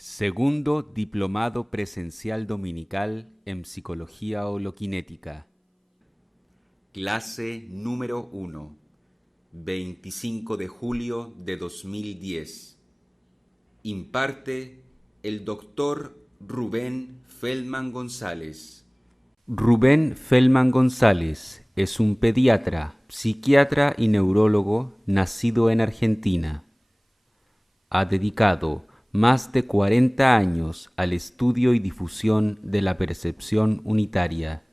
Segundo Diplomado Presencial Dominical en Psicología Holoquinética. Clase número 1, 25 de julio de 2010. Imparte el doctor Rubén Feldman González. Rubén Feldman González es un pediatra, psiquiatra y neurólogo nacido en Argentina. Ha dedicado más de 40 años al estudio y difusión de la percepción unitaria,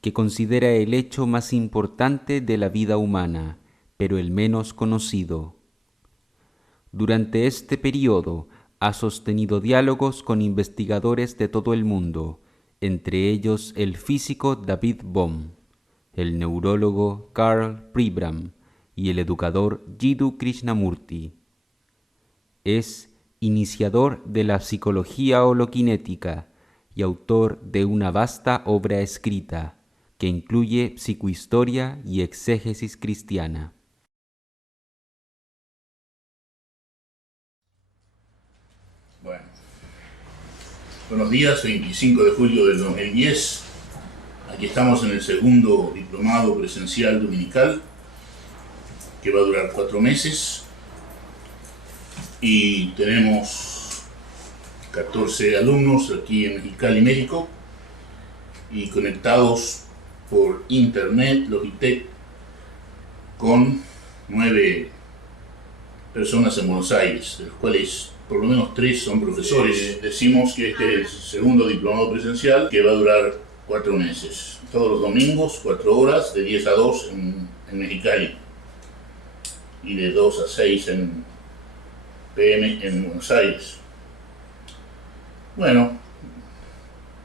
que considera el hecho más importante de la vida humana, pero el menos conocido. Durante este periodo ha sostenido diálogos con investigadores de todo el mundo, entre ellos el físico David Bohm, el neurólogo Karl Pribram y el educador Jiddu Krishnamurti. Es iniciador de la psicología holoquinética y autor de una vasta obra escrita que incluye psicohistoria y exégesis cristiana. Bueno, buenos días, 25 de julio del 2010. Aquí estamos en el segundo diplomado presencial dominical, que va a durar 4 meses. Y tenemos 14 alumnos aquí en Mexicali, México, y conectados por internet, Logitech, con 9 personas en Buenos Aires, de los cuales por lo menos 3 son profesores. Decimos que este es el segundo diplomado presencial que va a durar 4 meses. Todos los domingos, 4 horas, de 10 a 2 en Mexicali, y de 2 a 6 PM en Buenos Aires. Bueno,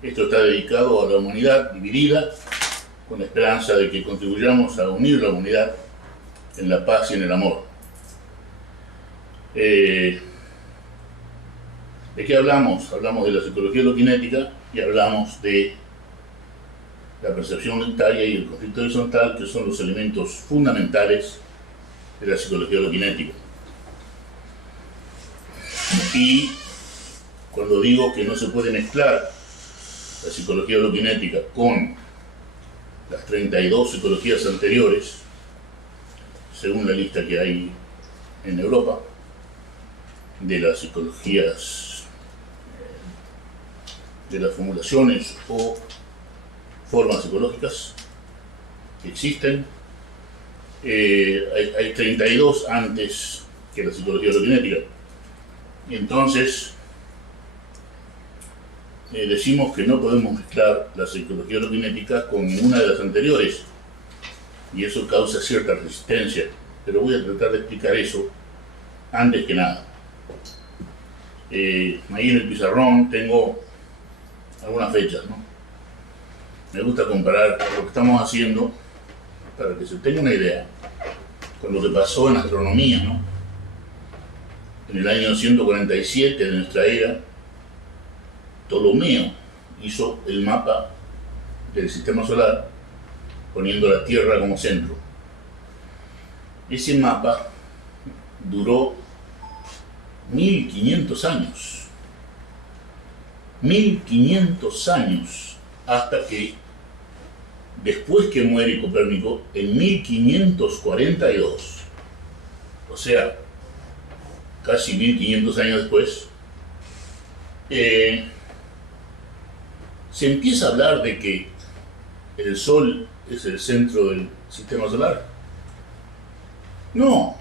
esto está dedicado a la humanidad dividida, con la esperanza de que contribuyamos a unir la humanidad en la paz y en el amor. ¿De qué hablamos? Hablamos de la psicología holoquinética y hablamos de la percepción unitaria y el conflicto horizontal, que son los elementos fundamentales de la psicología holoquinética. Y cuando digo que no se puede mezclar la psicología holoquinética con las 32 psicologías anteriores, según la lista que hay en Europa, de las psicologías, de las formulaciones o formas psicológicas que existen, hay 32 antes que la psicología holoquinética. Y entonces decimos que no podemos mezclar la psicología holoquinética con ninguna de las anteriores, y eso causa cierta resistencia, pero voy a tratar de explicar eso antes que nada. Ahí en el pizarrón tengo algunas fechas, ¿no? Me gusta comparar lo que estamos haciendo, para que se tenga una idea, con lo que pasó en astronomía, ¿no? En el año 147 de nuestra era, Ptolomeo hizo el mapa del sistema solar, poniendo la Tierra como centro. Ese mapa duró 1500 años. 1500 años, hasta que, después que muere Copérnico, en 1542, o sea, casi 1500 años después, se empieza a hablar de que el Sol es el centro del sistema solar. No,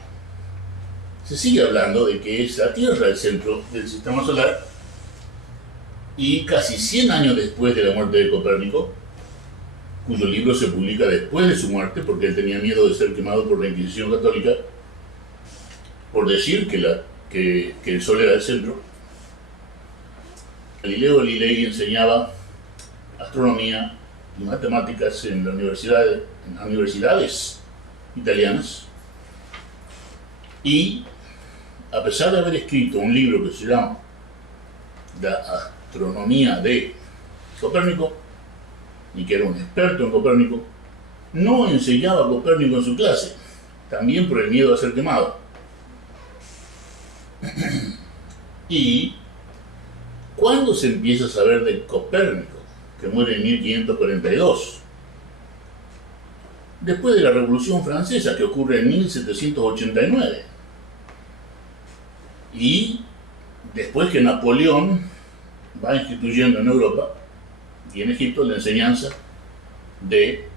se sigue hablando de que es la Tierra el centro del sistema solar, y casi 100 años después de la muerte de Copérnico, cuyo libro se publica después de su muerte, porque él tenía miedo de ser quemado por la Inquisición católica, por decir que el Sol era el centro, Galileo Galilei enseñaba astronomía y matemáticas en las universidades italianas, y a pesar de haber escrito un libro que se llama La astronomía de Copérnico, y que era un experto en Copérnico, no enseñaba a Copérnico en su clase, también por el miedo a ser quemado. Y ¿Cuándo se empieza a saber de Copérnico, que muere en 1542? Después de la Revolución Francesa, que ocurre en 1789. Y después que Napoleón va instituyendo en Europa y en Egipto la enseñanza de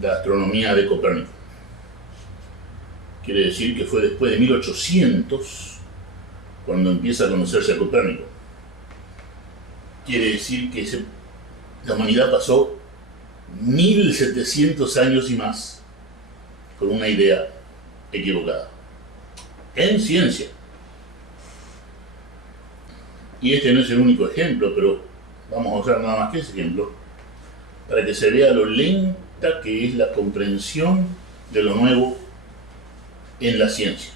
la astronomía de Copérnico. Quiere decir que fue después de 1800 cuando empieza a conocerse a Copérnico. Quiere decir que la humanidad pasó 1700 años y más con una idea equivocada en ciencia. Y este no es el único ejemplo, pero vamos a usar nada más que ese ejemplo para que se vea lo lenta que es la comprensión de lo nuevo en la ciencia.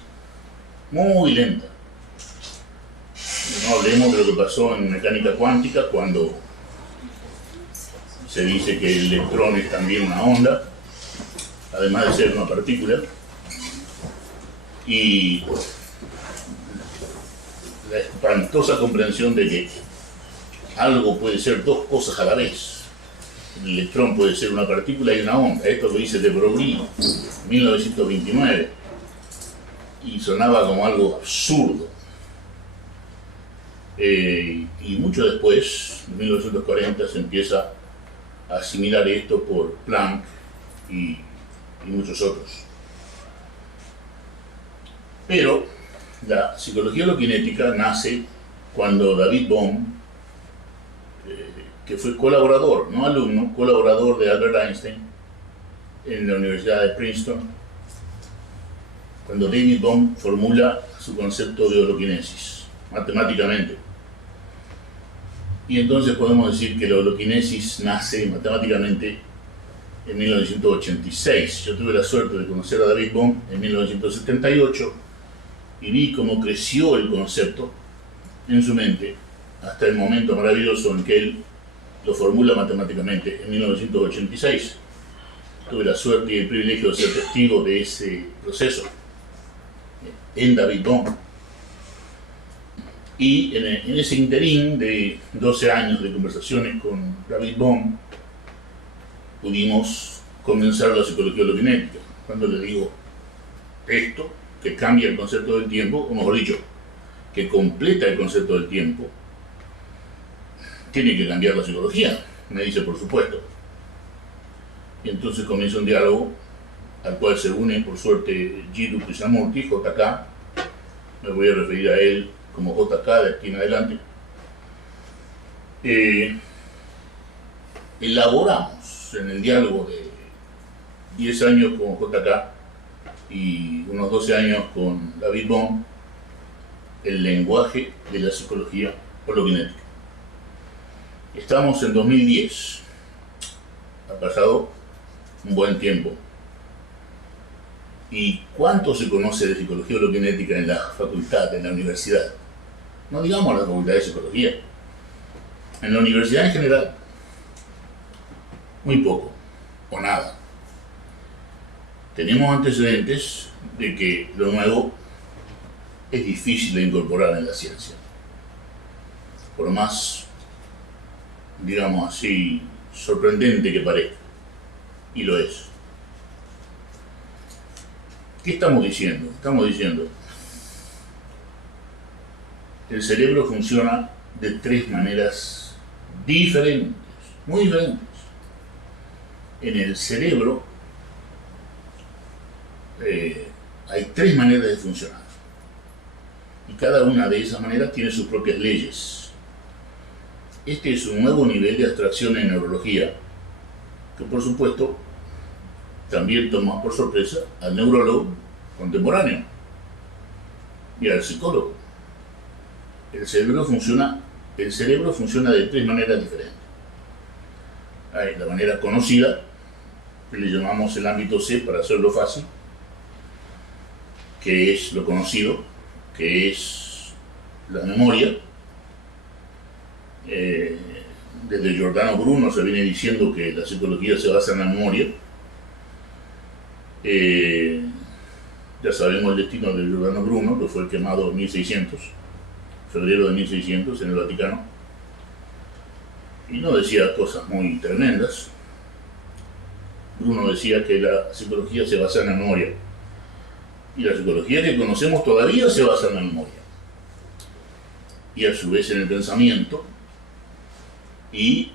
Muy lenta. No hablemos de lo que pasó en mecánica cuántica cuando se dice que el electrón es también una onda, además de ser una partícula, y la espantosa comprensión de que algo puede ser dos cosas a la vez. El electrón puede ser una partícula y una onda. Esto lo dice de Broglie en 1929 y sonaba como algo absurdo. Y mucho después, en 1940, se empieza a asimilar esto por Planck y muchos otros. Pero la psicología holokinética nace cuando David Bohm, que fue colaborador, no alumno, colaborador de Albert Einstein en la Universidad de Princeton, cuando David Bohm formula su concepto de holoquinesis, matemáticamente. Y entonces podemos decir que la holoquinesis nace matemáticamente en 1986. Yo tuve la suerte de conocer a David Bohm en 1978 y vi cómo creció el concepto en su mente hasta el momento maravilloso en que él lo formula matemáticamente en 1986. Tuve la suerte y el privilegio de ser testigo de ese proceso en David Bohm. Y en ese interín de 12 años de conversaciones con David Bohm, pudimos comenzar la psicología holokinética. Cuando le digo esto, que cambia el concepto del tiempo, o mejor dicho, que completa el concepto del tiempo, tiene que cambiar la psicología, me dice por supuesto. Y entonces comienza un diálogo al cual se une, por suerte, Jiddu Krishnamurti, JK, me voy a referir a él como JK de aquí en adelante. Elaboramos en el diálogo de 10 años con JK y unos 12 años con David Bohm el lenguaje de la psicología holokinética. Estamos en 2010, ha pasado un buen tiempo. ¿Y cuánto se conoce de psicología holokinética en la facultad, en la universidad? No digamos la facultad de psicología. En la universidad en general, muy poco o nada. Tenemos antecedentes de que lo nuevo es difícil de incorporar en la ciencia. Por más, digamos así, sorprendente que parezca. Y lo es. ¿Qué estamos diciendo? Estamos diciendo que el cerebro funciona de tres maneras diferentes, muy diferentes. En el cerebro hay tres maneras de funcionar. Y cada una de esas maneras tiene sus propias leyes. Este es un nuevo nivel de abstracción en neurología, que por supuesto también toma por sorpresa al neurólogo contemporáneo y al psicólogo. El cerebro funciona de tres maneras diferentes. Hay la manera conocida, que le llamamos el ámbito C para hacerlo fácil, que es lo conocido, que es la memoria. Desde Giordano Bruno se viene diciendo que la psicología se basa en la memoria. Ya sabemos el destino de Giordano Bruno, que fue quemado en 1600. febrero de 1600 en el Vaticano, y no decía cosas muy tremendas. Bruno decía que la psicología se basa en la memoria, y la psicología que conocemos todavía se basa en la memoria, y a su vez en el pensamiento, y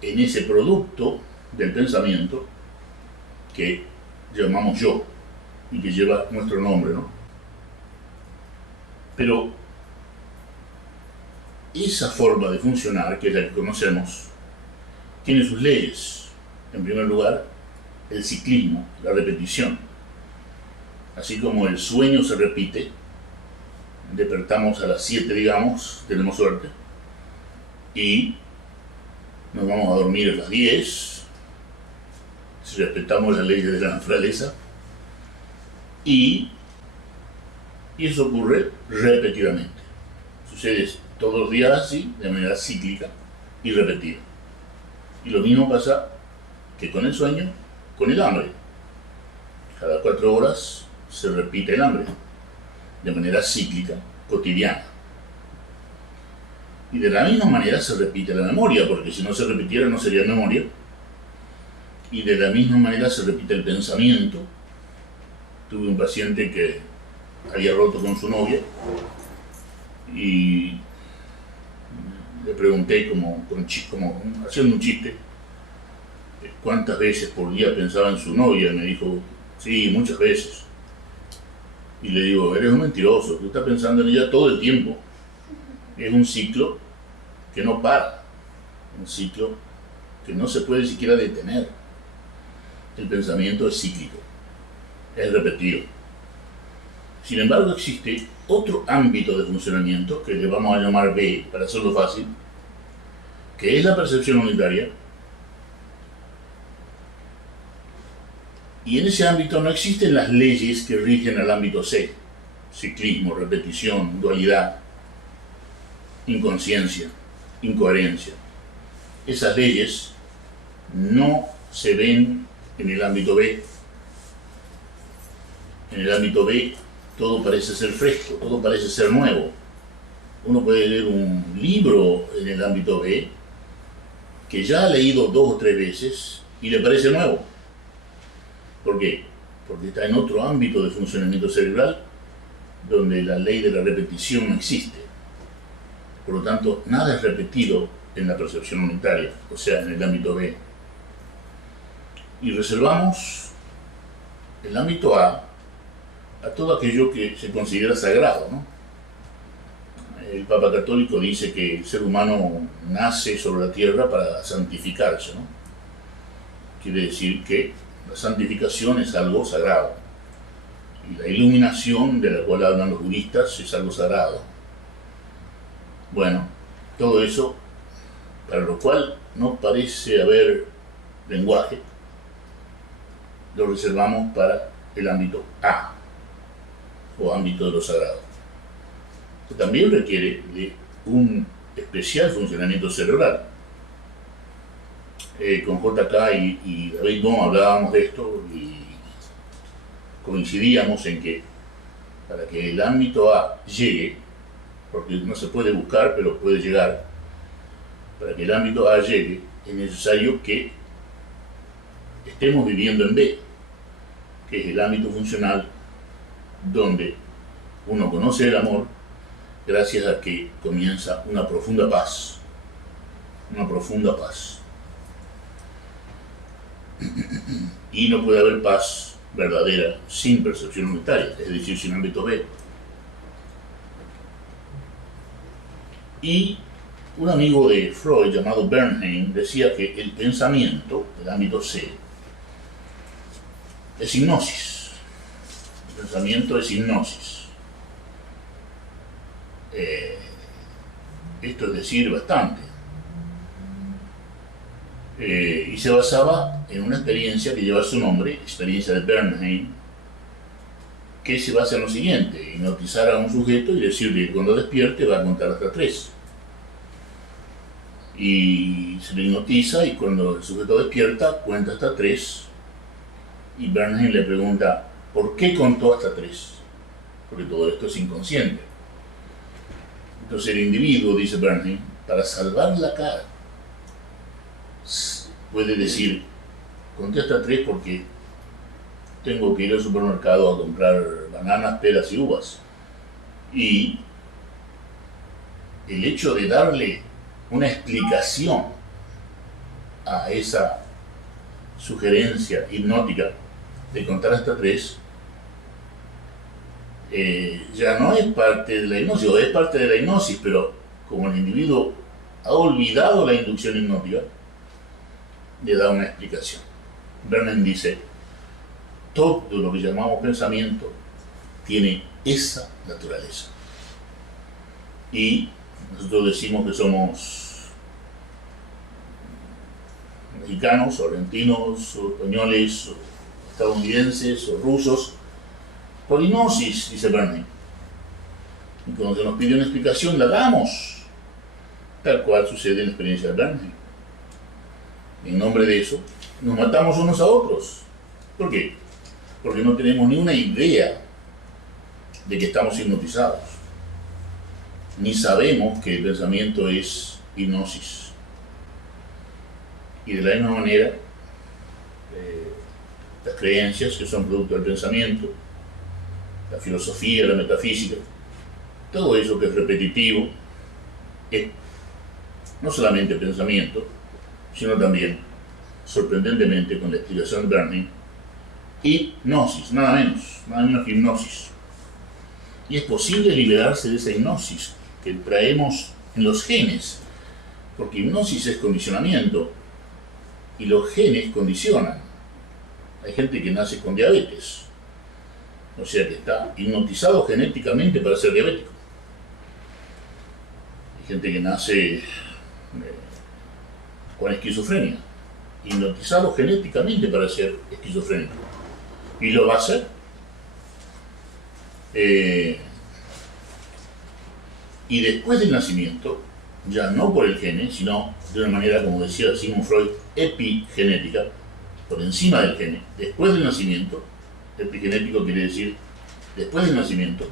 en ese producto del pensamiento que llamamos yo, y que lleva nuestro nombre, ¿no? Pero esa forma de funcionar, que es la que conocemos, tiene sus leyes. En primer lugar, el ciclismo, la repetición. Así como el sueño se repite, despertamos a las 7, digamos, tenemos suerte, y nos vamos a dormir a las 10, si respetamos las leyes de la naturaleza, y eso ocurre repetidamente. Sucede todos los días así, de manera cíclica y repetida. Y lo mismo pasa que con el sueño, con el hambre. Cada 4 horas se repite el hambre, de manera cíclica, cotidiana. Y de la misma manera se repite la memoria, porque si no se repitiera no sería memoria. Y de la misma manera se repite el pensamiento. Tuve un paciente que había roto con su novia y le pregunté como haciendo un chiste cuántas veces por día pensaba en su novia, y me dijo, sí, muchas veces. Y le digo, eres un mentiroso, tú estás pensando en ella todo el tiempo. Es un ciclo que no para, un ciclo que no se puede siquiera detener. El pensamiento es cíclico, es repetido. Sin embargo, existe otro ámbito de funcionamiento que le vamos a llamar B, para hacerlo fácil, que es la percepción unitaria. Y en ese ámbito no existen las leyes que rigen al ámbito C: ciclismo, repetición, dualidad, inconsciencia, incoherencia. Esas leyes no se ven en el ámbito B. En el ámbito B todo parece ser fresco, todo parece ser nuevo. Uno puede leer un libro en el ámbito B que ya ha leído 2 o 3 veces y le parece nuevo. ¿Por qué? Porque está en otro ámbito de funcionamiento cerebral donde la ley de la repetición no existe. Por lo tanto, nada es repetido en la percepción unitaria, o sea, en el ámbito B. Y reservamos el ámbito A todo aquello que se considera sagrado, ¿no? El Papa Católico dice que el ser humano nace sobre la tierra para santificarse, ¿no? Quiere decir que la santificación es algo sagrado. Y la iluminación, de la cual hablan los budistas, es algo sagrado. Bueno, todo eso, para lo cual no parece haber lenguaje, lo reservamos para el ámbito A, o ámbito de lo sagrado, que también requiere de un especial funcionamiento cerebral. Con JK y David Bohm hablábamos de esto y coincidíamos en que para que el ámbito A llegue, porque no se puede buscar pero puede llegar, para que el ámbito A llegue es necesario que estemos viviendo en B, que es el ámbito funcional donde uno conoce el amor gracias a que comienza una profunda paz. Una profunda paz. Y no puede haber paz verdadera sin percepción unitaria, es decir, sin ámbito B. Y un amigo de Freud llamado Bernheim decía que el pensamiento, el ámbito C, es hipnosis. El pensamiento es hipnosis. Esto es decir bastante. Y se basaba en una experiencia que lleva su nombre, experiencia de Bernheim, que se basa en lo siguiente: hipnotizar a un sujeto y decirle que cuando despierte va a contar hasta 3. Y se le hipnotiza y cuando el sujeto despierta cuenta hasta 3. Y Bernheim le pregunta, ¿por qué contó hasta 3? Porque todo esto es inconsciente. Entonces el individuo, dice Bernheim, para salvar la cara, puede decir, conté hasta 3 porque tengo que ir al supermercado a comprar bananas, peras y uvas. Y el hecho de darle una explicación a esa sugerencia hipnótica de contar hasta 3, ya no es parte de la hipnosis, o es parte de la hipnosis, pero como el individuo ha olvidado la inducción hipnótica, le da una explicación. Bernheim dice, todo lo que llamamos pensamiento tiene esa naturaleza. Y nosotros decimos que somos mexicanos, o argentinos, o españoles, o estadounidenses, o rusos, por hipnosis, dice Bernheim. Y cuando se nos pide una explicación, la damos, tal cual sucede en la experiencia de Bernheim. En nombre de eso, nos matamos unos a otros. ¿Por qué? Porque no tenemos ni una idea de que estamos hipnotizados, ni sabemos que el pensamiento es hipnosis. Y de la misma manera, las creencias que son producto del pensamiento, la filosofía, la metafísica, todo eso que es repetitivo, es no solamente pensamiento, sino también, sorprendentemente, con la explicación de Bernheim, hipnosis, nada menos que hipnosis. Y es posible liberarse de esa hipnosis que traemos en los genes, porque hipnosis es condicionamiento, y los genes condicionan. Hay gente que nace con diabetes, o sea que está hipnotizado genéticamente para ser diabético. Hay gente que nace con esquizofrenia, hipnotizado genéticamente para ser esquizofrénico, y lo va a hacer. Y después del nacimiento, ya no por el gene, sino de una manera, como decía Sigmund Freud, epigenética, por encima del gene, después del nacimiento, epigenético quiere decir después del nacimiento,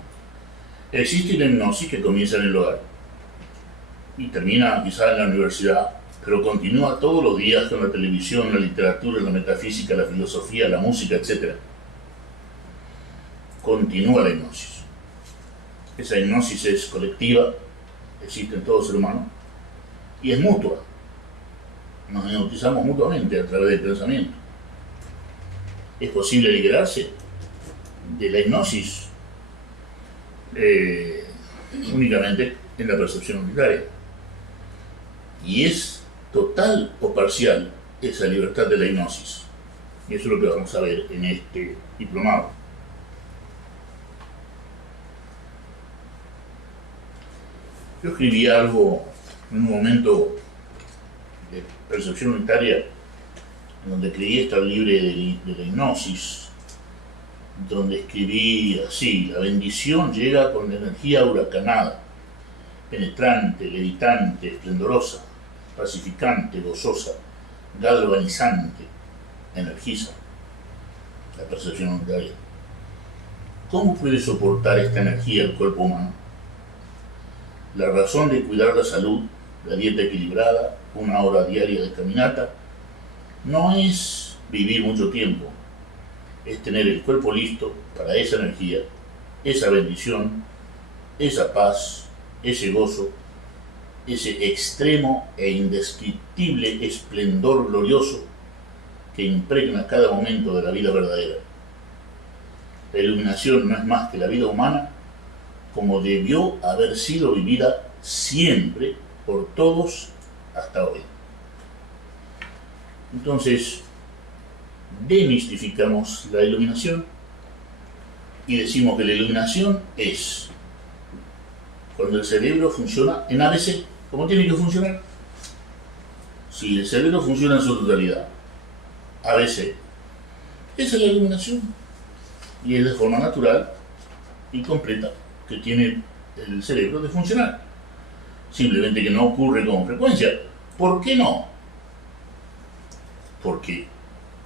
existe una hipnosis que comienza en el hogar y termina quizá en la universidad, pero continúa todos los días con la televisión, la literatura, la metafísica, la filosofía, la música, etc. Continúa la hipnosis. Esa hipnosis es colectiva, existe en todo ser humano, y es mutua. Nos hipnotizamos mutuamente a través del pensamiento. Es posible liberarse de la hipnosis únicamente en la percepción unitaria. Y es total o parcial esa libertad de la hipnosis. Y eso es lo que vamos a ver en este diplomado. Yo escribí algo en un momento de percepción unitaria en donde creí estar libre de la hipnosis, donde escribí así: la bendición llega con la energía huracanada, penetrante, levitante, esplendorosa, pacificante, gozosa, galvanizante, energiza la percepción unitaria. ¿Cómo puede soportar esta energía el cuerpo humano? La razón de cuidar la salud, la dieta equilibrada, 1 hora diaria de caminata, no es vivir mucho tiempo, es tener el cuerpo listo para esa energía, esa bendición, esa paz, ese gozo, ese extremo e indescriptible esplendor glorioso que impregna cada momento de la vida verdadera. La iluminación no es más que la vida humana como debió haber sido vivida siempre por todos hasta hoy. Entonces, demistificamos la iluminación y decimos que la iluminación es cuando el cerebro funciona en ABC, como tiene que funcionar. Si el cerebro funciona en su totalidad, ABC, esa es la iluminación, y es de forma natural y completa que tiene el cerebro de funcionar. Simplemente que no ocurre con frecuencia. ¿Por qué no? Porque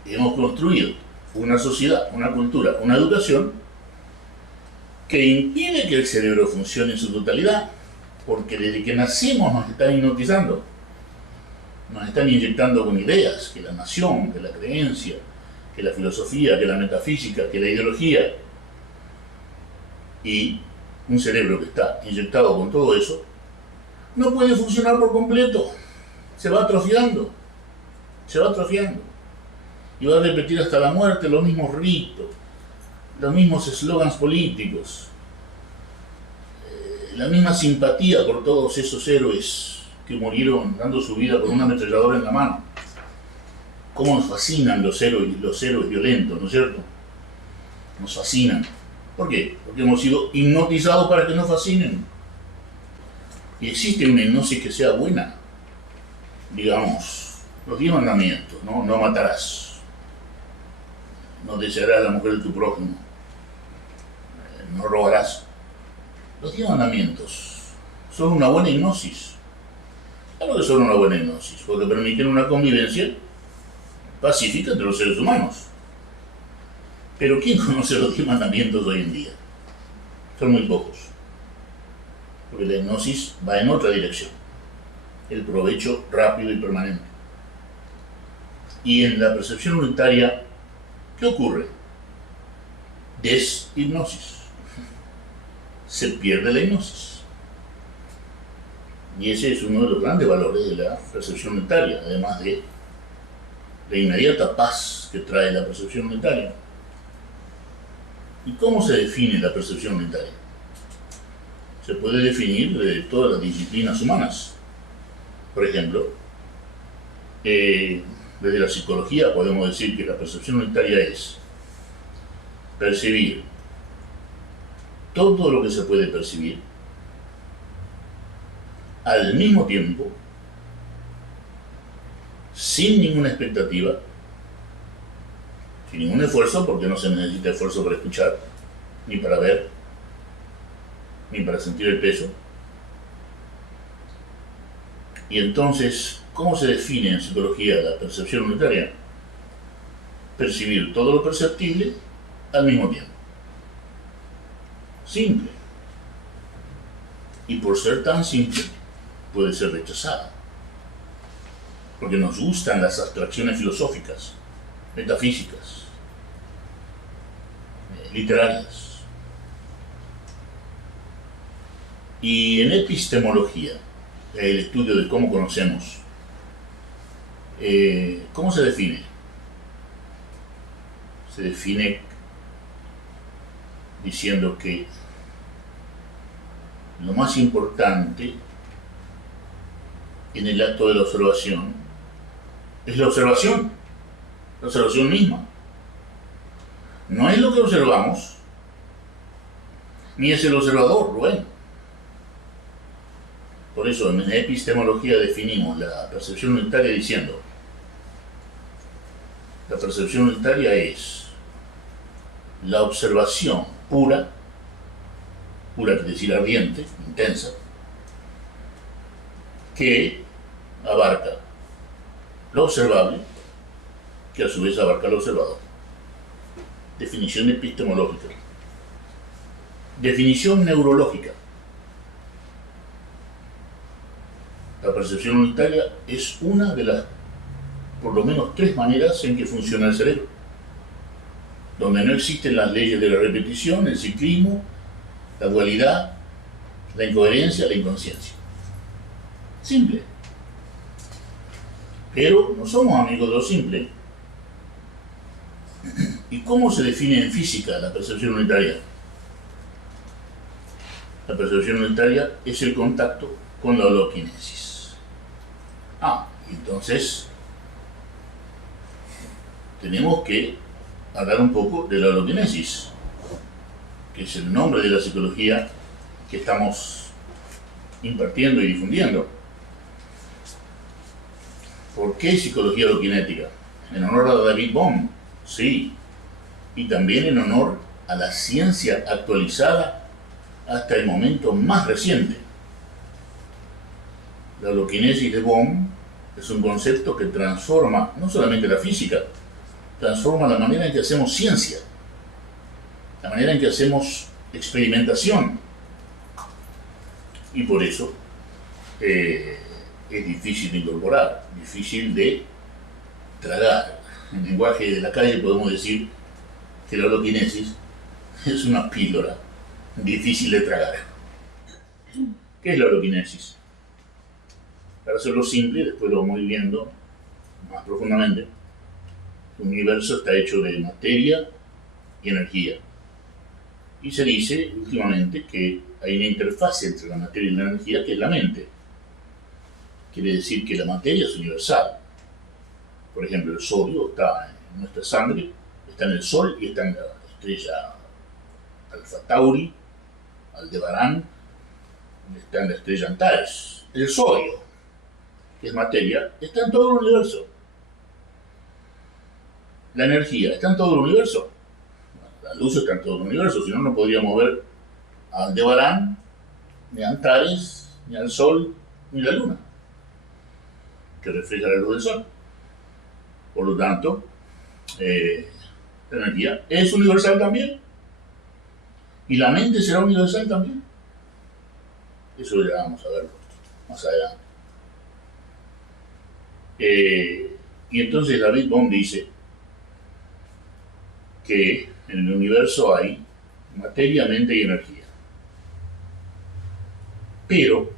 hemos construido una sociedad, una cultura, una educación que impide que el cerebro funcione en su totalidad. porque desde que nacimos nos están hipnotizando, nos están inyectando con ideas, que la nación, que la creencia, que la filosofía, que la metafísica, que la ideología. Y un cerebro que está inyectado con todo eso no puede funcionar por completo, se va atrofiando, y va a repetir hasta la muerte los mismos ritos, los mismos eslogans políticos, la misma simpatía por todos esos héroes que murieron dando su vida con una ametralladora en la mano. Cómo nos fascinan los héroes violentos, ¿no es cierto? Nos fascinan. ¿Por qué? Porque hemos sido hipnotizados para que nos fascinen. Y existe una hipnosis que sea buena. Digamos, los 10 mandamientos, ¿no? No matarás. No desearás la mujer de tu prójimo. No robarás. Los 10 mandamientos son una buena hipnosis. Claro que son una buena hipnosis, porque permiten una convivencia pacífica entre los seres humanos. Pero ¿quién conoce los 10 mandamientos hoy en día? Son muy pocos. Porque la hipnosis va en otra dirección. El provecho rápido y permanente. Y en la percepción unitaria, ¿qué ocurre? Deshipnosis. Se pierde la hipnosis. Y ese es uno de los grandes valores de la percepción unitaria, además de la inmediata paz que trae la percepción unitaria. ¿Y cómo se define la percepción unitaria? Se puede definir de todas las disciplinas humanas. Por ejemplo, desde la psicología podemos decir que la percepción unitaria es percibir todo lo que se puede percibir al mismo tiempo, sin ninguna expectativa, sin ningún esfuerzo, porque no se necesita esfuerzo para escuchar, ni para ver, ni para sentir el peso. Y entonces, ¿cómo se define en psicología la percepción unitaria? Percibir todo lo perceptible al mismo tiempo. Simple. Y por ser tan simple, puede ser rechazada. Porque nos gustan las abstracciones filosóficas, metafísicas, literarias. Y en epistemología, el estudio de cómo conocemos, ¿cómo se define? Se define diciendo que lo más importante en el acto de la observación es la observación misma. No es lo que observamos, ni es el observador, Rubén. Por eso en la epistemología definimos la percepción unitaria diciendo: la percepción unitaria es la observación pura quiere decir ardiente, intensa, que abarca lo observable, que a su vez abarca lo observador. Definición epistemológica. Definición neurológica. La percepción unitaria es una de las, por lo menos 3 maneras en que funciona el cerebro, donde no existen las leyes de la repetición, el ciclismo, la dualidad, la incoherencia, la inconsciencia. Simple. Pero no somos amigos de lo simple. ¿Y cómo se define en física la percepción unitaria? La percepción unitaria es el contacto con la holoquinesis. Entonces tenemos que hablar un poco de la holoquinesis, que es el nombre de la psicología que estamos impartiendo y difundiendo. ¿Por qué psicología holoquinética? En honor a David Bohm, sí, y también en honor a la ciencia actualizada hasta el momento más reciente. La holoquinesis de Bohm es un concepto que transforma no solamente la física, transforma la manera en que hacemos ciencia, la manera en que hacemos experimentación. Y por eso es difícil de incorporar, difícil de tragar. En lenguaje de la calle podemos decir que la holoquinesis es una píldora difícil de tragar. ¿Qué es la holoquinesis? Para hacerlo simple, después lo vamos a ir viendo más profundamente. El universo está hecho de materia y energía. Y se dice últimamente que hay una interfaz entre la materia y la energía que es la mente. Quiere decir que la materia es universal. Por ejemplo, el sodio está en nuestra sangre, está en el Sol y está en la estrella Alfa Tauri, Aldebarán, está en la estrella Antares. El sodio, que es materia, está en todo el universo. La energía está en todo el universo. La luz está en todo el universo, si no, no podríamos ver a Aldebarán, ni a Antares, ni al Sol, ni la Luna, que refleja la luz del Sol. Por lo tanto, la energía es universal también. Y la mente será universal también. Eso ya vamos a verlo más adelante. Y entonces David Bohm dice que en el universo hay materia, mente y energía. Pero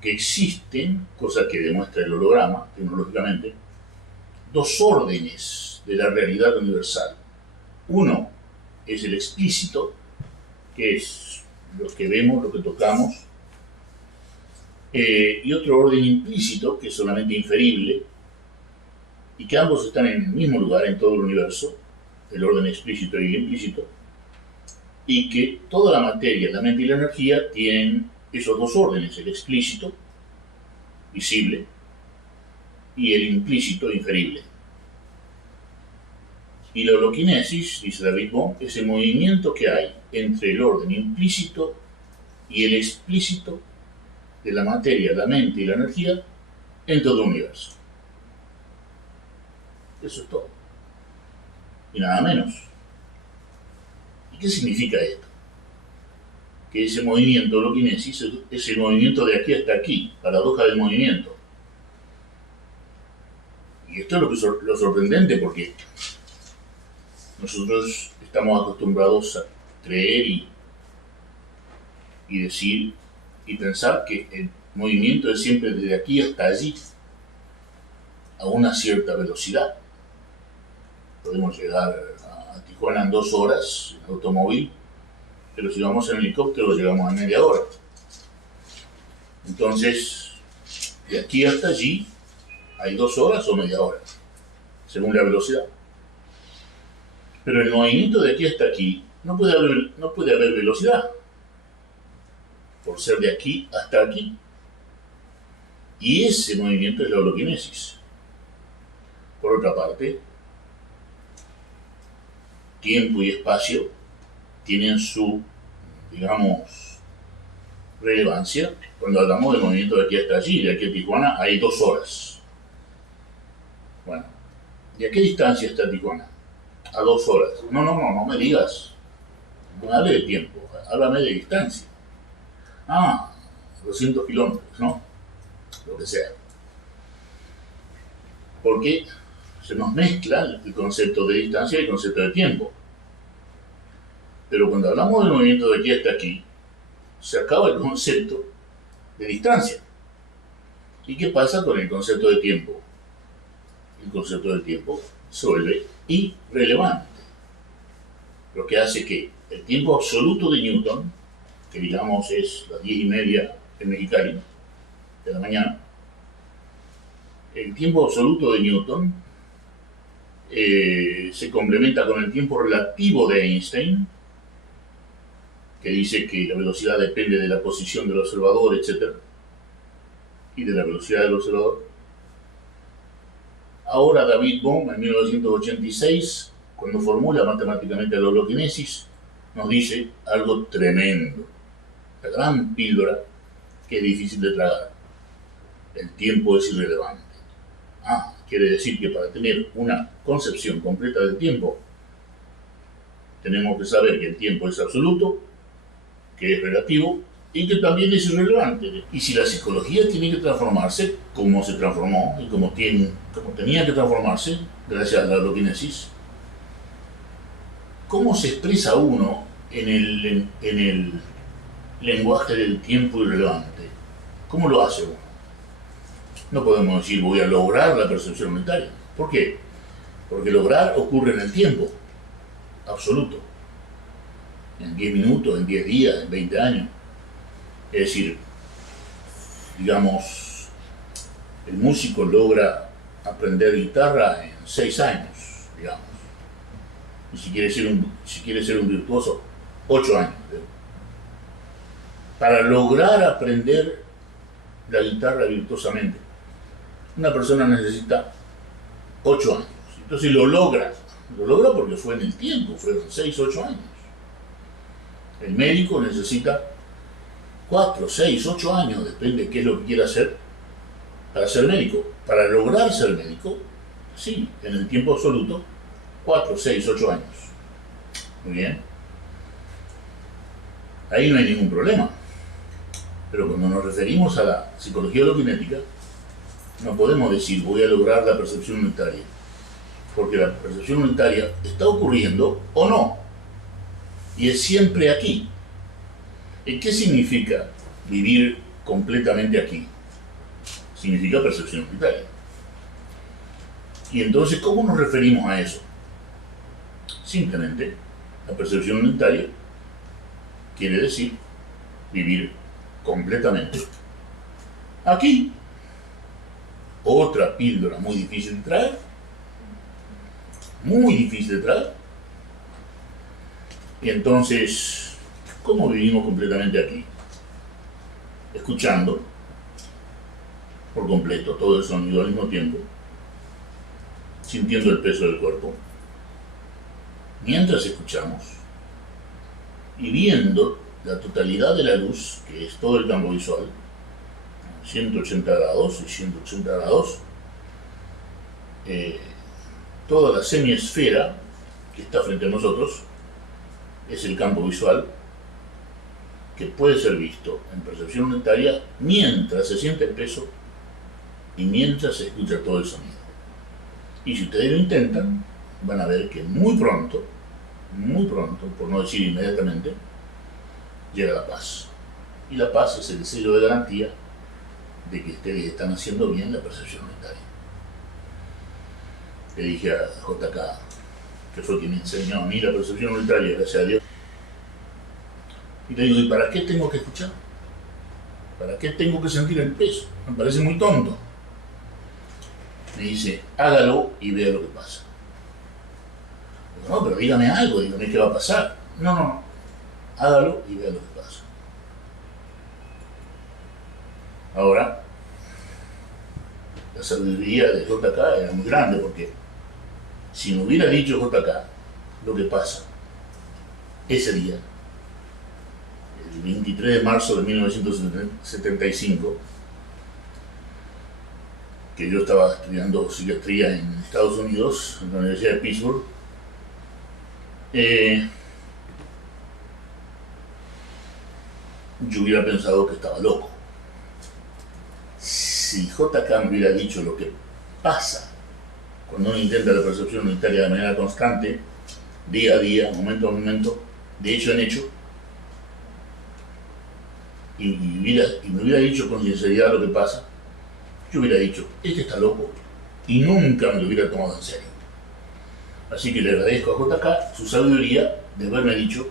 que existen, cosa que demuestra el holograma tecnológicamente, dos órdenes de la realidad universal. Uno es el explícito, que es lo que vemos, lo que tocamos, y otro orden implícito, que es solamente inferible, y que ambos están en el mismo lugar en todo el universo, el orden explícito y el implícito, y que toda la materia, la mente y la energía tienen esos dos órdenes, el explícito, visible, y el implícito, inferible. Y la holoquinesis, dice David Bohm, es el movimiento que hay entre el orden implícito y el explícito de la materia, la mente y la energía en todo el universo. Eso es todo. Y nada menos. ¿Y qué significa esto? Que ese movimiento holoquinesis es el movimiento de aquí hasta aquí, paradoja del movimiento. Y esto es lo sorprendente, porque nosotros estamos acostumbrados a creer y decir y pensar que el movimiento es siempre desde aquí hasta allí, a una cierta velocidad. Podemos llegar a Tijuana en 2 horas en automóvil, pero si vamos en helicóptero llegamos en media hora. Entonces, de aquí hasta allí hay 2 horas o media hora, según la velocidad. Pero el movimiento de aquí hasta aquí no puede haber velocidad, por ser de aquí hasta aquí. Y ese movimiento es la holoquinesis. Por otra parte, tiempo y espacio tienen su, digamos, relevancia cuando hablamos del movimiento de aquí hasta allí. De aquí a Tijuana hay 2 horas. Bueno, ¿y a qué distancia está Tijuana? A 2 horas. No me digas. No me hable de tiempo, háblame de distancia. 200 kilómetros, ¿no? Lo que sea. Porque se nos mezcla el concepto de distancia y el concepto de tiempo. Pero cuando hablamos del movimiento de aquí hasta aquí, se acaba el concepto de distancia. ¿Y qué pasa con el concepto de tiempo? El concepto del tiempo se vuelve irrelevante. Lo que hace que el tiempo absoluto de Newton, que digamos es las 10:30 en Mexicali de la mañana, el tiempo absoluto de Newton se complementa con el tiempo relativo de Einstein, que dice que la velocidad depende de la posición del observador, etc., y de la velocidad del observador. Ahora David Bohm, en 1986, cuando formula matemáticamente la holoquinesis, nos dice algo tremendo, la gran píldora que es difícil de tragar. El tiempo es irrelevante. Quiere decir que para tener una concepción completa del tiempo, tenemos que saber que el tiempo es absoluto, que es relativo y que también es irrelevante. Y si la psicología tiene que transformarse, como se transformó y como tenía que transformarse, gracias a la neuroquinesis, ¿cómo se expresa uno en el lenguaje del tiempo irrelevante? ¿Cómo lo hace uno? No podemos decir voy a lograr la percepción unitaria. ¿Por qué? Porque lograr ocurre en el tiempo absoluto. En 10 minutos, en 10 días, en 20 años. Es decir, digamos, el músico logra aprender guitarra en 6 años, digamos. Y si quiere ser un virtuoso, 8 años. Para lograr aprender la guitarra virtuosamente, una persona necesita 8 años. Entonces lo logra porque fue en el tiempo, fueron 6, 8 años. El médico necesita 4, 6, 8 años, depende de qué es lo que quiera hacer para ser médico. Para lograr ser médico, sí, en el tiempo absoluto, 4, 6, 8 años. Muy bien. Ahí no hay ningún problema. Pero cuando nos referimos a la psicología holokinética, no podemos decir voy a lograr la percepción unitaria, porque la percepción unitaria está ocurriendo o no, y es siempre aquí. ¿Y qué significa vivir completamente aquí? Significa percepción unitaria. Y entonces, ¿cómo nos referimos a eso? Simplemente, la percepción unitaria quiere decir vivir completamente aquí. Otra píldora muy difícil de traer, muy difícil de traer. Y entonces, ¿cómo vivimos completamente aquí? Escuchando por completo todo el sonido al mismo tiempo, sintiendo el peso del cuerpo, mientras escuchamos, y viendo la totalidad de la luz, que es todo el campo visual, 180 grados y 180 grados, toda la semiesfera que está frente a nosotros es el campo visual que puede ser visto en percepción unitaria mientras se siente el peso y mientras se escucha todo el sonido. Y si ustedes lo intentan, van a ver que muy pronto, por no decir inmediatamente, llega la paz. Y la paz es el sello de garantía de que ustedes están haciendo bien la percepción unitaria. Le dije a JK, que fue quien me enseñó a mí la percepción unitaria, gracias a Dios, y le digo, ¿y para qué tengo que escuchar? ¿Para qué tengo que sentir el peso? Me parece muy tonto. Me dice, hágalo y vea lo que pasa. Digo, no, pero dígame algo, dígame qué va a pasar. No, hágalo y vea lo que pasa. Ahora, la sabiduría de JK era muy grande, porque si me hubiera dicho JK lo que pasa ese día, el 23 de marzo de 1975, que yo estaba estudiando psiquiatría en Estados Unidos, en la Universidad de Pittsburgh, yo hubiera pensado que estaba loco. Si JK me hubiera dicho lo que pasa cuando uno intenta la percepción unitaria de manera constante, día a día, momento a momento, de hecho en hecho, y me hubiera dicho con sinceridad lo que pasa, yo hubiera dicho, este está loco, y nunca me lo hubiera tomado en serio. Así que le agradezco a JK su sabiduría de haberme dicho,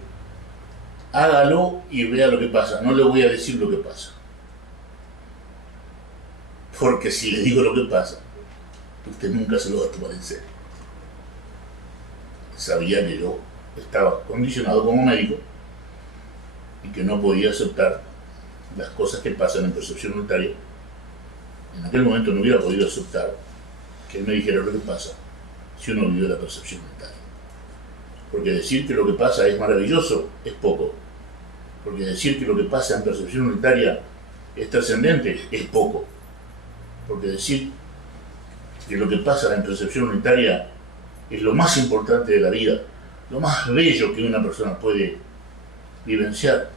hágalo y vea lo que pasa, no le voy a decir lo que pasa. Porque si le digo lo que pasa, usted nunca se lo va a tomar en serio. Sabía que yo estaba condicionado como médico y que no podía aceptar las cosas que pasan en percepción unitaria. En aquel momento no hubiera podido aceptar que él me dijera lo que pasa si uno vive la percepción unitaria. Porque decir que lo que pasa es maravilloso es poco. Porque decir que lo que pasa en percepción unitaria es trascendente es poco. Porque decir que lo que pasa en percepción unitaria es lo más importante de la vida, lo más bello que una persona puede vivenciar,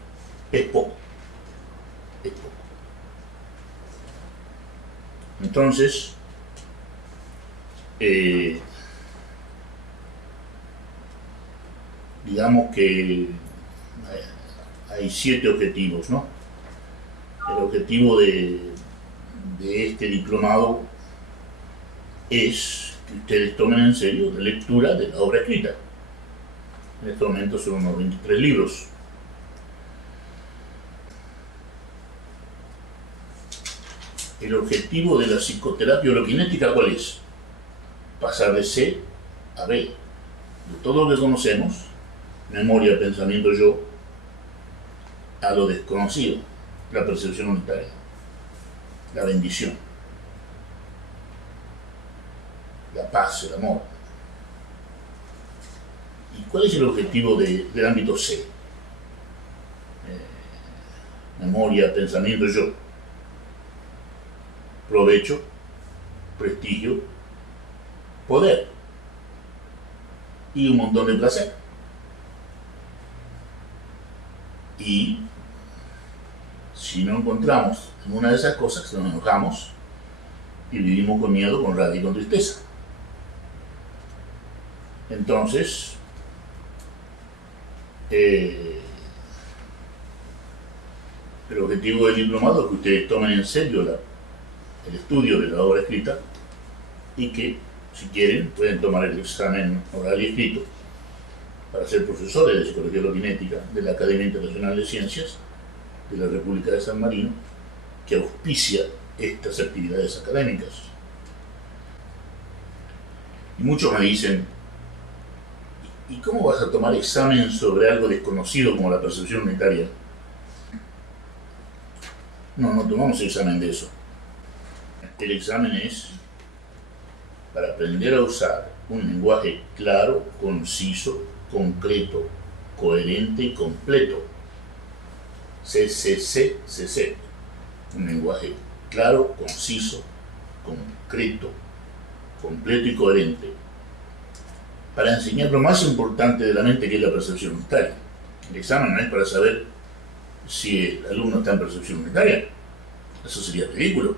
es poco. es poco. Entonces, digamos que hay 7 objetivos, ¿no? El objetivo de este diplomado es que ustedes tomen en serio la lectura de la obra escrita. En este momento son unos 23 libros. El objetivo de la psicoterapia holokinética, ¿cuál es? Pasar de C a B. De todo lo que conocemos, memoria, pensamiento, yo, a lo desconocido, la percepción unitaria, la bendición, la paz, el amor. ¿Y cuál es el objetivo del ámbito C? Memoria, pensamiento, yo. Provecho, prestigio, poder y un montón de placer. Y si no encontramos una de esas cosas, nos enojamos y vivimos con miedo, con rabia y con tristeza. Entonces, el objetivo del diplomado es que ustedes tomen en serio el estudio de la obra escrita y que, si quieren, pueden tomar el examen oral y escrito para ser profesores de Psicología Holokinética de la Academia Internacional de Ciencias de la República de San Marino, que auspicia estas actividades académicas. Y muchos me dicen, ¿y cómo vas a tomar examen sobre algo desconocido como la percepción unitaria? No tomamos examen de eso. El examen es para aprender a usar un lenguaje claro, conciso, concreto, coherente y completo. CCC. Un lenguaje claro, conciso, concreto, completo y coherente. Para enseñar lo más importante de la mente, que es la percepción unitaria. El examen no es para saber si el alumno está en percepción unitaria. Eso sería ridículo.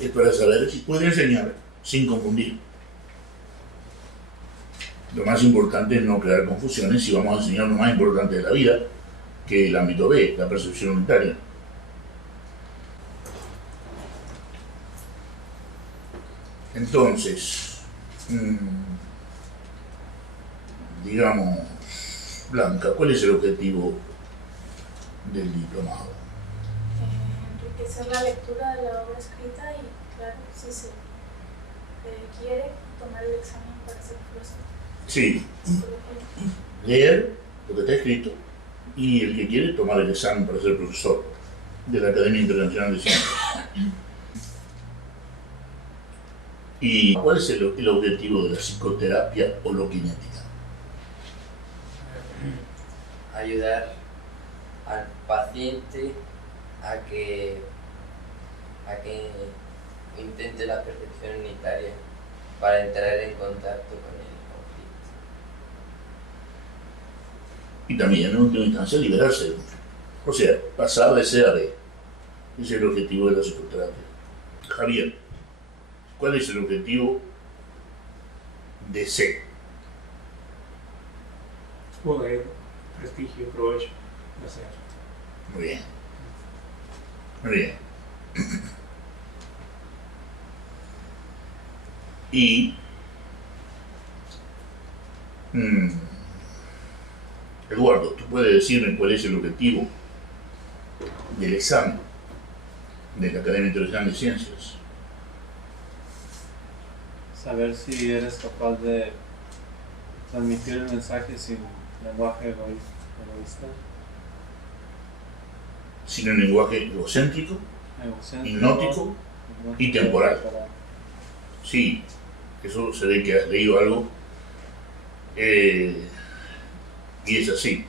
Es para saber si puede enseñar sin confundir. Lo más importante es no crear confusiones si vamos a enseñar lo más importante de la vida, que es el ámbito B, la percepción unitaria. Entonces, digamos, Blanca, ¿cuál es el objetivo del diplomado? Enriquecer la lectura de la obra escrita y, claro, si se quiere, tomar el examen para ser profesor. Sí, leer lo que está escrito y el que quiere tomar el examen para ser profesor de la Academia Internacional de Ciencias. ¿Y cuál es el objetivo de la psicoterapia holokinética? Ayudar al paciente a que intente la percepción unitaria para entrar en contacto con el conflicto. Y también, en última instancia, liberarse. O sea, pasar de C a B. Ese es el objetivo de la psicoterapia. Javier, ¿cuál es el objetivo de C? Poder, prestigio, provecho, placer. Muy bien. Muy bien. Y Eduardo, ¿tú puedes decirme cuál es el objetivo del examen de la Academia Internacional de Ciencias? Saber si eres capaz de transmitir el mensaje sin lenguaje egoísta, Sin un lenguaje egocéntrico, hipnótico y temporal. Sí, eso se ve que has leído algo y es así.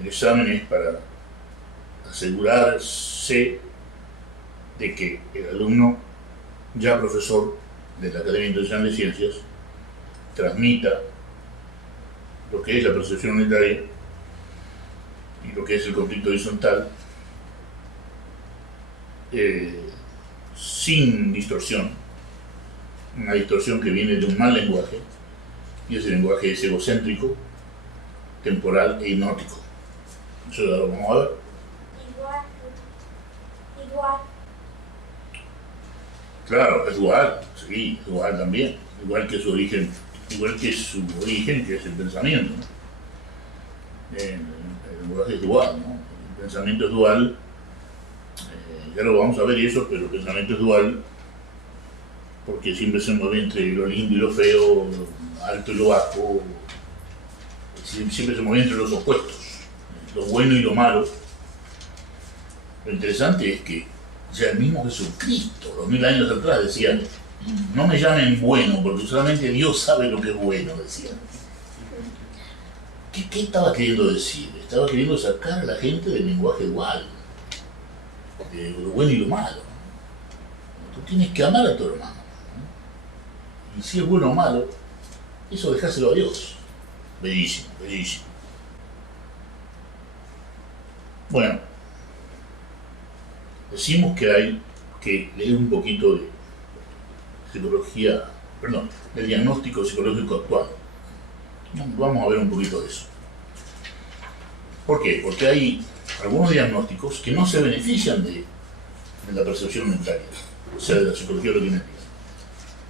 El examen es para asegurarse de que el alumno, ya profesor de la Academia Internacional de Ciencias, transmita lo que es la percepción unitaria y lo que es el conflicto horizontal, sin distorsión, una distorsión que viene de un mal lenguaje, y ese lenguaje es egocéntrico, temporal e hipnótico. Eso ya lo vamos a ver. Igual. Claro, es dual, sí, dual también, igual que su origen, que es el pensamiento, ¿no? El lenguaje es dual, ¿no? El pensamiento es dual, ya lo vamos a ver eso, pero el pensamiento es dual porque siempre se mueve entre lo lindo y lo feo, lo alto y lo bajo, siempre se mueve entre los opuestos, lo bueno y lo malo. Lo interesante es que ya el mismo Jesucristo, 2000 años atrás, decía: no me llamen bueno, porque solamente Dios sabe lo que es bueno, decía. ¿Qué estaba queriendo decir? Estaba queriendo sacar a la gente del lenguaje dual, de lo bueno y lo malo. Tú tienes que amar a tu hermano, ¿no? Y si es bueno o malo, eso dejáselo a Dios. Bellísimo, bellísimo. Bueno, decimos que hay que leer un poquito de psicología, perdón, del diagnóstico psicológico actual. Vamos a ver un poquito de eso. ¿Por qué? Porque hay algunos diagnósticos que no se benefician de la percepción mental, o sea, de la psicología cognitiva.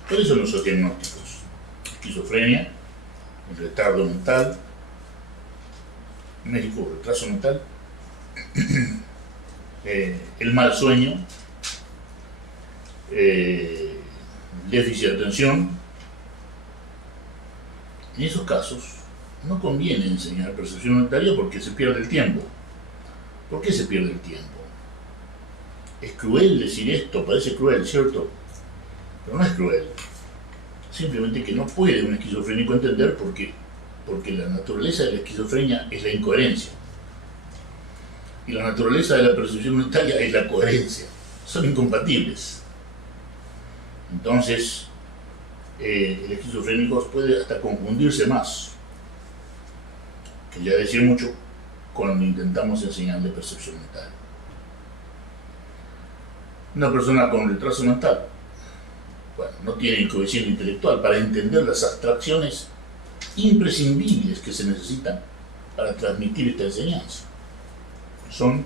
¿Cuáles son esos diagnósticos? Esquizofrenia, el retardo mental, médico, retraso mental, el mal sueño, déficit de atención. En esos casos no conviene enseñar percepción monetaria porque se pierde el tiempo. ¿Por qué se pierde el tiempo? Es cruel decir esto, parece cruel, ¿cierto? Pero no es cruel. Simplemente que no puede un esquizofrénico entender porque la naturaleza de la esquizofrenia es la incoherencia. Y la naturaleza de la percepción monetaria es la coherencia. Son incompatibles. Entonces, el esquizofrénico puede hasta confundirse más, que ya decía mucho, cuando intentamos enseñarle percepción mental. Una persona con retraso mental, bueno, no tiene el coeficiente intelectual para entender las abstracciones imprescindibles que se necesitan para transmitir esta enseñanza. Son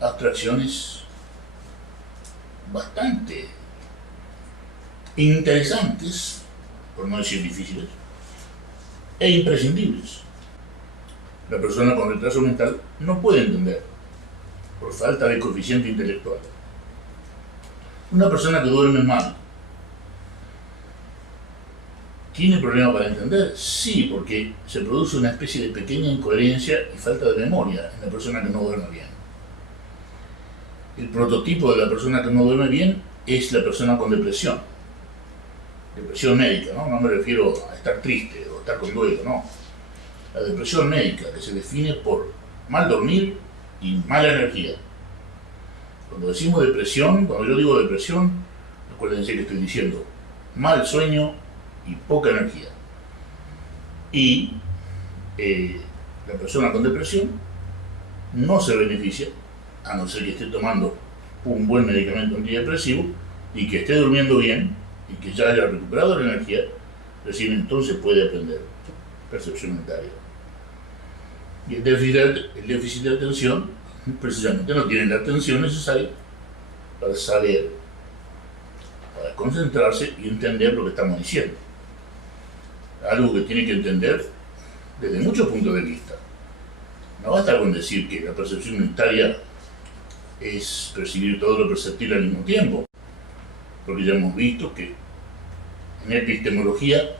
abstracciones bastante interesantes, por no decir difíciles, e imprescindibles. La persona con retraso mental no puede entender por falta de coeficiente intelectual. Una persona que duerme mal ¿tiene problema para entender? Sí, porque se produce una especie de pequeña incoherencia y falta de memoria en la persona que no duerme bien. El prototipo de la persona que no duerme bien es la persona con depresión. Depresión médica, ¿no? No me refiero a estar triste o estar con duelo, no. La depresión médica, que se define por mal dormir y mala energía. Cuando decimos depresión, cuando yo digo depresión, acuérdense que estoy diciendo mal sueño y poca energía. Y la persona con depresión no se beneficia, a no ser que esté tomando un buen medicamento antidepresivo y que esté durmiendo bien y que ya haya recuperado la energía, recién entonces puede aprender percepción monetaria. Y el déficit de atención precisamente no tiene la atención necesaria para saber, para concentrarse y entender lo que estamos diciendo. Algo que tiene que entender desde muchos puntos de vista. No basta con decir que la percepción monetaria es percibir todo lo perceptible al mismo tiempo, porque ya hemos visto que en epistemología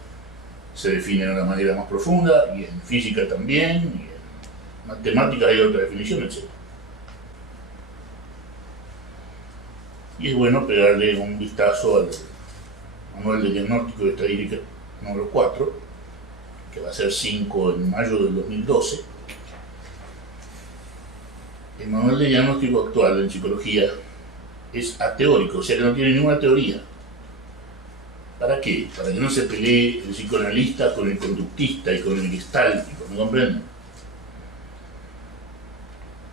se define de una manera más profunda, y en física también, y en matemáticas hay otra definición, etc. Y es bueno pegarle un vistazo al manual de diagnóstico de estadística número 4, que va a ser 5 en mayo del 2012. El manual de diagnóstico actual en psicología es ateórico, o sea que no tiene ninguna teoría. ¿Para qué? Para que no se pelee el psicoanalista con el conductista y con el gestaltico, ¿me comprenden?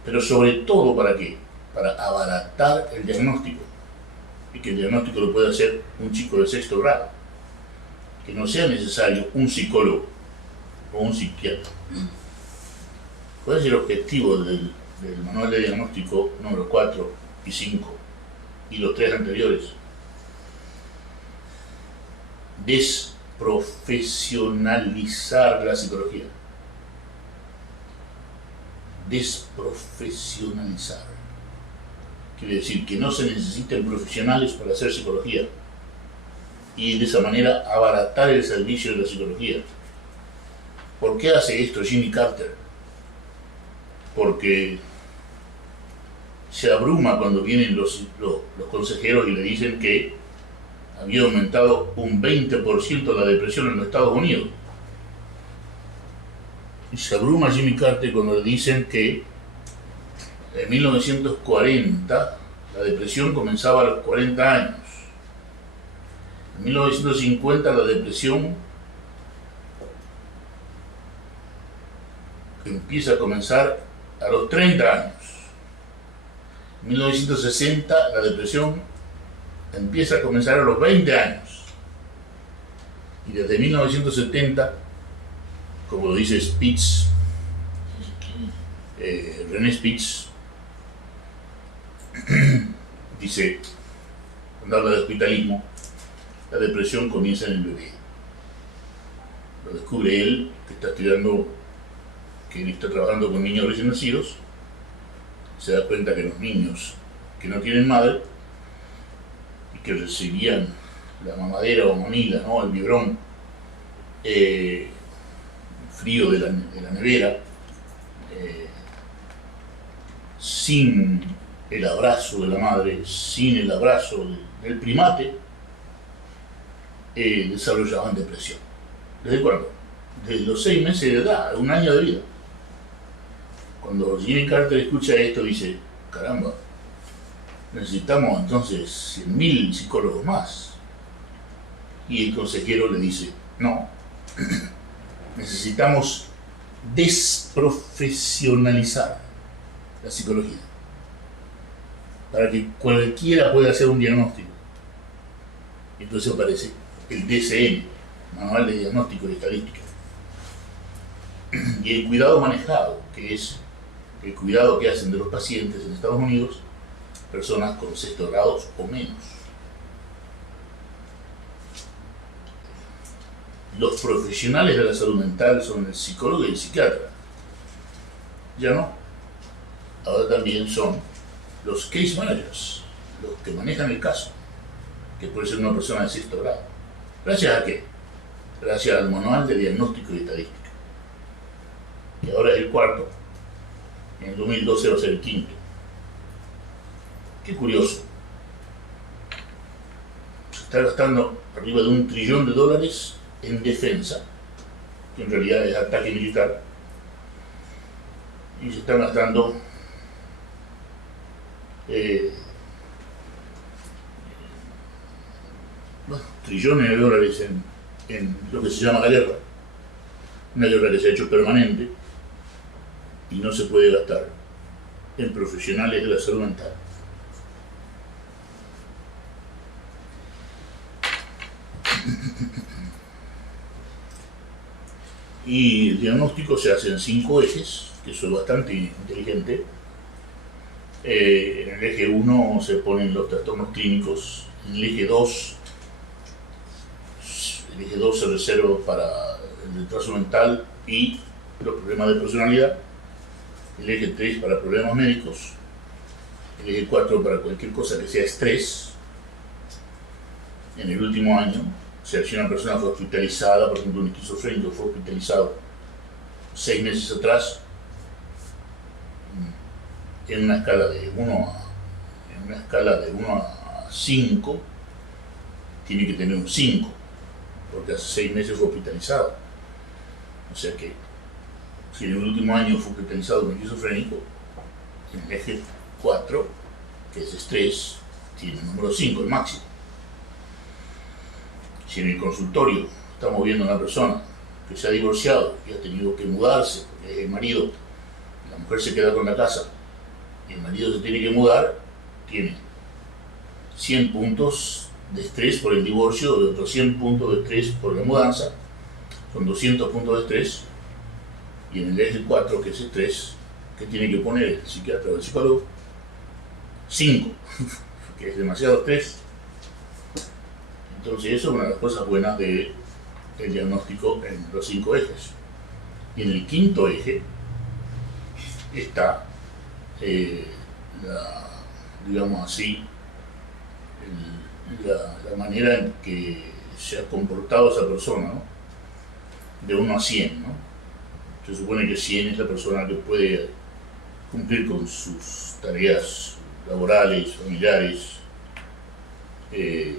Pero sobre todo, ¿para qué? Para abaratar el diagnóstico. Y que el diagnóstico lo pueda hacer un chico de sexto grado. Que no sea necesario un psicólogo o un psiquiatra. ¿Cuál es el objetivo del manual de diagnóstico número 4 y 5 y los 3 anteriores? Desprofesionalizar la psicología. Desprofesionalizar. Quiere decir que no se necesiten profesionales para hacer psicología y de esa manera abaratar el servicio de la psicología. ¿Por qué hace esto Jimmy Carter? Porque se abruma cuando vienen los consejeros y le dicen que había aumentado un 20% la depresión en los Estados Unidos. Y se abruma Jimmy Carter cuando le dicen que en 1940 la depresión comenzaba a los 40 años. En 1950 la depresión empieza a comenzar a los 30 años. En 1960 la depresión empieza a comenzar a los 20 años. Y desde 1970, como lo dice Spitz, René Spitz, dice, cuando habla de hospitalismo, la depresión comienza en el bebé. Lo descubre él, que está estudiando, que él está trabajando con niños recién nacidos. Se da cuenta que los niños que no tienen madre y que recibían la mamadera o mamila, ¿no?, el biberón frío de la nevera, sin el abrazo de la madre, sin el abrazo del primate, desarrollaban depresión. ¿Desde cuándo? Desde los 6 meses de edad, 1 año de vida. Cuando Jimmy Carter escucha esto, dice, caramba, necesitamos entonces 100.000 psicólogos más. Y el consejero le dice, no, necesitamos desprofesionalizar la psicología para que cualquiera pueda hacer un diagnóstico. Entonces aparece el DSM, Manual de Diagnóstico y Estadística. Y el cuidado manejado, que es el cuidado que hacen de los pacientes en Estados Unidos, personas con sexto grados o menos. Los profesionales de la salud mental son el psicólogo y el psiquiatra. Ya no. Ahora también son los case managers, los que manejan el caso, que puede ser una persona de sexto grado. ¿Gracias a qué? Gracias al Manual de Diagnóstico y Estadística, que ahora es el 4. En el 2012 va a ser el 5. Qué curioso. Se está gastando arriba de $1 trillón en defensa, que en realidad es ataque militar, y se están gastando trillones de dólares en lo que se llama la guerra, una guerra que se ha hecho permanente y no se puede gastar en profesionales de la salud mental. Y el diagnóstico se hace en 5 ejes, que eso es bastante inteligente. En el eje 1 se ponen los trastornos clínicos, en el eje 2 se reserva para el retraso mental y los problemas de personalidad, el eje 3 para problemas médicos, el eje 4 para cualquier cosa que sea estrés. En el último año, o sea, si una persona fue hospitalizada, por ejemplo un esquizofrénico fue hospitalizado 6 meses atrás, en una escala de 1 a 5, tiene que tener un 5, porque hace 6 meses fue hospitalizado. O sea que, si en el último año fue hospitalizado con esquizofrénico, en el eje 4, que es estrés, tiene el número 5, el máximo. Si en el consultorio estamos viendo a una persona que se ha divorciado y ha tenido que mudarse porque el marido, la mujer se queda con la casa y el marido se tiene que mudar, tiene 100 puntos de estrés por el divorcio y otros 100 puntos de estrés por la mudanza, son 200 puntos de estrés, y en el eje 4, que es estrés, que tiene que poner el psiquiatra o el psicólogo, 5, que es demasiado estrés. Entonces eso es una de las cosas buenas del diagnóstico en los 5 ejes. Y en el quinto eje está, digamos así, la manera en que se ha comportado esa persona, ¿no? De 1 a 100, ¿no? Se supone que 100 es la persona que puede cumplir con sus tareas laborales, familiares, de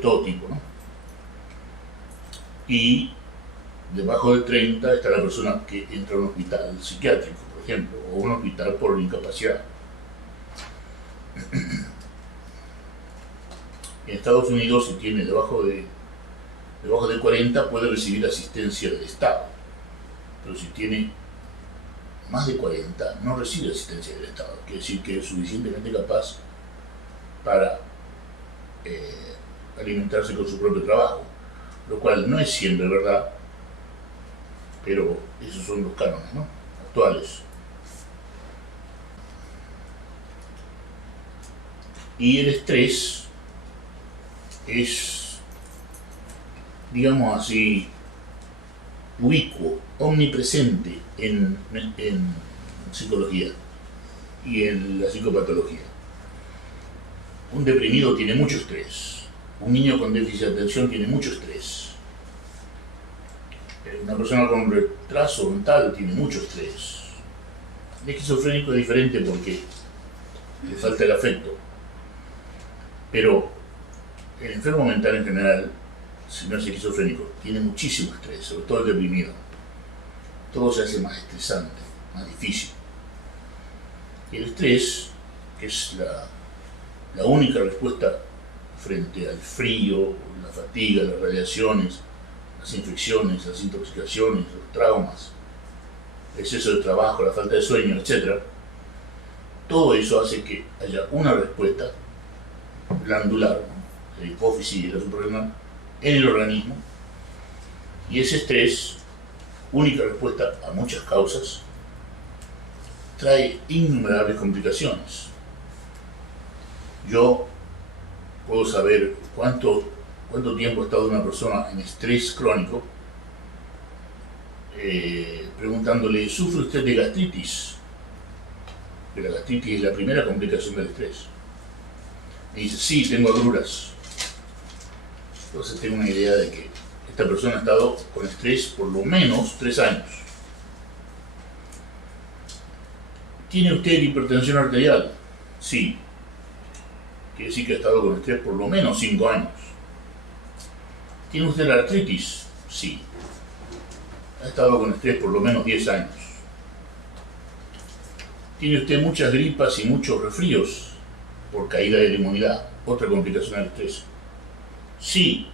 todo tipo, ¿no? Y debajo de 30 está la persona que entra a un hospital psiquiátrico, por ejemplo, o un hospital por incapacidad. En Estados Unidos, si tiene debajo de 40, puede recibir asistencia del Estado, pero si tiene más de 40, no recibe asistencia del Estado. Quiere decir que es suficientemente capaz para alimentarse con su propio trabajo, lo cual no es siempre verdad, pero esos son los cánones, ¿no?, actuales. Y el estrés es, digamos así, ubicuo, omnipresente en psicología y en la psicopatología. Un deprimido tiene mucho estrés, un niño con déficit de atención tiene mucho estrés, una persona con retraso mental tiene mucho estrés. El esquizofrénico es diferente porque le falta el afecto, pero el enfermo mental en general, si no es esquizofrénico, tiene muchísimo estrés, sobre todo el deprimido. Todo se hace más estresante, más difícil. Y el estrés, que es la única respuesta frente al frío, la fatiga, las radiaciones, las infecciones, las intoxicaciones, los traumas, el exceso de trabajo, la falta de sueño, etc. Todo eso hace que haya una respuesta glandular, la hipófisis y la suprarrenal, en el organismo, y ese estrés, única respuesta a muchas causas, trae innumerables complicaciones. Yo puedo saber cuánto tiempo ha estado una persona en estrés crónico, preguntándole: ¿sufre usted de gastritis? Que la gastritis es la primera complicación del estrés. Me dice: sí, tengo agruras. Entonces tengo una idea de que esta persona ha estado con estrés por lo menos 3 años. ¿Tiene usted hipertensión arterial? Sí. Quiere decir que ha estado con estrés por lo menos 5 años. ¿Tiene usted la artritis? Sí. Ha estado con estrés por lo menos 10 años. ¿Tiene usted muchas gripas y muchos resfríos por caída de la inmunidad? Otra complicación del estrés. Sí.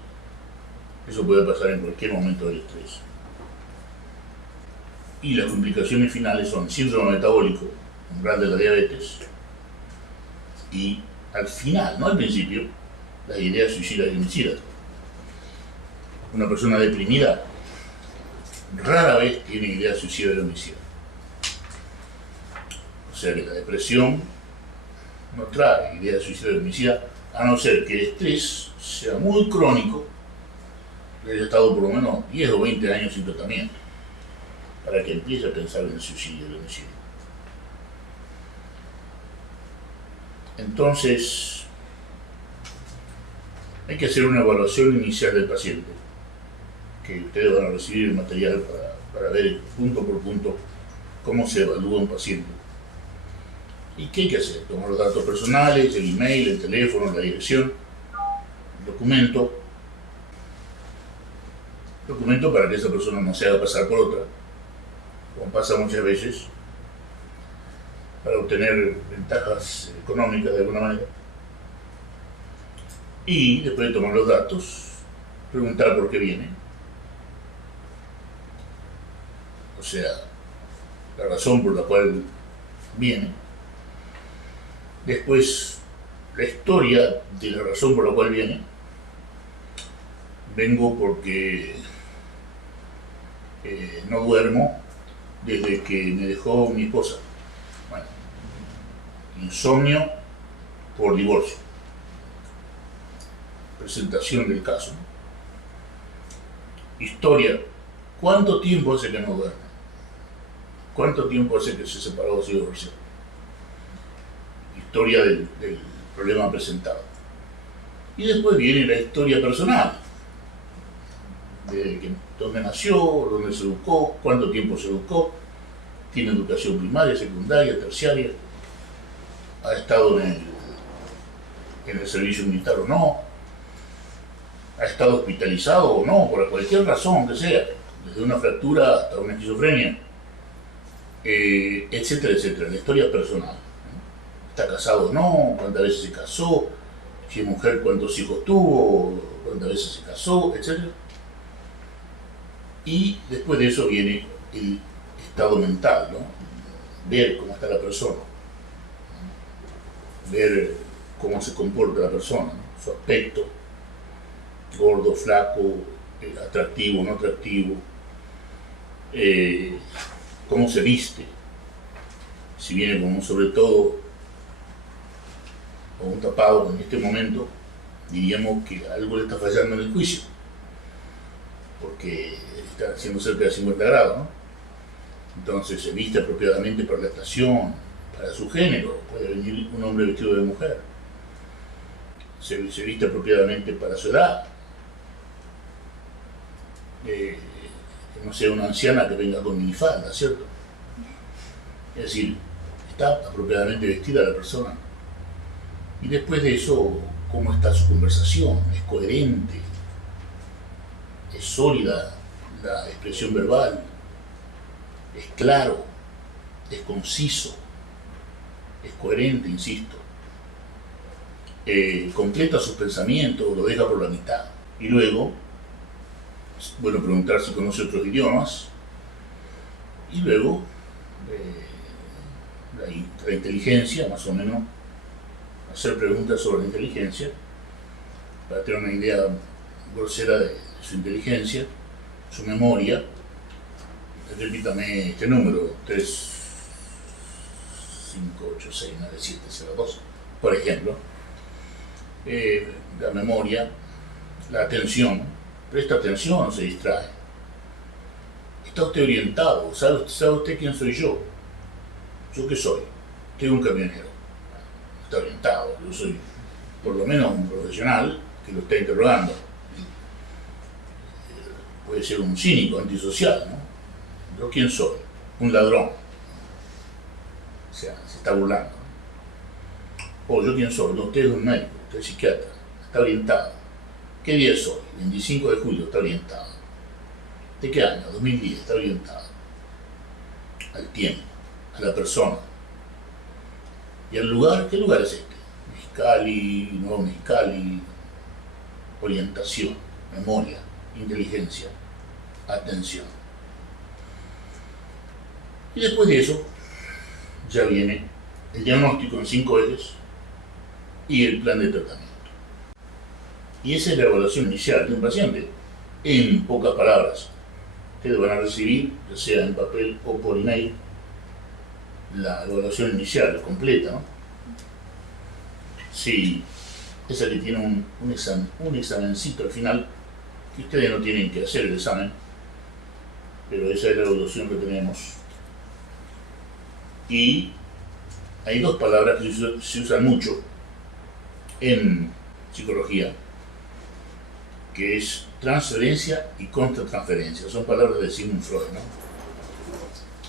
Eso puede pasar en cualquier momento del estrés. Y las complicaciones finales son síndrome metabólico, umbral de la diabetes, y al final, no al principio, las ideas suicidas y homicidas. Una persona deprimida rara vez tiene ideas suicidas y homicidas. O sea que la depresión no trae ideas suicidas y homicidas, a no ser que el estrés sea muy crónico, que haya estado por lo menos 10 o 20 años sin tratamiento, para que empiece a pensar en el suicidio y el homicidio. Entonces, hay que hacer una evaluación inicial del paciente, que ustedes van a recibir el material para ver punto por punto cómo se evalúa un paciente. ¿Y qué hay que hacer? Tomar los datos personales, el email, el teléfono, la dirección, el documento para que esa persona no se haga pasar por otra, como pasa muchas veces, para obtener ventajas económicas de alguna manera. Y después de tomar los datos, preguntar por qué viene. O sea, la razón por la cual viene. Después, la historia de la razón por la cual viene. Vengo porque no duermo desde que me dejó mi esposa. Bueno, insomnio por divorcio. Presentación del caso. Historia. ¿Cuánto tiempo hace que no duerme? ¿Cuánto tiempo hace que se separó o se divorció? Historia del problema presentado. Y después viene la historia personal. De dónde nació, dónde se educó, cuánto tiempo se educó, tiene educación primaria, secundaria, terciaria, ha estado en el servicio militar o no, ha estado hospitalizado o no, por cualquier razón que sea, desde una fractura hasta una esquizofrenia, etcétera, etcétera, la historia personal. ¿Está casado o no? ¿Cuántas veces se casó? Si es mujer, ¿cuántos hijos tuvo? ¿Cuántas veces se casó? Etcétera. Y después de eso viene el estado mental, ¿no? Ver cómo está la persona, ver cómo se comporta la persona, ¿no? Su aspecto, gordo, flaco, atractivo, no atractivo, cómo se viste, si viene con un sobre todo o un tapado. En este momento diríamos que algo le está fallando en el juicio, porque está haciendo cerca de 50 grados, ¿no? Entonces se viste apropiadamente para la estación, para su género. Puede venir un hombre vestido de mujer, se viste apropiadamente para su edad, que no sea una anciana que venga con minifalda, ¿cierto? Es decir, está apropiadamente vestida la persona. Y después de eso, cómo está su conversación, es coherente, es sólida la expresión verbal, es claro, es conciso, es coherente, insisto, completa sus pensamientos, lo deja por la mitad. Y luego, bueno, preguntar si conoce otros idiomas, y luego la inteligencia, más o menos, hacer preguntas sobre la inteligencia, para tener una idea grosera de su inteligencia, su memoria. Repítame este número, 35869702, por ejemplo. La memoria, la atención, presta atención, no se distrae. Está usted orientado, sabe usted quién soy yo. ¿Yo qué soy? Soy un camionero. Está orientado, yo soy por lo menos un profesional que lo está interrogando. Puede ser un cínico, antisocial, ¿no? ¿Yo quién soy? Un ladrón. O sea, se está burlando. O ¿yo quién soy? No, usted es un médico, usted es psiquiatra, está orientado. ¿Qué día soy? 25 de julio, está orientado. ¿De qué año? 2010, está orientado. Al tiempo, a la persona. ¿Y al lugar? ¿Qué lugar es este? Mexicali, Nuevo Mexicali, orientación, memoria, inteligencia, atención. Y después de eso, ya viene el diagnóstico en 5 ejes y el plan de tratamiento. Y esa es la evaluación inicial de un paciente. En pocas palabras, ustedes van a recibir, ya sea en papel o por email, la evaluación inicial completa, ¿no? Sí, esa que tiene un examencito al final, que ustedes no tienen que hacer el examen, pero esa es la evaluación que tenemos. Y hay 2 palabras que se usan mucho en psicología, que es transferencia y contratransferencia. Son palabras de Sigmund Freud, ¿no?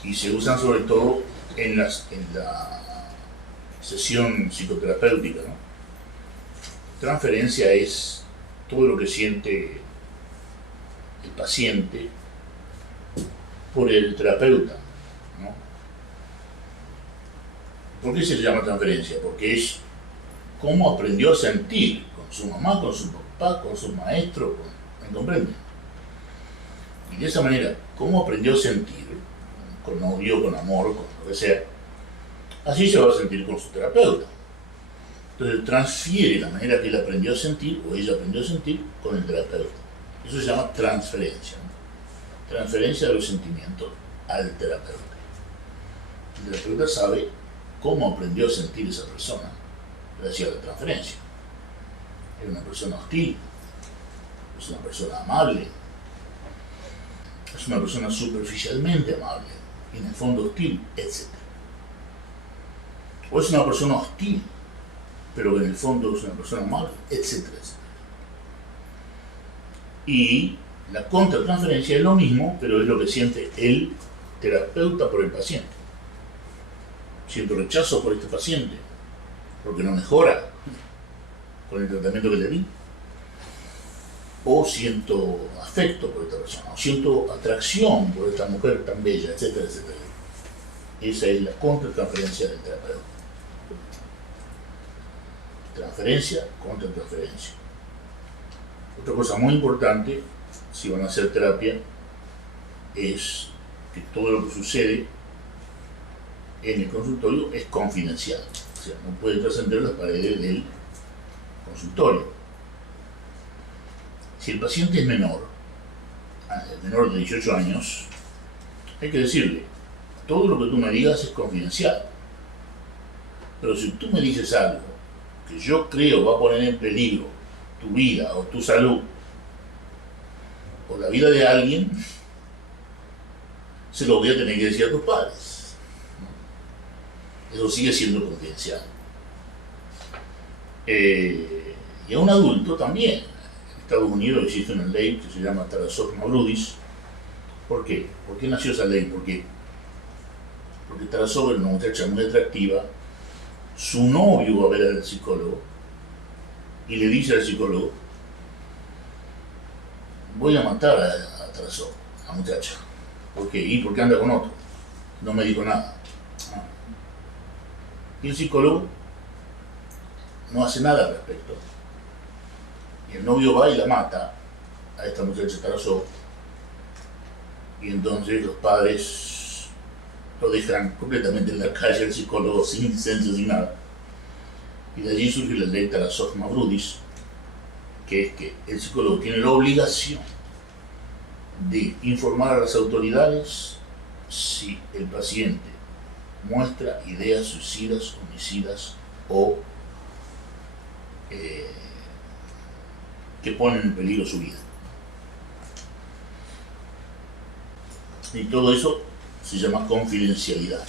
Y se usan sobre todo en la sesión psicoterapéutica, ¿no? Transferencia es todo lo que siente el paciente por el terapeuta, ¿no? ¿Por qué se le llama transferencia? Porque es cómo aprendió a sentir con su mamá, con su papá, con su maestro, ¿me comprenden? Y de esa manera, cómo aprendió a sentir, con odio, con amor, con lo que sea, así se va a sentir con su terapeuta. Entonces transfiere la manera que él aprendió a sentir, o ella aprendió a sentir, con el terapeuta. Eso se llama transferencia, ¿no? Transferencia de los sentimientos al terapeuta. El terapeuta sabe cómo aprendió a sentir esa persona gracias a la transferencia. Es una persona hostil, es una persona amable, es una persona superficialmente amable, y en el fondo hostil, etc. O es una persona hostil, pero que en el fondo es una persona amable, etcétera, etcétera. Y la contratransferencia es lo mismo, pero es lo que siente el terapeuta por el paciente. Siento rechazo por este paciente, porque no mejora con el tratamiento que le di. O siento afecto por esta persona, o siento atracción por esta mujer tan bella, etcétera, etcétera. Esa es la contratransferencia del terapeuta. Transferencia contra transferencia. Otra cosa muy importante, si van a hacer terapia, es que todo lo que sucede en el consultorio es confidencial. O sea, no puede trascender las paredes del consultorio. Si el paciente es menor de 18 años, hay que decirle, todo lo que tú me digas es confidencial. Pero si tú me dices algo que yo creo va a poner en peligro tu vida o tu salud o la vida de alguien, se lo voy a tener que decir a tus padres. Eso sigue siendo confidencial. Y a un adulto también. En Estados Unidos existe una ley que se llama Tarasov-Mavrodis. ¿Por qué? ¿Por qué nació esa ley? Porque Tarasov era una muchacha muy atractiva. Su novio va a ver al psicólogo y le dice al psicólogo: voy a matar a Tarasov, a la muchacha. ¿Por qué? ¿Y por qué anda con otro? No me dijo nada. Y el psicólogo no hace nada al respecto. Y el novio va y la mata a esta muchacha Tarasov. Y entonces los padres lo dejan completamente en la calle al psicólogo, sin licencia, sin nada. Y de allí surge la ley Tarasov-Mavrodis, que es que el psicólogo tiene la obligación de informar a las autoridades si el paciente muestra ideas suicidas, homicidas o que ponen en peligro su vida. Y todo eso se llama confidencialidad,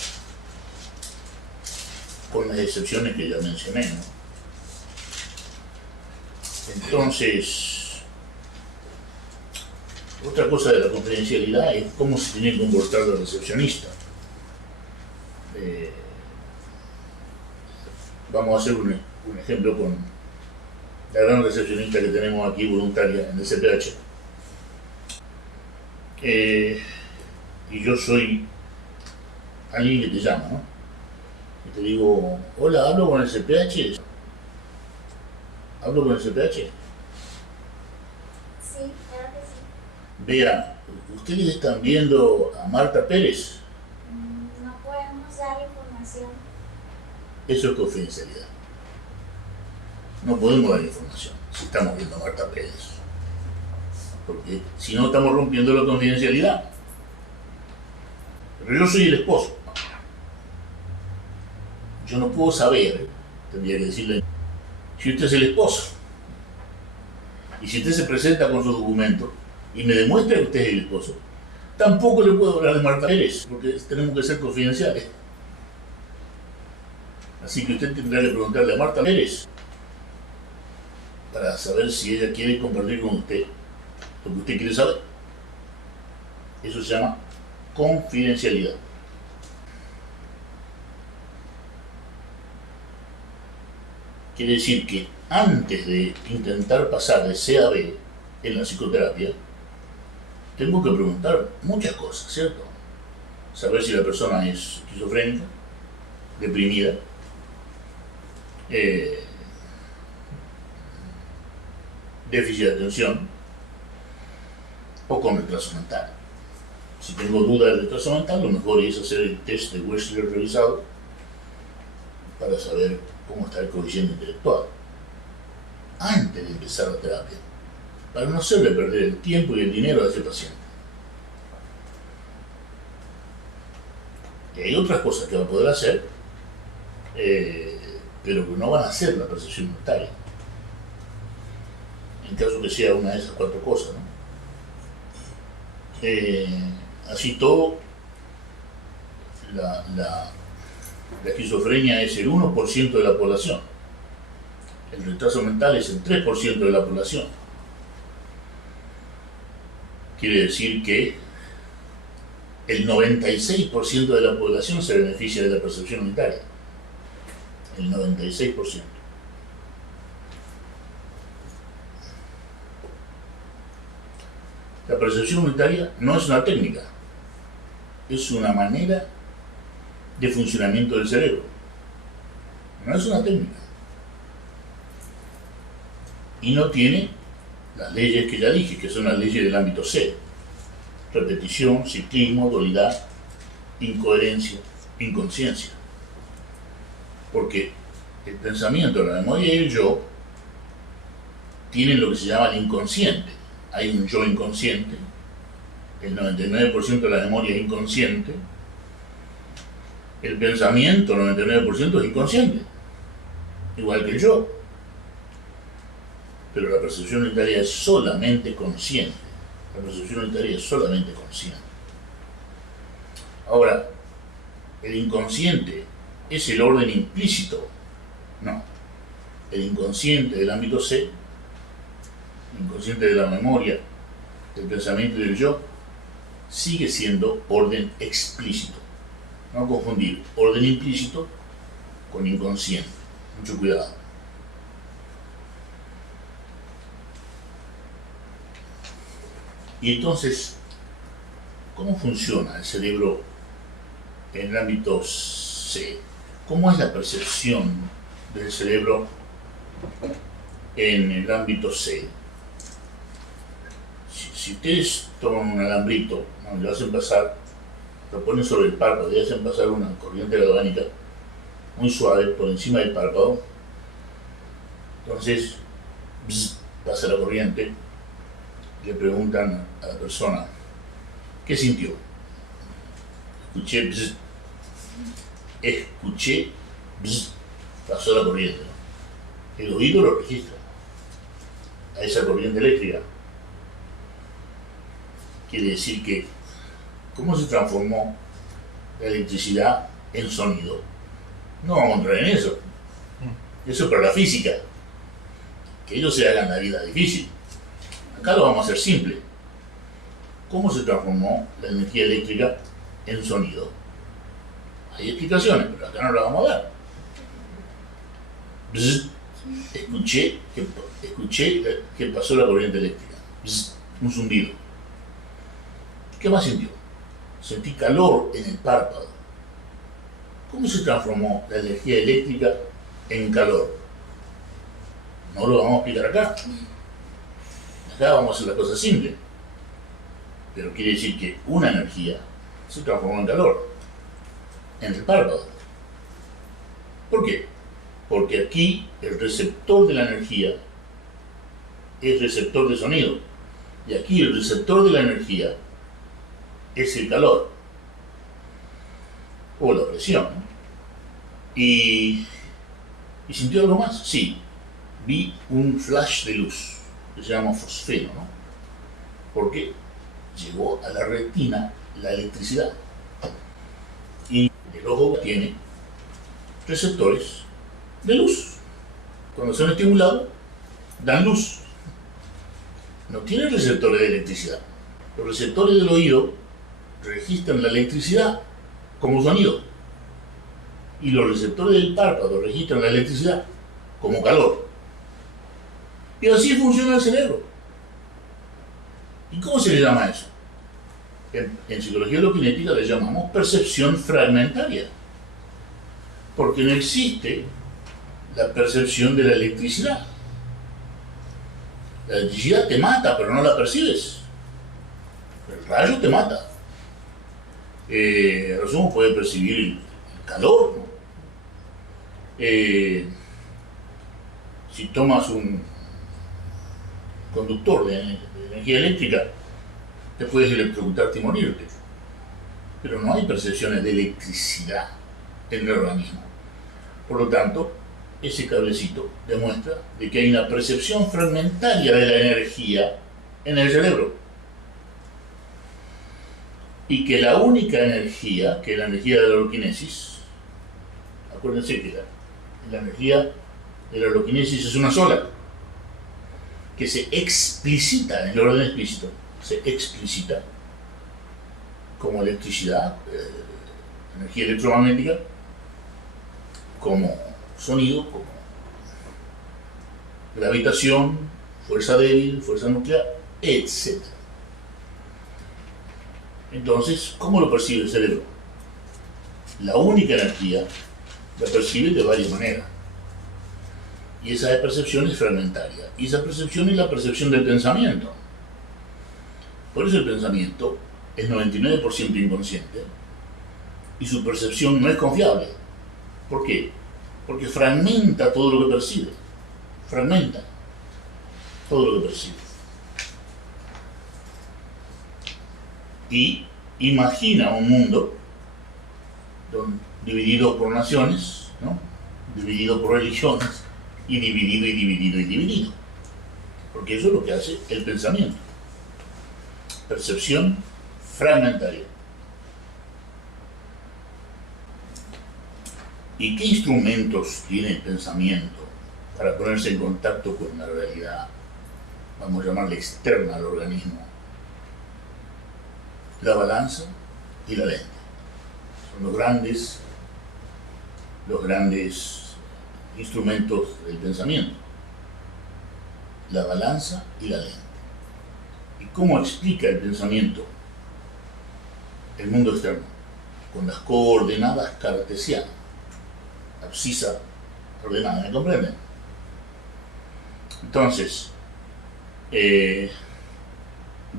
con las excepciones que ya mencioné, ¿no? Entonces, otra cosa de la confidencialidad es cómo se tiene que comportar el recepcionista. Vamos a hacer un ejemplo con la gran recepcionista que tenemos aquí, voluntaria en el CPH. Y yo soy alguien que te llama, ¿no? Y te digo: hola, ¿hablo con el CPH? ¿Hablo con el CPH? Sí, claro que sí. Vea, ¿ustedes están viendo a Marta Pérez? No podemos dar información. Eso es confidencialidad. No podemos dar información si estamos viendo a Marta Pérez. Porque si no, estamos rompiendo la confidencialidad. Pero yo soy el esposo. Yo no puedo saber, tendría que decirle, si usted es el esposo. Y si usted se presenta con su documento y me demuestra que usted es el esposo, tampoco le puedo hablar de Marta Pérez, porque tenemos que ser confidenciales. Así que usted tendrá que preguntarle a Marta Pérez para saber si ella quiere compartir con usted lo que usted quiere saber. Eso se llama confidencialidad. Quiere decir que antes de intentar pasar de C a B en la psicoterapia, tengo que preguntar muchas cosas, ¿cierto? Saber si la persona es esquizofrénica, deprimida, déficit de atención o con retraso mental. Si tengo duda del retraso mental, lo mejor es hacer el test de Wechsler revisado para saber cómo está el coeficiente intelectual antes de empezar la terapia, para no hacerle perder el tiempo y el dinero a ese paciente. Y hay otras cosas que va a poder hacer, pero que no van a hacer la percepción unitaria, en caso que sea una de esas 4 cosas, ¿no? Así todo, la esquizofrenia es el 1% de la población, el retraso mental es el 3% de la población. Quiere decir que el 96% de la población se beneficia de la percepción unitaria. El 96%. La percepción unitaria no es una técnica, es una manera de funcionamiento del cerebro. No es una técnica. Y no tiene las leyes que ya dije, que son las leyes del ámbito C. Repetición, ciclismo, dualidad, incoherencia, inconsciencia. Porque el pensamiento, la memoria y el yo tienen lo que se llama el inconsciente. Hay un yo inconsciente, el 99% de la memoria es inconsciente, el pensamiento, el 99% es inconsciente, igual que el yo. Pero la percepción unitaria es solamente consciente. La percepción unitaria es solamente consciente. Ahora, el inconsciente es el orden implícito. No. El inconsciente del ámbito C, el inconsciente de la memoria, del pensamiento y del yo, sigue siendo orden explícito. No confundir orden implícito con inconsciente. Mucho cuidado. Y entonces, ¿cómo funciona el cerebro en el ámbito C? ¿Cómo es la percepción del cerebro en el ámbito C? Si ustedes toman un alambrito, ¿no?, y lo hacen pasar, lo ponen sobre el párpado y hacen pasar una corriente galvánica muy suave por encima del párpado, entonces pasa la corriente. Le preguntan a la persona, ¿qué sintió? Escuché, bzz. Escuché, bzz. Pasó la corriente, ¿no? El oído lo registra a esa corriente eléctrica. Quiere decir que, ¿cómo se transformó la electricidad en sonido? No vamos a entrar en eso. Eso es para la física. Que ellos se hagan la vida difícil. Acá lo vamos a hacer simple. ¿Cómo se transformó la energía eléctrica en sonido? Hay explicaciones, pero acá no las vamos a dar. Bzz. Escuché que pasó la corriente eléctrica. Bzz. Un zumbido. ¿Qué más sintió? Sentí calor en el párpado. ¿Cómo se transformó la energía eléctrica en calor? No lo vamos a explicar acá. Acá vamos a hacer la cosa simple. Pero quiere decir que una energía se transformó en calor en el párpado. ¿Por qué? Porque aquí el receptor de la energía es receptor de sonido. Y aquí el receptor de la energía es el calor. O la presión, ¿no? ¿Y sintió algo más? Sí. Vi un flash de luz que se llama fosfeno, ¿no? Porque llegó a la retina la electricidad. Y el ojo tiene receptores de luz. Cuando son estimulados, dan luz. No tienen receptores de electricidad. Los receptores del oído registran la electricidad como sonido. Y los receptores del párpado registran la electricidad como calor. Y así funciona el cerebro. ¿Y cómo se le llama eso? En psicología holokinética le llamamos percepción fragmentaria. Porque no existe la percepción de la electricidad. La electricidad te mata, pero no la percibes. El rayo te mata. A lo sumo puede percibir el calor, ¿no? Si tomas un conductor de energía eléctrica, te puedes electrocutarte y morirte. Pero no hay percepciones de electricidad en el organismo. Por lo tanto, ese cablecito demuestra de que hay una percepción fragmentaria de la energía en el cerebro. Y que la única energía, que es la energía de la oroquinesis, acuérdense que la energía de la oroquinesis es una sola, que se explicita en el orden explícito, se explicita como electricidad, energía electromagnética, como sonido, como gravitación, fuerza débil, fuerza nuclear, etc. Entonces, ¿cómo lo percibe el cerebro? La única energía la percibe de varias maneras. Y esa percepción es fragmentaria. Y esa percepción es la percepción del pensamiento. Por eso el pensamiento es 99% inconsciente y su percepción no es confiable. ¿Por qué? Porque fragmenta todo lo que percibe. Fragmenta todo lo que percibe. Y imagina un mundo dividido por naciones, ¿no? Dividido por religiones, y dividido y dividido y dividido. Porque eso es lo que hace el pensamiento. Percepción fragmentaria. ¿Y qué instrumentos tiene el pensamiento para ponerse en contacto con la realidad, vamos a llamarla externa al organismo? La balanza y la lente. Son los grandes instrumentos del pensamiento. La balanza y la lente. ¿Y cómo explica el pensamiento el mundo externo? Con las coordenadas cartesianas. Abscisa ordenada, ¿me comprenden? Entonces,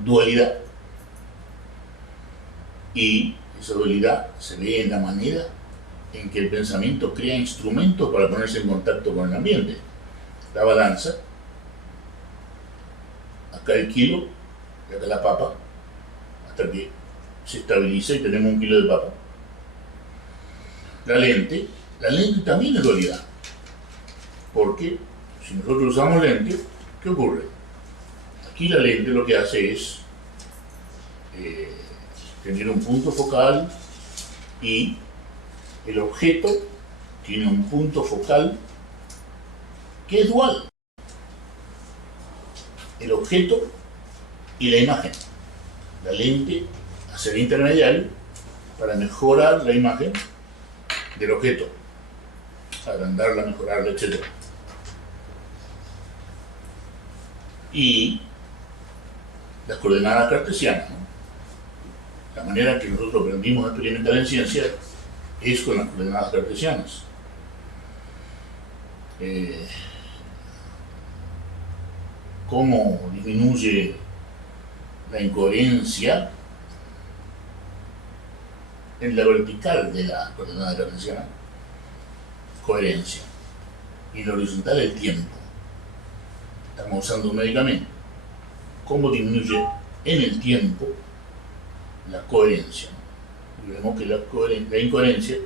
dualidad. Y esa dualidad se ve en la manera en que el pensamiento crea instrumentos para ponerse en contacto con el ambiente. La balanza, acá el kilo, y acá la papa, hasta que se estabiliza y tenemos 1 kilo de papa. La lente también es dualidad, porque si nosotros usamos lente, ¿qué ocurre? Aquí la lente lo que hace es tener un punto focal y el objeto tiene un punto focal que es dual. El objeto y la imagen. La lente hace el intermediario para mejorar la imagen del objeto, agrandarla, mejorarla, etc. Y las coordenadas cartesianas, ¿no? La manera que nosotros aprendimos a experimentar en ciencia es con las coordenadas cartesianas. ¿Cómo disminuye la incoherencia en la vertical de la coordenada cartesiana? Coherencia. Y en la horizontal, el tiempo. Estamos usando un medicamento. ¿Cómo disminuye en el tiempo la coherencia? Y vemos que la incoherencia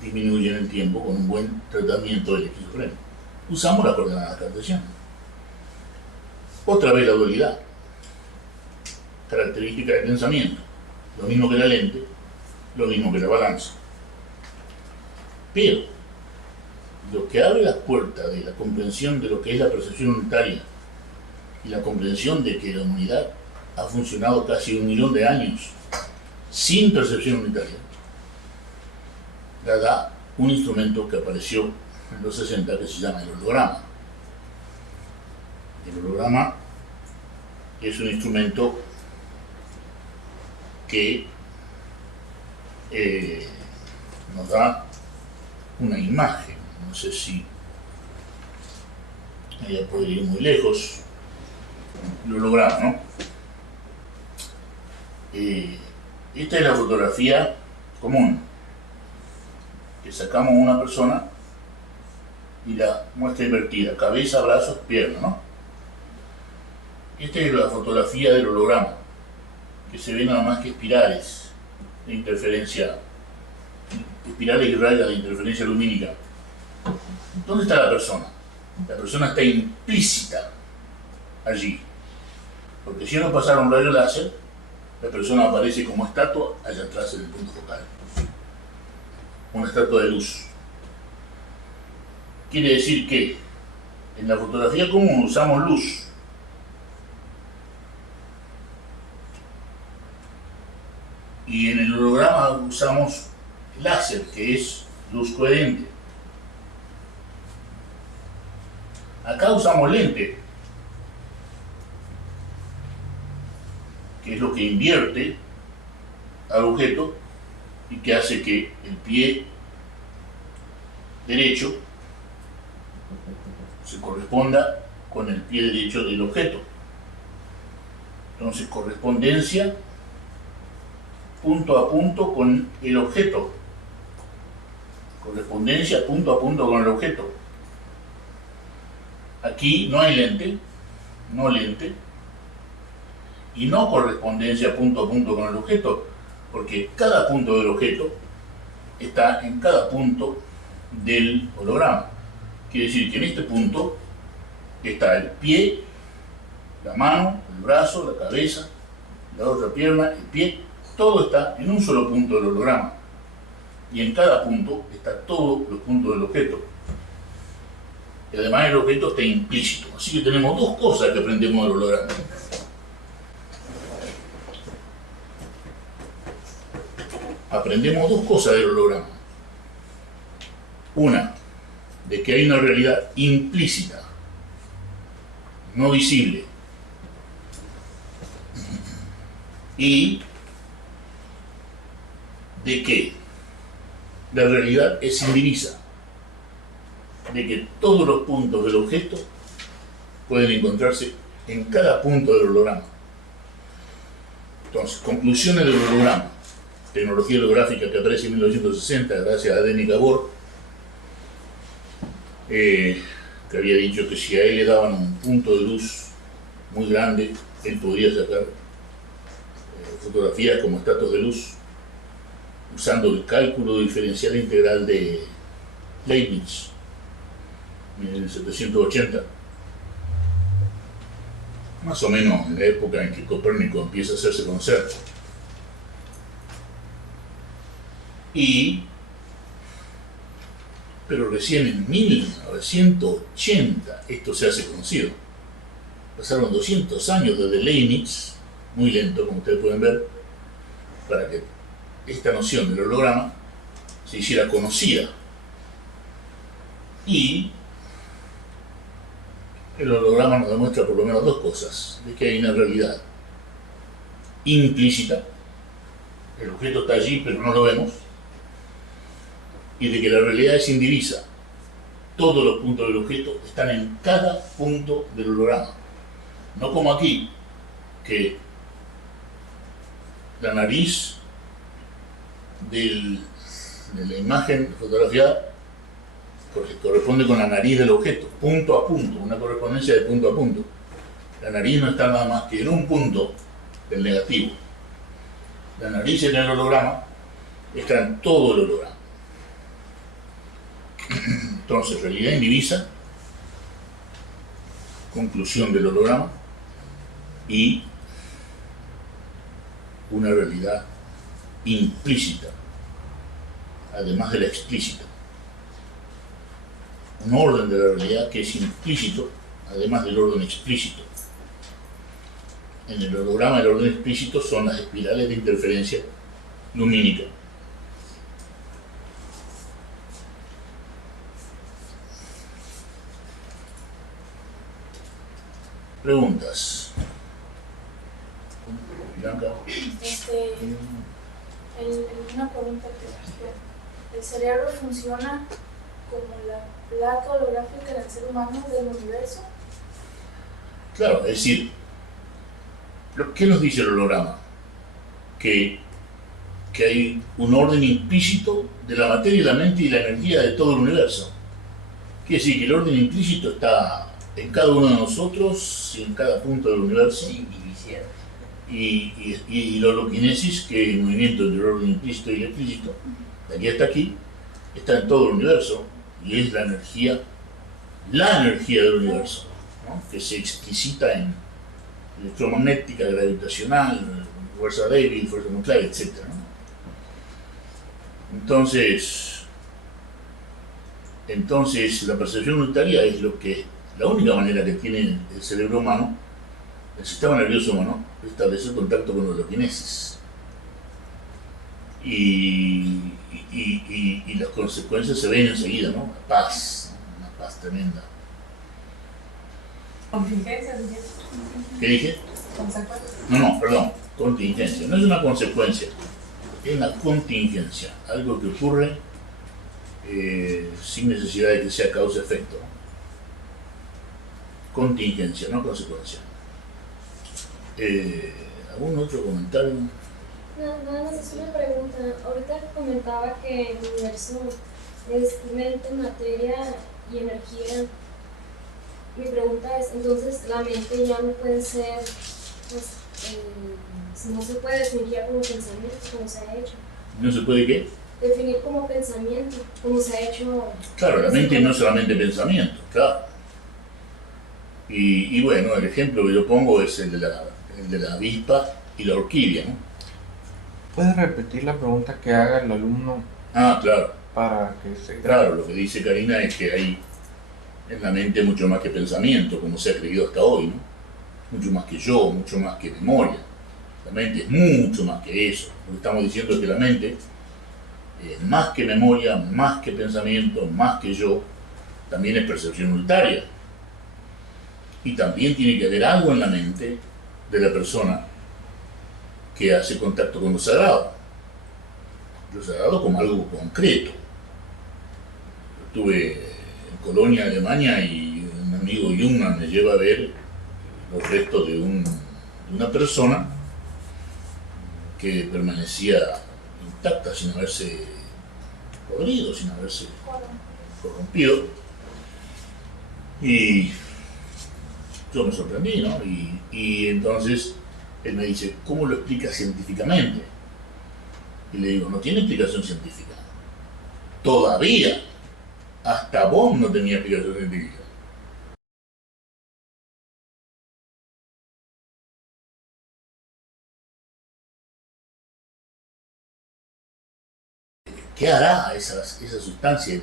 disminuye en el tiempo con un buen tratamiento del esquizofrenia. Usamos la coordenada cartesiana. Otra vez la dualidad, característica del pensamiento, lo mismo que la lente, lo mismo que la balanza. Pero lo que abre las puertas de la comprensión de lo que es la percepción unitaria y la comprensión de que la humanidad ha funcionado casi 1 millón de años sin percepción unitaria, la da un instrumento que apareció en los 60 que se llama el holograma. El holograma es un instrumento que nos da una imagen. No sé si ella puede ir muy lejos. El holograma, ¿no? Esta es la fotografía común que sacamos a una persona y la muestra invertida, cabeza, brazos, piernas, ¿no? Esta es la fotografía del holograma, que se ve nada más que espirales de interferencia, espirales y rayas de interferencia lumínica. ¿Dónde está la persona? La persona está implícita allí, porque si uno pasara un rayo láser, la persona aparece como estatua allá atrás en el punto focal, una estatua de luz. Quiere decir que en la fotografía común usamos luz, y en el holograma usamos láser, que es luz coherente. Acá usamos lente, que es lo que invierte al objeto y que hace que el pie derecho se corresponda con el pie derecho del objeto. Entonces, correspondencia punto a punto con el objeto. Correspondencia punto a punto con el objeto. Aquí no hay lente, no lente, y no correspondencia punto a punto con el objeto, porque cada punto del objeto está en cada punto del holograma. Quiere decir que en este punto está el pie, la mano, el brazo, la cabeza, la otra pierna, el pie, todo está en un solo punto del holograma. Y en cada punto están todos los puntos del objeto. Y además el objeto está implícito. Así que tenemos dos cosas que aprendemos del holograma. Aprendemos dos cosas del holograma. Una, de que hay una realidad implícita, no visible. Y de que la realidad es indivisa, de que todos los puntos del objeto pueden encontrarse en cada punto del holograma. Entonces, conclusiones del holograma. Tecnología holográfica que aparece en 1960 gracias a Denny Gabor, que había dicho que si a él le daban un punto de luz muy grande, él podría sacar fotografías como estatuas de luz usando el cálculo diferencial integral de Leibniz en el 780, más o menos en la época en que Copérnico empieza a hacerse conocer. Pero recién en 1980 esto se hace conocido. Pasaron 200 años desde Leibniz, muy lento como ustedes pueden ver, para que esta noción del holograma se hiciera conocida. Y el holograma nos demuestra por lo menos dos cosas: de que hay una realidad implícita, el objeto está allí pero no lo vemos, y de que la realidad es indivisa. Todos los puntos del objeto están en cada punto del holograma. No como aquí, que la nariz de la imagen fotografiada corresponde con la nariz del objeto, punto a punto, una correspondencia de punto a punto. La nariz no está nada más que en un punto del negativo. La nariz en el holograma está en todo el holograma. Entonces, realidad indivisa, conclusión del holograma, y una realidad implícita, además de la explícita. Un orden de la realidad que es implícito, además del orden explícito. En el holograma, el orden explícito son las espirales de interferencia lumínica. Preguntas. Blanca. Una pregunta que ¿el cerebro funciona como la placa holográfica del ser humano del universo? Claro, es decir, ¿qué nos dice el holograma? Que hay un orden implícito de la materia y la mente y la energía de todo el universo. Quiere decir que el orden implícito está en cada uno de nosotros y en cada punto del universo. Sin división. Y la holoquinesis, que es el movimiento entre el orden implícito y el explícito, de aquí hasta aquí, está en todo el universo y es la energía del universo, ¿no? Que se explicita en electromagnética, gravitacional, fuerza débil, fuerza nuclear, etc., ¿no? Entonces la percepción unitaria es la única manera que tiene el cerebro humano, el sistema nervioso humano, de establecer contacto con la holoquinesis. Y las consecuencias se ven enseguida, ¿no? La paz, ¿no? Una paz tremenda. Contingencia, ¿Qué dije? consecuencia. No, perdón, contingencia. No es una consecuencia, es una contingencia, algo que ocurre sin necesidad de que sea causa-efecto. Contingencia, no consecuencia. ¿Algún otro comentario? Nada más es una pregunta. Ahorita comentaba que el universo es mente, materia y energía. Mi pregunta es, entonces la mente ya no puede ser, pues, no se puede definir ya como pensamiento, como se ha hecho. ¿No se puede qué? Definir como pensamiento, como se ha hecho. Claro, la mente no es solamente pensamiento, claro. Y bueno, el ejemplo que yo pongo es el de la avispa y la orquídea, ¿no? ¿Puede repetir la pregunta que haga el alumno Ah, claro. para que se Claro, lo que dice Karina es que hay en la mente mucho más que pensamiento, como se ha creído hasta hoy, ¿no? Mucho más que yo, mucho más que memoria. La mente es mucho más que eso. Lo que estamos diciendo es que la mente es más que memoria, más que pensamiento, más que yo, también es percepción unitaria. Y también tiene que haber algo en la mente de la persona que hace contacto con lo sagrado. Lo sagrado como algo concreto. Yo estuve en Colonia, Alemania, y un amigo Jungmann me lleva a ver los restos de una persona que permanecía intacta sin haberse podrido, sin haberse corrompido. Y yo me sorprendí, ¿no? Y entonces él me dice, ¿cómo lo explica científicamente? Y le digo, no tiene explicación científica. Todavía. Hasta vos no tenía explicación científica. ¿Qué hará esa sustancia en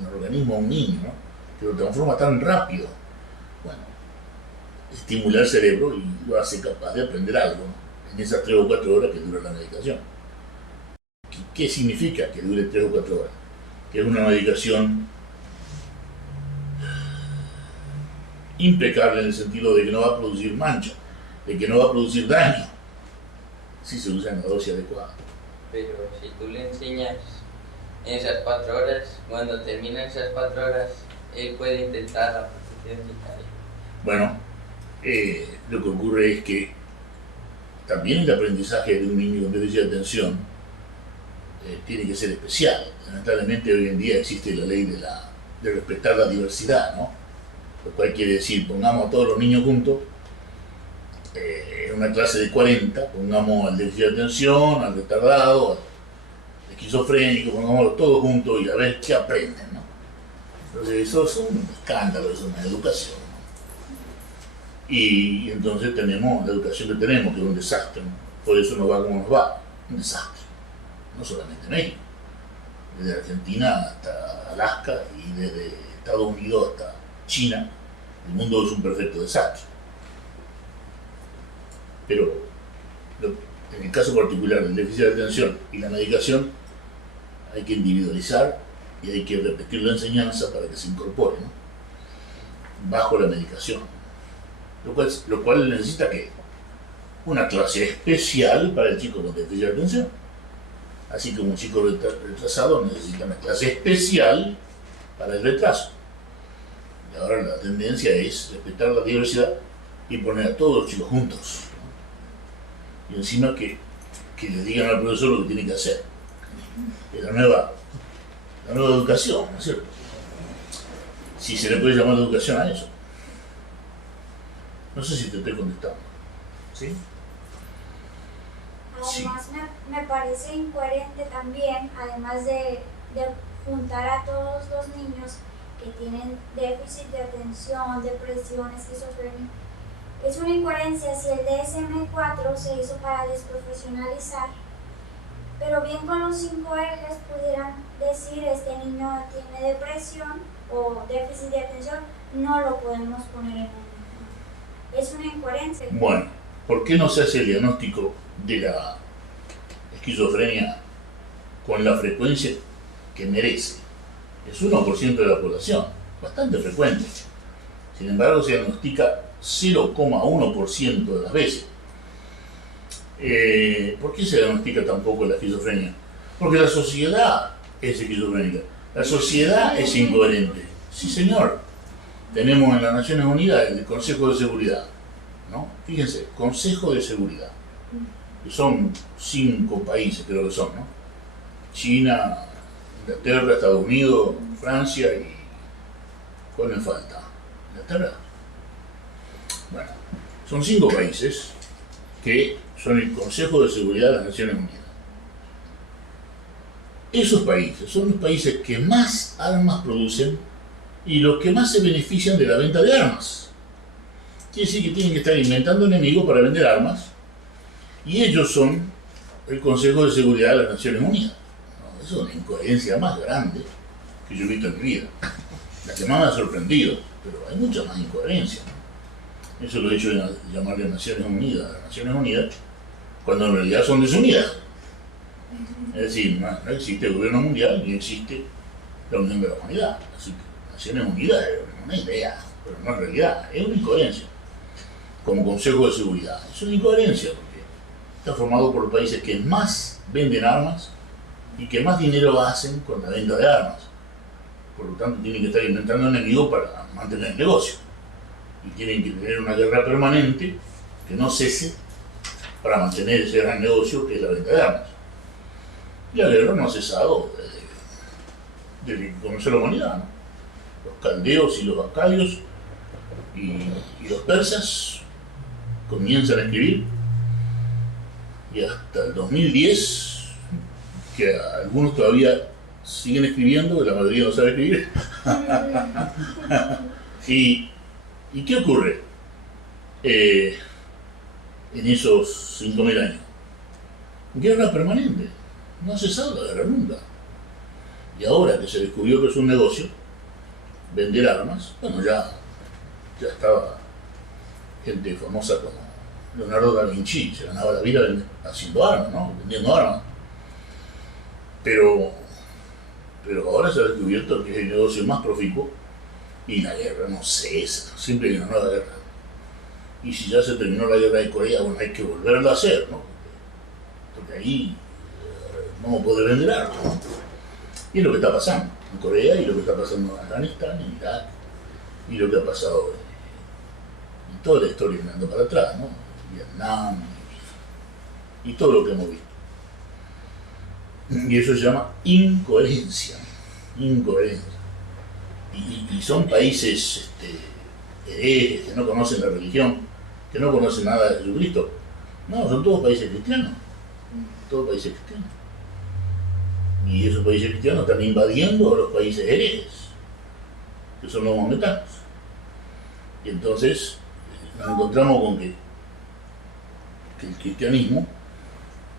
el organismo de un niño, ¿no? Que lo transforma tan rápido? Bueno, estimula el cerebro y lo hace capaz de aprender algo, ¿no? En esas 3 o 4 horas que dura la medicación. ¿Qué significa que dure 3 o 4 horas? Que es una medicación impecable en el sentido de que no va a producir mancha, de que no va a producir daño, si se usa en la dosis adecuada. Pero si tú le enseñas en esas 4 horas, cuando termina esas 4 horas, él puede intentar la percepción unitaria. Bueno, lo que ocurre es que también el aprendizaje de un niño con déficit de atención tiene que ser especial. Lamentablemente hoy en día existe la ley de respetar la diversidad, ¿no? Lo cual quiere decir, pongamos a todos los niños juntos, en una clase de 40, pongamos al déficit de atención, al retardado, al esquizofrénico, pongámoslos todos juntos y a ver qué aprenden, ¿no? Entonces eso es un escándalo, eso es una educación, ¿no? Y entonces tenemos la educación que tenemos, que es un desastre, ¿no? Por eso nos va como nos va, un desastre. No solamente México, desde Argentina hasta Alaska y desde Estados Unidos hasta China, el mundo es un perfecto desastre. Pero en el caso particular del déficit de atención y la medicación, hay que individualizar y hay que repetir la enseñanza para que se incorpore, ¿no? Bajo la medicación. Lo cual necesita que una clase especial para el chico con déficit de atención. Así como un chico retrasado necesita una clase especial para el retraso. Y ahora la tendencia es respetar la diversidad y poner a todos los chicos juntos, ¿no? Y encima que le digan al profesor lo que tiene que hacer. Es la nueva educación, ¿no es cierto? Si se le puede llamar educación a eso. No sé si te estoy contestando. ¿Sí? Además, me parece incoherente también, además de juntar a todos los niños que tienen déficit de atención, depresión, esquizofrenia. Es una incoherencia si el DSM-4 se hizo para desprofesionalizar, pero bien con los 5 ejes pudieran decir este niño tiene depresión o déficit de atención, no lo podemos poner en un... Es una incoherencia. Bueno, ¿por qué no se hace el diagnóstico de la esquizofrenia con la frecuencia que merece? Es 1% de la población, bastante frecuente. Sin embargo, se diagnostica 0,1% de las veces. ¿Por qué se diagnostica tampoco la esquizofrenia? Porque la sociedad es esquizofrénica. La sociedad es incoherente. Sí, señor. Tenemos en las Naciones Unidas el Consejo de Seguridad, ¿no? Fíjense, Consejo de Seguridad, que son 5 países, creo que son, ¿no? China, Inglaterra, Estados Unidos, Francia y... ¿cuál me falta? ¿Inglaterra? Bueno, son 5 países que son el Consejo de Seguridad de las Naciones Unidas. Esos países son los países que más armas producen y los que más se benefician de la venta de armas. Quiere decir que tienen que estar inventando enemigos para vender armas, y ellos son el Consejo de Seguridad de las Naciones Unidas. No, eso es una incoherencia más grande que yo he visto en mi vida. La que más me ha sorprendido, pero hay mucha más incoherencia. Eso lo he hecho en llamarle Naciones Unidas, cuando en realidad son desunidas. Es decir, no existe el gobierno mundial ni existe la Unión de la Humanidad. Así que Naciones Unidas es una idea, pero no en realidad, es una incoherencia. Como Consejo de Seguridad, es una incoherencia porque está formado por los países que más venden armas y que más dinero hacen con la venta de armas. Por lo tanto, tienen que estar inventando enemigos para mantener el negocio. Y tienen que tener una guerra permanente que no cese para mantener ese gran negocio que es la venta de armas. Y la guerra no ha cesado desde que comenzó la humanidad, ¿no? Los caldeos y los acadios y los persas comienzan a escribir, y hasta el 2010, que algunos todavía siguen escribiendo, que la mayoría no sabe escribir. ¿Y qué ocurre en esos 5.000 años? Guerra permanente. No ha cesado la guerra nunca. Y ahora que se descubrió que es un negocio, vender armas, bueno, ya estaba gente famosa como Leonardo da Vinci, se ganaba la vida haciendo armas, ¿no? Vendiendo armas. Pero ahora se ha descubierto que es el negocio más proficuo y la guerra no cesa, siempre hay una nueva guerra. Y si ya se terminó la guerra de Corea, bueno, hay que volverla a hacer, ¿no? Porque ahí vamos a poder vender armas, ¿no? Y es lo que está pasando en Corea, y lo que está pasando en Afganistán, en Irak, y lo que ha pasado en toda la historia mirando para atrás, ¿no? Vietnam, y todo lo que hemos visto. Y eso se llama incoherencia. Y son países herejes, que no conocen la religión, que no conocen nada de Jesucristo. No, son todos países cristianos. Todos países cristianos. Y esos países cristianos están invadiendo a los países herejes, que son los maometanos. Y entonces nos encontramos con que el cristianismo,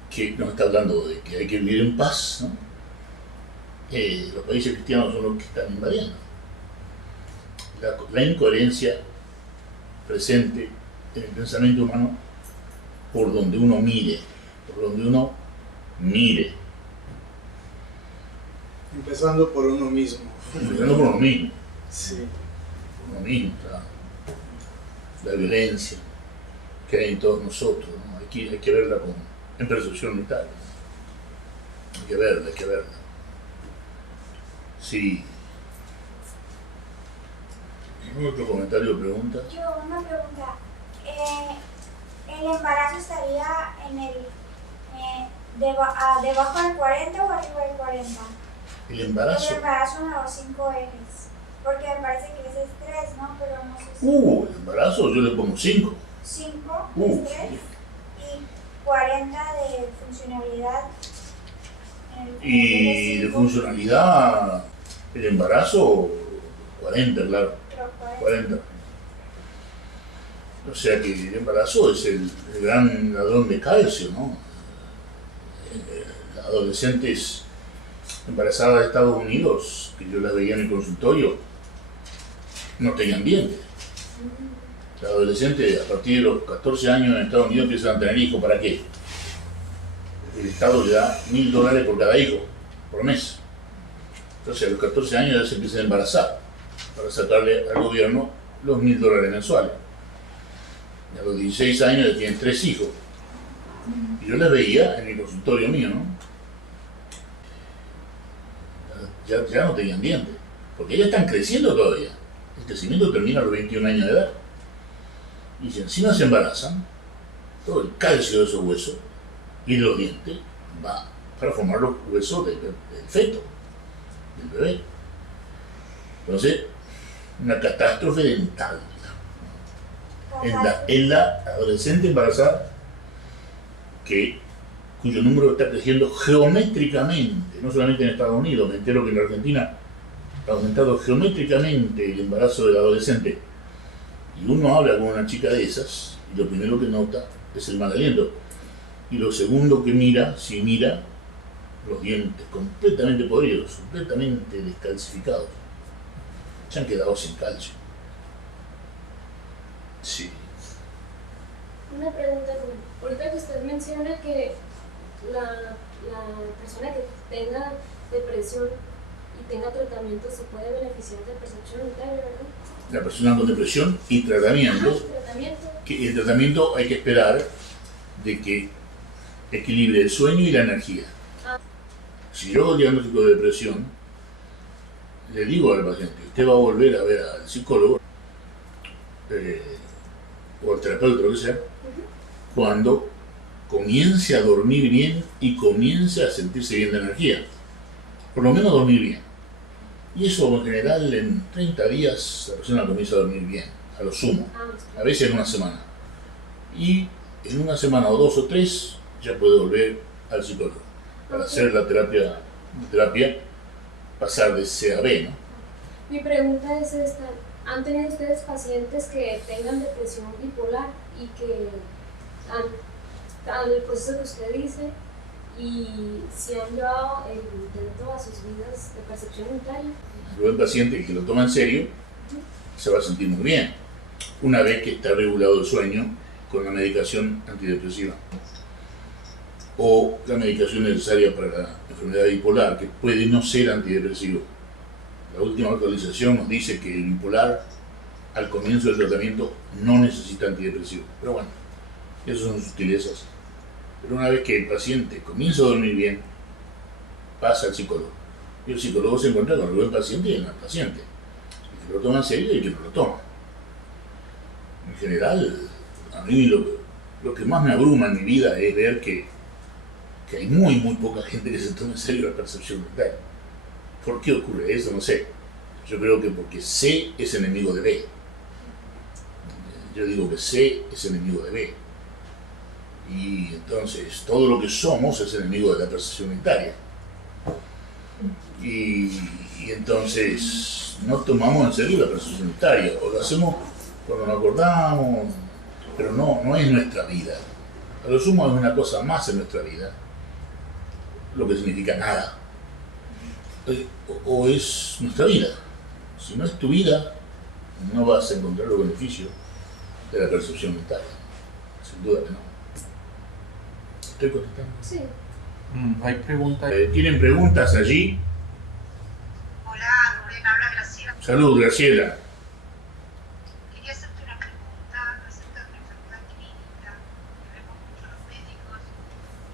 que nos está hablando de que hay que vivir en paz, ¿no? Los países cristianos son los que están invadiendo. La incoherencia presente en el pensamiento humano por donde uno mire. Empezando por uno mismo. Empezando por uno mismo. Sí. Por uno mismo, claro. La violencia que hay en todos nosotros, ¿no? Hay que verla en percepción unitaria. Hay que verla. Sí. ¿Algún otro comentario o pregunta? Yo, una pregunta. ¿El embarazo estaría en debajo del 40 o arriba del 40? El embarazo. El embarazo en los 5 ejes. Porque me parece que es estrés, ¿no? Pero no sé si... El embarazo yo le pongo 5. 5 de estrés y 40 de funcionalidad. Y de funcionalidad, el embarazo, 40, claro. 40. O sea que el embarazo es el gran ladrón de calcio, ¿no? Las adolescentes embarazadas de Estados Unidos, que yo las veía en el consultorio, no tenían dientes. Las adolescentes a partir de los 14 años en Estados Unidos empiezan a tener hijos. ¿Para qué? El Estado le da $1.000 por cada hijo, por mes. Entonces a los 14 años ya se empiezan a embarazar para sacarle al gobierno los $1.000 mensuales. Y a los 16 años ya tienen 3 hijos. Y yo las veía en el consultorio mío, ¿no? Ya no tenían dientes, porque ellas están creciendo todavía. El crecimiento termina a los 21 años de edad. Y si encima se embarazan, todo el calcio de esos huesos y de los dientes va para formar los huesos del feto, del bebé. Entonces, una catástrofe dental en la adolescente embarazada cuyo número está creciendo geométricamente, no solamente en Estados Unidos, me entero que en Argentina ha aumentado geométricamente el embarazo del adolescente. Y uno habla con una chica de esas, y lo primero que nota es el mal aliento. Y lo segundo que mira, si mira, los dientes completamente podridos, completamente descalcificados. Se han quedado sin calcio. Sí. Una pregunta, ahorita que usted menciona que la persona que tenga depresión y tenga tratamiento se puede beneficiar de percepción unitaria, ¿verdad? La persona con depresión y tratamiento. Que el tratamiento hay que esperar de que equilibre el sueño y la energía. Si yo doy diagnóstico de depresión, le digo al paciente, usted va a volver a ver al psicólogo o al terapeuta, lo que sea, cuando comience a dormir bien y comience a sentirse bien de energía. Por lo menos dormir bien. Y eso en general en 30 días la persona comienza a dormir bien, a lo sumo. A veces en una semana. Y en una semana o 2 o 3 ya puede volver al psicólogo para hacer la terapia, pasar de C a B, ¿no? Mi pregunta es esta, ¿han tenido ustedes pacientes que tengan depresión bipolar y que al proceso que usted dice y si han llevado el intento a sus vidas de percepción unitaria? El buen paciente que lo toma en serio se va a sentir muy bien una vez que está regulado el sueño con la medicación antidepresiva o la medicación necesaria para la enfermedad bipolar, que puede no ser antidepresivo. La última actualización nos dice que el bipolar al comienzo del tratamiento no necesita antidepresivo. Pero bueno, esas son sutilezas. Pero una vez que el paciente comienza a dormir bien, pasa al psicólogo. Y el psicólogo se encuentra con el buen paciente y el mal paciente. El que lo toma en serio y el que no lo toma. En general, a mí lo que más me abruma en mi vida es ver que hay muy poca gente que se toma en serio la percepción mental. ¿Por qué ocurre eso? No sé. Yo creo que porque C es enemigo de B. Yo digo que C es enemigo de B. Y entonces todo lo que somos es enemigo de la percepción unitaria. Y entonces no tomamos en serio la percepción unitaria. O lo hacemos cuando nos acordamos, pero no es nuestra vida. A lo sumo es una cosa más en nuestra vida, lo que significa nada. O es nuestra vida. Si no es tu vida, no vas a encontrar los beneficios de la percepción unitaria. Sin duda que no. ¿Estoy contestando? Sí. Hay preguntas. ¿Tienen preguntas allí? Hola, Rubén, habla Graciela. Salud, Graciela. Quería hacerte una pregunta acerca de una enfermedad clínica que vemos mucho los médicos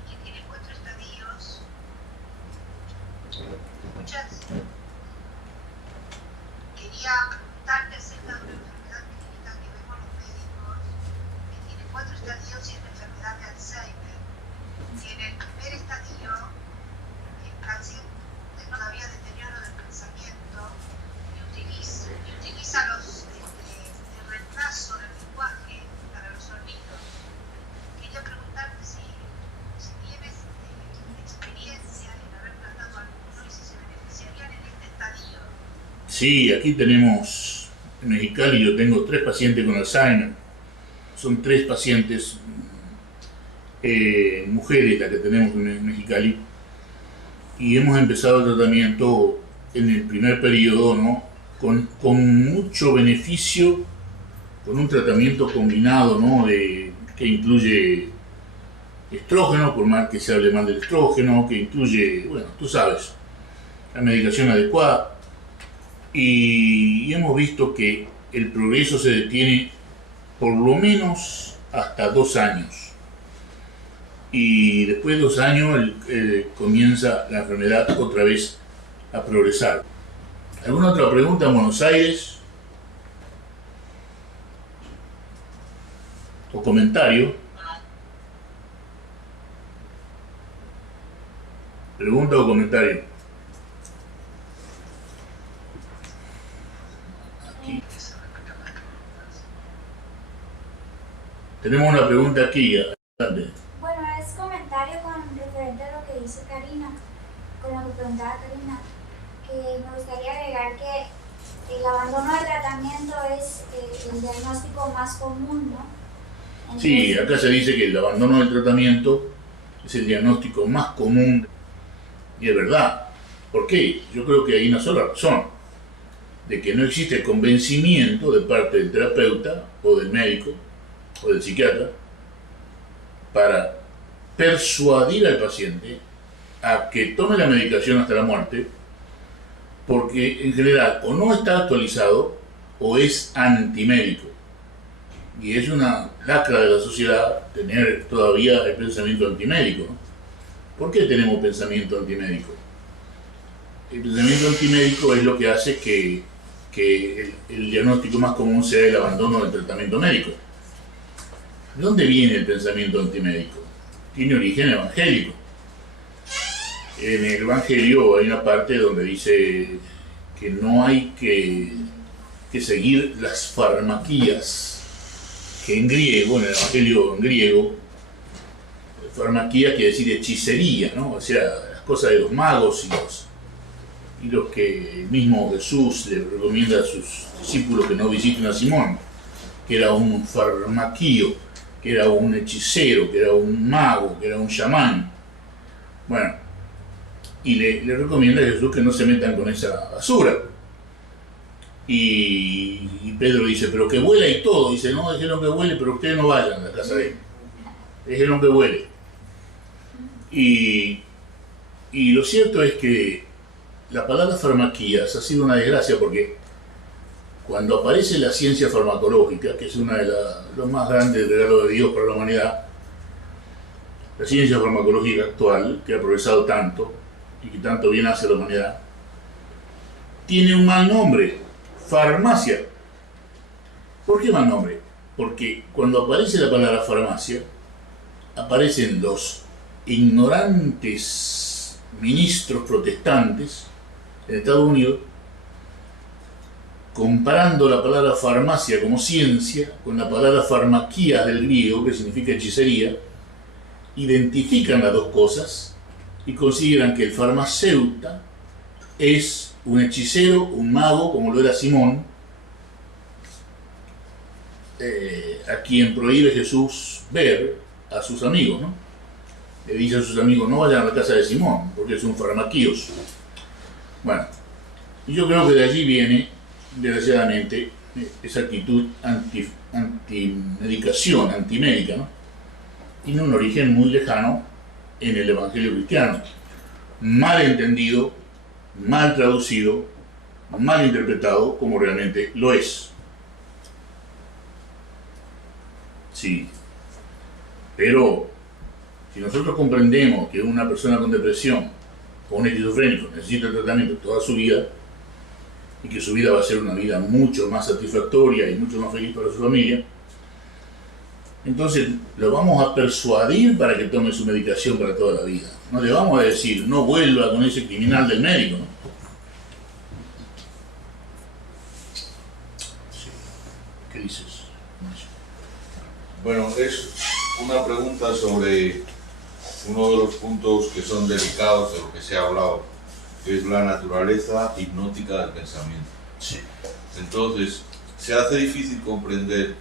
y que tiene 4 estadios. ¿Escuchas? Quería preguntarte acerca de una enfermedad clínica que vemos los médicos que tiene 4 estadios y es la enfermedad de Alzheimer. Tiene el primer estadio, casi todavía deterioro del pensamiento, y utiliza Sí, aquí tenemos, en Mexicali yo tengo 3 pacientes con Alzheimer. Son 3 pacientes, mujeres las que tenemos en Mexicali. Y hemos empezado el tratamiento en el primer periodo, ¿no? Con mucho beneficio, con un tratamiento combinado, ¿no? Que incluye estrógeno, por más que se hable mal del estrógeno, que incluye, bueno, tú sabes, la medicación adecuada. Y hemos visto que el progreso se detiene por lo menos hasta 2 años. Y después de 2 años comienza la enfermedad otra vez a progresar. ¿Alguna otra pregunta en Buenos Aires? ¿O comentario? ¿Pregunta o comentario? Aquí. Tenemos una pregunta aquí. Adelante. Bueno, es comentario con referente a lo que dice Karina, con lo que preguntaba Karina, que me gustaría agregar que el abandono del tratamiento es el diagnóstico más común, ¿no? Entonces, Sí, acá se dice que el abandono del tratamiento es el diagnóstico más común, y es verdad. ¿Por qué? Yo creo que hay una sola razón, de que no existe convencimiento de parte del terapeuta o del médico o del psiquiatra para persuadir al paciente a que tome la medicación hasta la muerte, porque en general o no está actualizado o es antimédico. Y es una lacra de la sociedad tener todavía el pensamiento antimédico, ¿no? ¿Por qué tenemos pensamiento antimédico? El pensamiento antimédico es lo que hace que el diagnóstico más común sea el abandono del tratamiento médico. ¿De dónde viene el pensamiento antimédico? Tiene origen evangélico. En el Evangelio hay una parte donde dice que no hay que seguir las farmaquías, que en griego, en el Evangelio en griego, farmaquía quiere decir hechicería, ¿no? O sea, las cosas de los magos y los que el mismo Jesús le recomienda a sus discípulos que no visiten a Simón, que era un farmaquío, que era un hechicero, que era un mago, que era un chamán. Bueno, y le recomienda a Jesús que no se metan con esa basura. Y Pedro dice, pero que huela y todo. Dice, no, dijeron que huele, pero ustedes no vayan a la casa de él. Dijeron que huele. Y lo cierto es que la palabra farmaquías ha sido una desgracia, porque cuando aparece la ciencia farmacológica, que es una de los más grandes regalos de Dios para la humanidad, la ciencia farmacológica actual, que ha progresado tanto y que tanto bien hace a la humanidad, tiene un mal nombre: farmacia. ¿Por qué mal nombre? Porque cuando aparece la palabra farmacia, aparecen los ignorantes ministros protestantes en Estados Unidos comparando la palabra farmacia como ciencia con la palabra farmaquía del griego, que significa hechicería, identifican las dos cosas y consideran que el farmacéutico es un hechicero, un mago, como lo era Simón, a quien prohíbe Jesús ver a sus amigos, ¿no? Le dice a sus amigos, no vayan a la casa de Simón, porque es un farmaquíos. Bueno, y yo creo que de allí viene, desgraciadamente, esa actitud antimedicación, antimédica, ¿no? Tiene un origen muy lejano en el Evangelio cristiano, mal entendido, mal traducido, mal interpretado, como realmente lo es. Sí, pero si nosotros comprendemos que una persona con depresión o un esquizofrénico necesita el tratamiento toda su vida, y que su vida va a ser una vida mucho más satisfactoria y mucho más feliz para su familia, entonces lo vamos a persuadir para que tome su medicación para toda la vida. No le vamos a decir, no vuelva con ese criminal del médico, ¿no? Sí. ¿Qué dices? Bueno, es una pregunta sobre uno de los puntos que son delicados de lo que se ha hablado, que es la naturaleza hipnótica del pensamiento. Sí. Entonces, se hace difícil comprender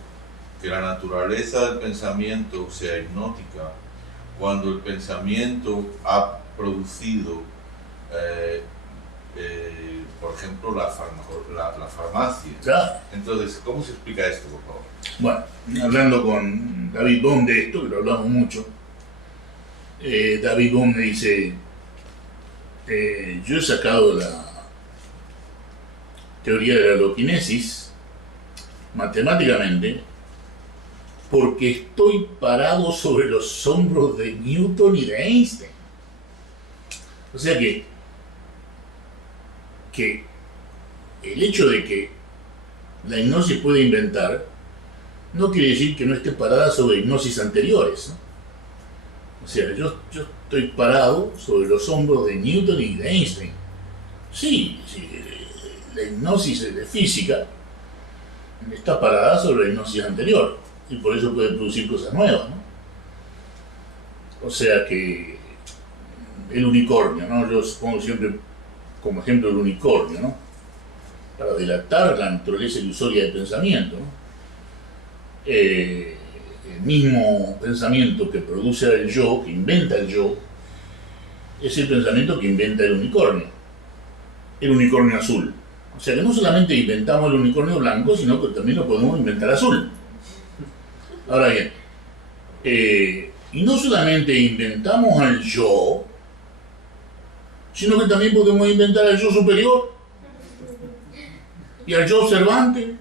que la naturaleza del pensamiento sea hipnótica cuando el pensamiento ha producido, por ejemplo, la farmacia. Claro. Entonces, ¿cómo se explica esto, por favor? Bueno, hablando con David Bohm de esto, que lo hablamos mucho, David Bohm me dice, yo he sacado la teoría de la holoquinesis matemáticamente porque estoy parado sobre los hombros de Newton y de Einstein. O sea que el hecho de que la hipnosis puede inventar no quiere decir que no esté parada sobre hipnosis anteriores, ¿no? O sea, yo estoy parado sobre los hombros de Newton y de Einstein. Sí, la hipnosis de física está parada sobre la hipnosis anterior y por eso puede producir cosas nuevas, ¿no? O sea que el unicornio, ¿no? Yo pongo siempre como ejemplo el unicornio, ¿no? Para delatar la naturaleza ilusoria del pensamiento, ¿no? El mismo pensamiento que produce el yo, que inventa el yo, es el pensamiento que inventa el unicornio azul. O sea que no solamente inventamos el unicornio blanco, sino que también lo podemos inventar azul. Ahora bien, y no solamente inventamos al yo, sino que también podemos inventar al yo superior y al yo observante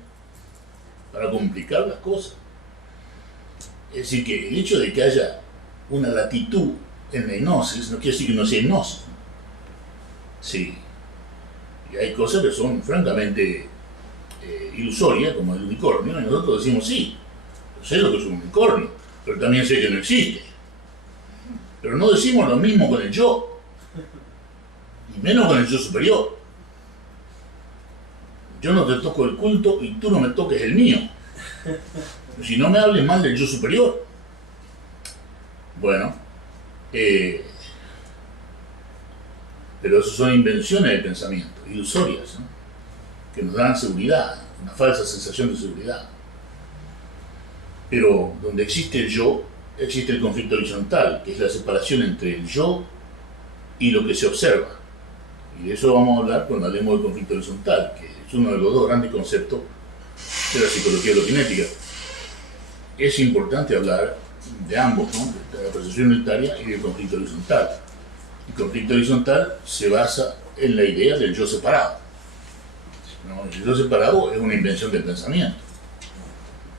para complicar las cosas. Es decir, que el hecho de que haya una latitud en la hipnosis no quiere decir que no sea hipnosis. Sí. Y hay cosas que son francamente ilusorias, como el unicornio, y nosotros decimos sí, yo sé lo que es un unicornio, pero también sé que no existe. Pero no decimos lo mismo con el yo, y menos con el yo superior. Yo no te toco el culto y tú no me toques el mío. Si no me hables mal del yo superior. Bueno, pero eso son invenciones del pensamiento, ilusorias, ¿no? Que nos dan seguridad, una falsa sensación de seguridad. Pero donde existe el yo, existe el conflicto horizontal, que es la separación entre el yo y lo que se observa. Y de eso vamos a hablar cuando hablemos del conflicto horizontal, que es uno de los dos grandes conceptos de la psicología holokinética. Es importante hablar de ambos, ¿no? De la percepción unitaria y del conflicto horizontal. El conflicto horizontal se basa en la idea del yo separado. ¿No? El yo separado es una invención del pensamiento.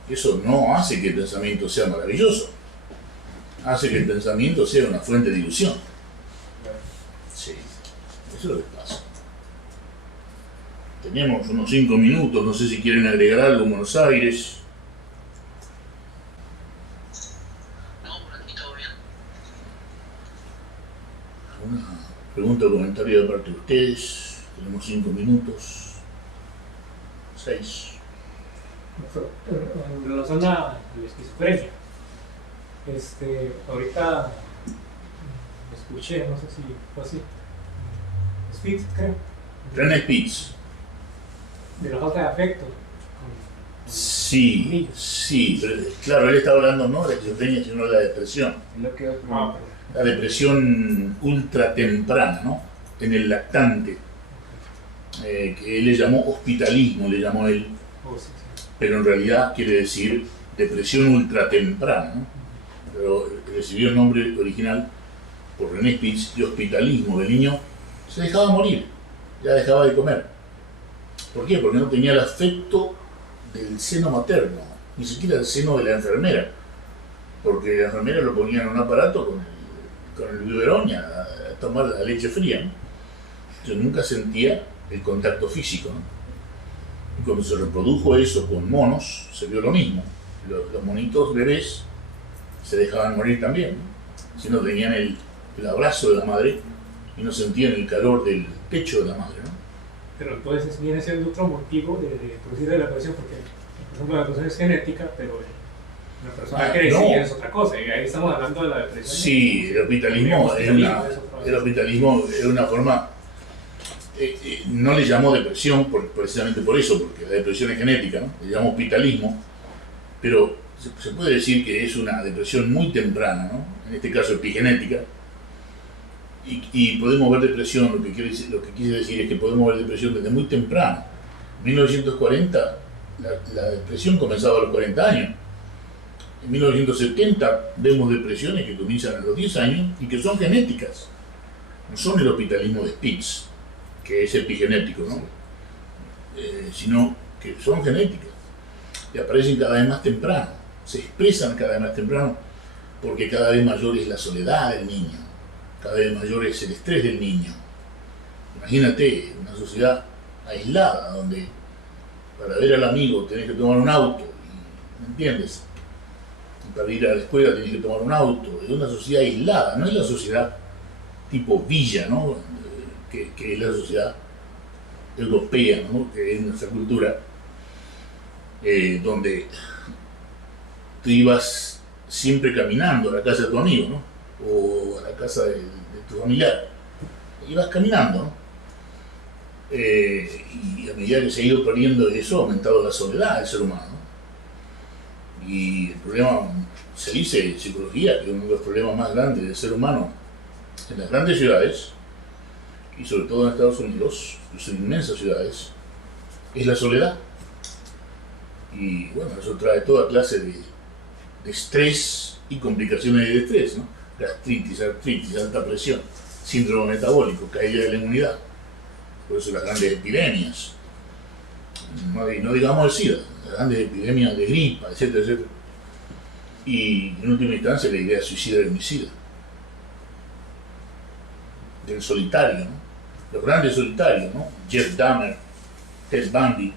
Eso no hace que el pensamiento sea maravilloso. Hace que el pensamiento sea una fuente de ilusión. Sí, eso es lo que pasa. Tenemos unos 5 minutos, no sé si quieren agregar algo en Buenos Aires. ¿Alguna pregunta o comentario de parte de ustedes? Tenemos 5 minutos. 6. En relación a la esquizofrenia, ahorita escuché, no sé si fue así, Spitz, creo. René Spitz. De la falta de afecto. Sí, pero, claro, él está hablando no de la esquizofrenia, sino de la depresión. La depresión ultra temprana, ¿no? En el lactante, que él le llamó hospitalismo, le llamó él. Pero en realidad quiere decir depresión ultratemprana, ¿no? Pero recibió el nombre original por René Spitz de hospitalismo. El niño se dejaba morir, ya dejaba de comer. ¿Por qué? Porque no tenía el afecto del seno materno, ni siquiera el seno de la enfermera, porque la enfermera lo ponía en un aparato con el biberón a tomar la leche fría, ¿no? Entonces nunca sentía el contacto físico, ¿no? Y cuando se reprodujo eso con monos, se vio lo mismo. Los monitos bebés se dejaban morir también, ¿no? Si no tenían el abrazo de la madre y no sentían el calor del pecho de la madre, ¿no? Pero entonces viene siendo otro motivo de producir la depresión, porque por ejemplo la depresión es genética, pero la persona que decide es otra cosa, y ahí estamos hablando de la depresión. Sí, el hospitalismo es una forma no le llamo depresión precisamente por eso, porque la depresión es genética, ¿no? Le llamo hospitalismo, pero se puede decir que es una depresión muy temprana, ¿no? En este caso epigenética, y podemos ver depresión, lo que quise decir es que podemos ver depresión desde muy temprano. En 1940 la depresión comenzaba a los 40 años. En 1970 vemos depresiones que comienzan a los 10 años y que son genéticas. No son el hospitalismo de Spitz, que es epigenético, ¿no? Sino que son genéticas y aparecen cada vez más temprano, se expresan cada vez más temprano, porque cada vez mayor es la soledad del niño, cada vez mayor es el estrés del niño. Imagínate una sociedad aislada donde para ver al amigo tenés que tomar un auto, ¿me entiendes? Y para ir a la escuela tenés que tomar un auto. Es una sociedad aislada, no es la sociedad tipo villa, ¿no? Que es la sociedad europea, ¿no? Que es nuestra cultura, donde tú ibas siempre caminando a la casa de tu amigo, ¿no? O a la casa de tu familiar. Ibas caminando, ¿no? Y a medida que se ha ido perdiendo eso, ha aumentado la soledad del ser humano, ¿no? Y el problema, se dice en psicología, que uno de los problemas más grandes del ser humano en las grandes ciudades, y sobre todo en Estados Unidos, en inmensas ciudades, es la soledad. Y bueno, eso trae toda clase de estrés y complicaciones de estrés, ¿no? Gastritis, artritis, alta presión, síndrome metabólico, caída de la inmunidad. Por eso las grandes epidemias, no digamos el SIDA, las grandes epidemias de gripa, etcétera, etcétera. Y en última instancia la idea suicida del homicida, del solitario, ¿no? Los grandes solitarios, ¿no? Jeff Dahmer, Ted Bundy,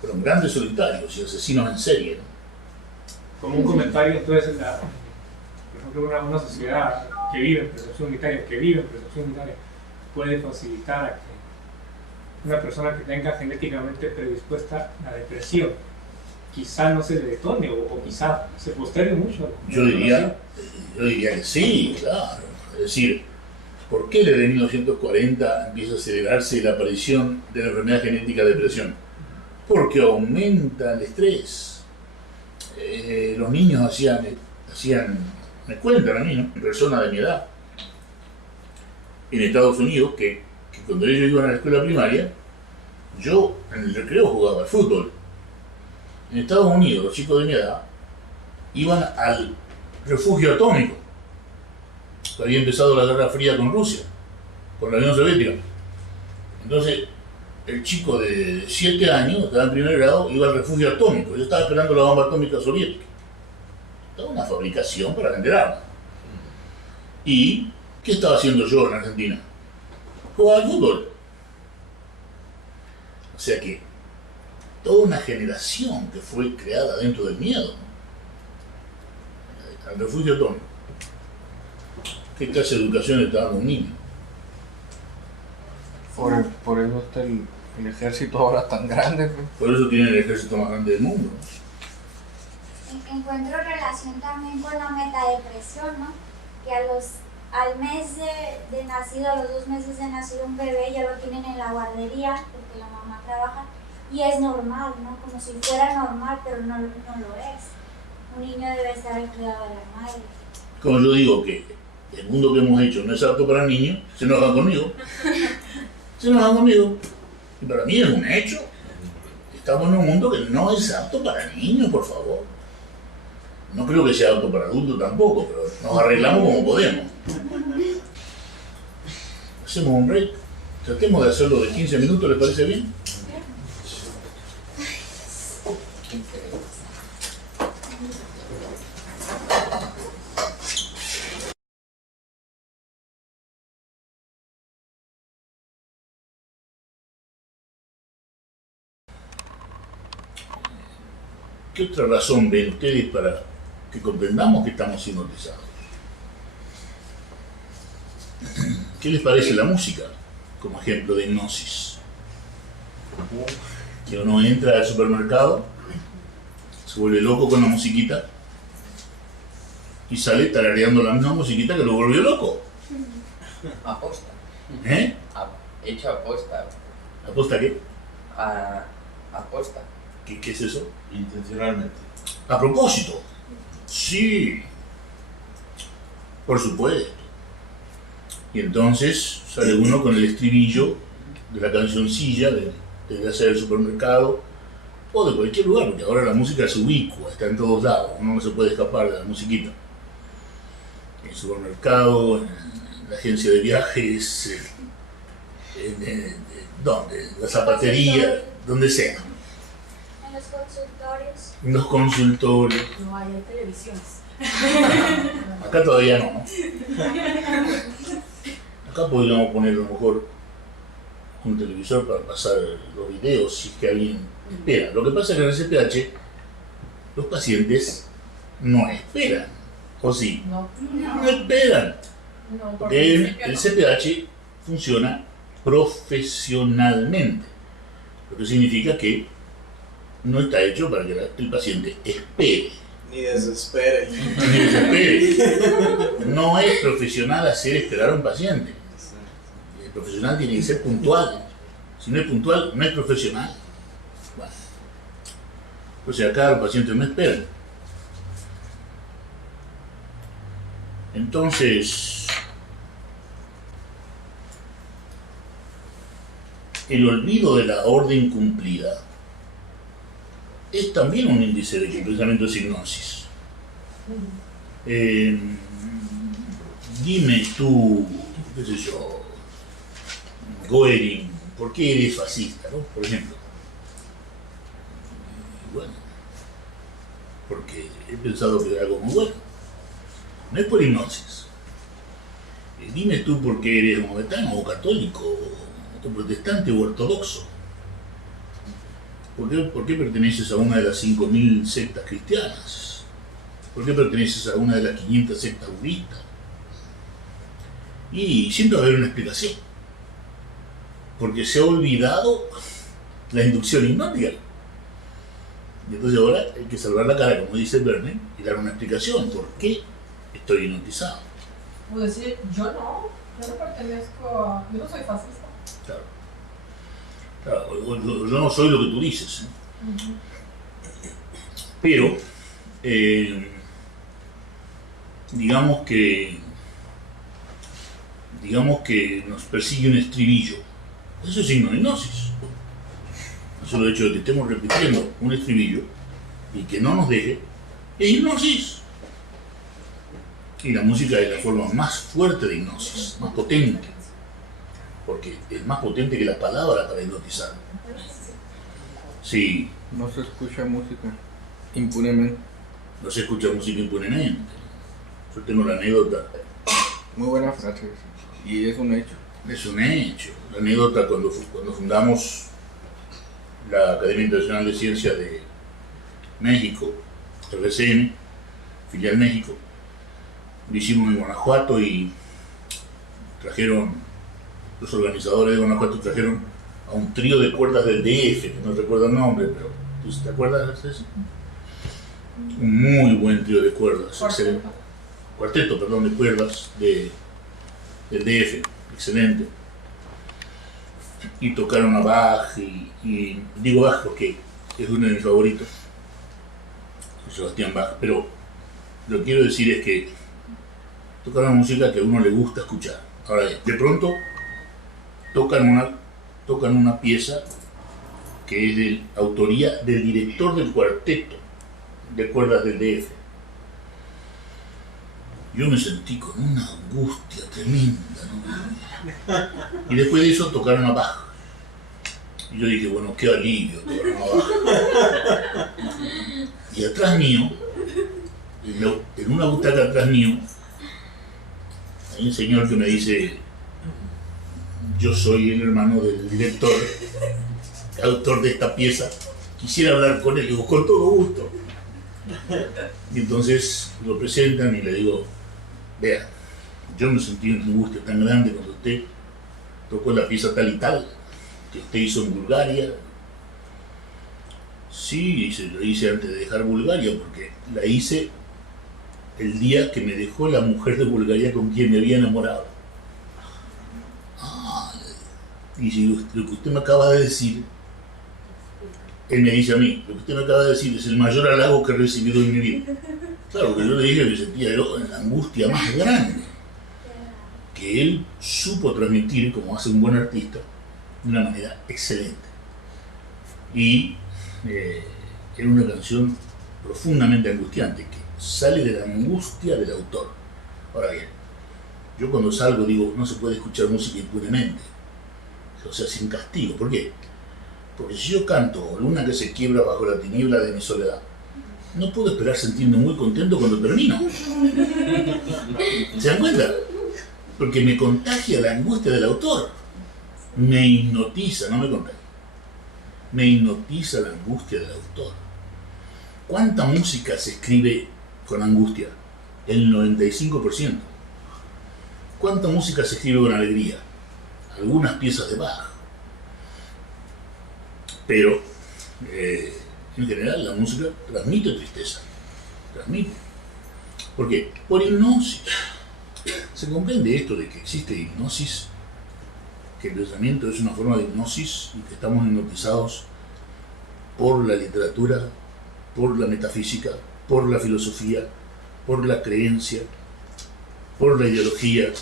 fueron grandes solitarios y asesinos en serie, ¿no? Como un comentario, entonces, por ejemplo, una sociedad que vive en percepción unitaria, puede facilitar a que una persona que tenga genéticamente predispuesta a la depresión quizá no se le detone o quizá se postergue mucho. Yo diría que sí, claro. Es decir, ¿por qué desde 1940 empieza a acelerarse la aparición de la enfermedad genética de depresión? Porque aumenta el estrés. Los niños hacían, me cuentan a mí, ¿no? Personas de mi edad, en Estados Unidos, que cuando ellos iban a la escuela primaria, yo en el recreo jugaba al fútbol. En Estados Unidos, los chicos de mi edad iban al refugio atómico. Había empezado la Guerra Fría con Rusia, con la Unión Soviética. Entonces, el chico de 7 años, estaba en primer grado, iba al refugio atómico. Yo estaba esperando la bomba atómica soviética. Estaba una fabricación para vender armas. ¿Y qué estaba haciendo yo en Argentina? Jugaba al fútbol. O sea que toda una generación que fue creada dentro del miedo, ¿no? Al refugio atómico. ¿Qué clase de educación le está dando a un niño? Por eso está el ejército ahora tan grande. ¿No? Por eso tiene el ejército más grande del mundo. Encuentro relación también con la metadepresión, ¿no? Que al mes de nacido, a los 2 meses de nacido un bebé ya lo tienen en la guardería porque la mamá trabaja y es normal, ¿no? Como si fuera normal, pero no lo es. Un niño debe estar al cuidado de la madre. Como yo digo que el mundo que hemos hecho no es apto para niños, se enojan conmigo. Se enojan conmigo. Y para mí es un hecho. Estamos en un mundo que no es apto para niños, por favor. No creo que sea apto para adultos tampoco, pero nos arreglamos como podemos. Hacemos un break. Tratemos de hacerlo de 15 minutos, ¿les parece bien? ¿Qué otra razón ven ustedes para que comprendamos que estamos hipnotizados? ¿Qué les parece la música como ejemplo de hipnosis? Que uno entra al supermercado, se vuelve loco con la musiquita y sale tarareando la misma musiquita que lo volvió loco. Aposta. ¿Eh? hecho aposta. ¿Aposta qué? Aposta. ¿Qué es eso? Intencionalmente. A propósito. Sí. Por supuesto. Y entonces sale uno con el estribillo de la cancioncilla de ya sea del supermercado o de cualquier lugar, porque ahora la música es ubicua, está en todos lados, uno no se puede escapar de la musiquita. En el supermercado, en la agencia de viajes, ¿dónde? La zapatería, donde sea. En los consultorios. En los consultorios. No hay televisiones. Acá todavía no. Acá podríamos poner a lo mejor un televisor para pasar los videos si es que alguien espera. Lo que pasa es que en el CPH los pacientes no esperan, ¿o sí? No. No esperan. No, Porque el CPH funciona profesionalmente, lo que significa que no está hecho para que el paciente espere. Ni desespere. Ni desespere. No es profesional hacer esperar a un paciente. El profesional tiene que ser puntual. Si no es puntual, no es profesional. Bueno. O sea, acá los pacientes no esperan. Entonces, el olvido de la orden cumplida es también un índice de que el pensamiento es hipnosis. Dime tú, qué sé yo, Goering, ¿por qué eres fascista, no? Por ejemplo. Bueno, porque he pensado que era algo muy bueno. No es por hipnosis. Dime tú por qué eres maometano o católico o protestante o ortodoxo. ¿Por qué perteneces a una de las 5.000 sectas cristianas? ¿Por qué perteneces a una de las 500 sectas budistas? Y siempre va a haber una explicación. Porque se ha olvidado la inducción hipnótica. Y entonces ahora hay que salvar la cara, como dice Verne, y dar una explicación. ¿Por qué estoy hipnotizado? O decir, yo no pertenezco a... Yo no soy fascista. Claro. Claro, yo no soy lo que tú dices. Pero, digamos que nos persigue un estribillo. Eso es hipnosis. Solo el hecho de que estemos repitiendo un estribillo y que no nos deje, es hipnosis. Y la música es la forma más fuerte de hipnosis, más potente. Porque es más potente que la palabra para hipnotizar. Sí. No se escucha música impunemente. No se escucha música impunemente. Yo tengo la anécdota. Muy buena frase. Y es un hecho. Es un hecho. La anécdota cuando fundamos la Academia Internacional de Ciencias de México, RCM, filial México, lo hicimos en Guanajuato y los organizadores de Guanajuato trajeron a un trío de cuerdas del DF, que no recuerdo el nombre, pero ¿tú te acuerdas de eso? Un muy buen trío de cuerdas, cuarteto, de cuerdas del DF, excelente. Y tocaron a Bach, y digo Bach porque es uno de mis favoritos, Sebastián Bach, pero lo que quiero decir es que tocaron música que a uno le gusta escuchar. Ahora, de pronto tocan una pieza que es de autoría del director del cuarteto de cuerdas del DF. Yo me sentí con una angustia tremenda, ¿no? Y después de eso tocaron a Bach. Y yo dije, bueno, qué alivio, tocaron a Bach. Y atrás mío, en una butaca atrás mío, hay un señor que me dice, yo soy el hermano del director, autor de esta pieza, quisiera hablar con él. Digo, con todo gusto. Y entonces lo presentan y le digo, vea, yo me sentí una angustia tan grande cuando usted tocó la pieza tal y tal, que usted hizo en Bulgaria. Sí, lo hice antes de dejar Bulgaria, porque la hice el día que me dejó la mujer de Bulgaria con quien me había enamorado. Y si lo que usted me acaba de decir, él me dice a mí, lo que usted me acaba de decir es el mayor halago que he recibido en mi vida. Claro, porque yo le dije que me sentía yo en la angustia más grande, que él supo transmitir, como hace un buen artista, de una manera excelente. Y era una canción profundamente angustiante, que sale de la angustia del autor. Ahora bien, yo cuando salgo digo, no se puede escuchar música impunemente, o sea, sin castigo. ¿Por qué? Porque si yo canto Luna que se quiebra bajo la tiniebla de mi soledad, no puedo esperar sentirme muy contento cuando termino. ¿Se dan cuenta? Porque me contagia la angustia del autor. Me hipnotiza, no me contagia. Me hipnotiza la angustia del autor. ¿Cuánta música se escribe con angustia? El 95%. ¿Cuánta música se escribe con alegría? Algunas piezas de Bach. Pero, en general, la música transmite tristeza. Transmite. ¿Por qué? Por hipnosis. Se comprende esto de que existe hipnosis, que el pensamiento es una forma de hipnosis y que estamos hipnotizados por la literatura, por la metafísica, por la filosofía, por la creencia, por la ideología,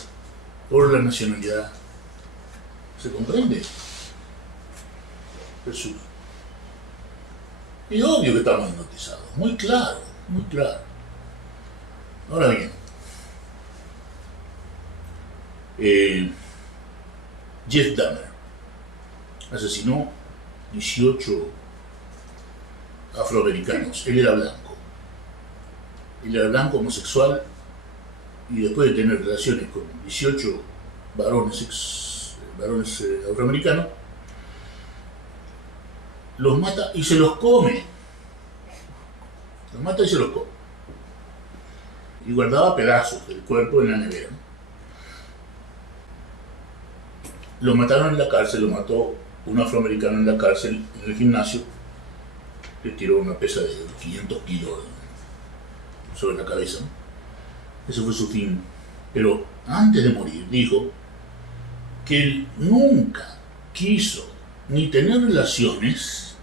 por la nacionalidad. ¿Se comprende? Jesús. Y obvio que estamos hipnotizados, muy claro, muy claro. Ahora bien, Jeff Dahmer asesinó 18 afroamericanos. Él era blanco. Él era blanco, homosexual, y después de tener relaciones con 18 varones afroamericanos, los mata y se los come. Los mata y se los come. Y guardaba pedazos del cuerpo en la nevera. Lo mataron en la cárcel, lo mató un afroamericano en la cárcel, en el gimnasio. Le tiró una pesa de 500 kilos sobre la cabeza. Eso fue su fin. Pero antes de morir dijo que él nunca quiso ni tener relaciones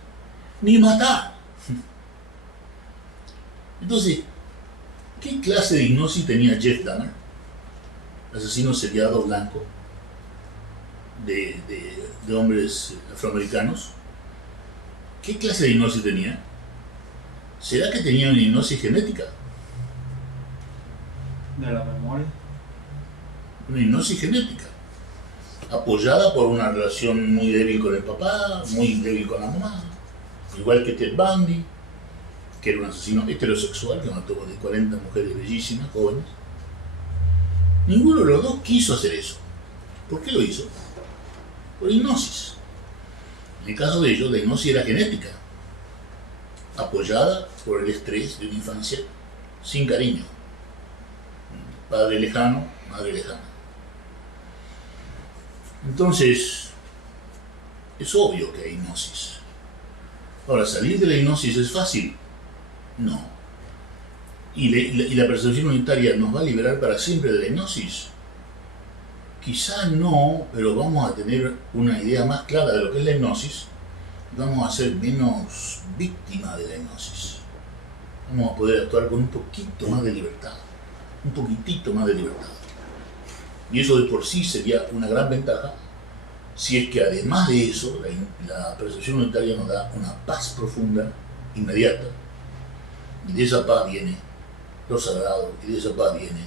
ni matar. Entonces, ¿qué clase de hipnosis tenía Jeff Dahmer, asesino seriado blanco de hombres afroamericanos? ¿Qué clase de hipnosis tenía? ¿Será que tenía una hipnosis genética? ¿De la memoria? Una hipnosis genética, apoyada por una relación muy débil con el papá, muy débil con la mamá, igual que Ted Bundy, que era un asesino heterosexual que mató a 40 mujeres bellísimas, jóvenes. Ninguno de los dos quiso hacer eso. ¿Por qué lo hizo? Por hipnosis. En el caso de ellos, la hipnosis era genética, apoyada por el estrés de una infancia sin cariño. Padre lejano, madre lejana. Entonces, es obvio que hay hipnosis. Ahora, ¿salir de la hipnosis es fácil? No. ¿Y la percepción unitaria nos va a liberar para siempre de la hipnosis? Quizá no, pero vamos a tener una idea más clara de lo que es la hipnosis. Vamos a ser menos víctimas de la hipnosis. Vamos a poder actuar con un poquito más de libertad. Un poquitito más de libertad. Y eso de por sí sería una gran ventaja si es que además de eso la percepción unitaria nos da una paz profunda, inmediata, y de esa paz viene lo sagrado, y de esa paz viene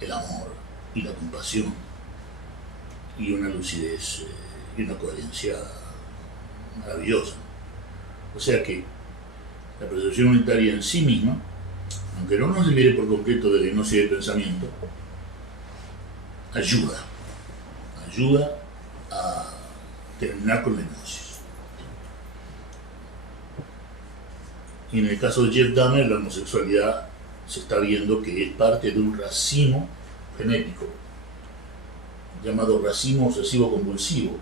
el amor y la compasión y una lucidez y una coherencia maravillosa. O sea que la percepción unitaria en sí misma, aunque no nos libere por completo de la hipnosis del pensamiento, ayuda a terminar con la hipnosis. Y en el caso de Jeff Dahmer, la homosexualidad se está viendo que es parte de un racimo genético llamado racimo obsesivo compulsivo,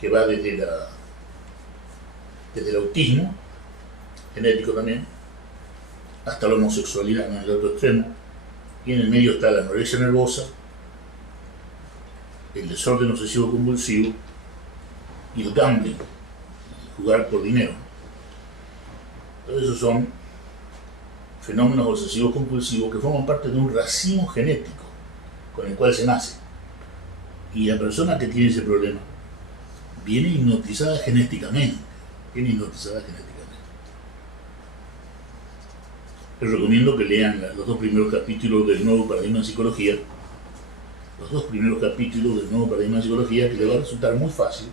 que va desde el autismo genético también hasta la homosexualidad en el otro extremo, y en el medio está la anorexia nervosa, el desorden obsesivo compulsivo y el gambling, jugar por dinero. Todos esos son fenómenos obsesivos compulsivos que forman parte de un racimo genético con el cual se nace. Y la persona que tiene ese problema viene hipnotizada genéticamente. Les recomiendo que lean los 2 primeros capítulos del Nuevo Paradigma en Psicología. Los 2 primeros capítulos del Nuevo Paradigma en Psicología, que les va a resultar muy fácil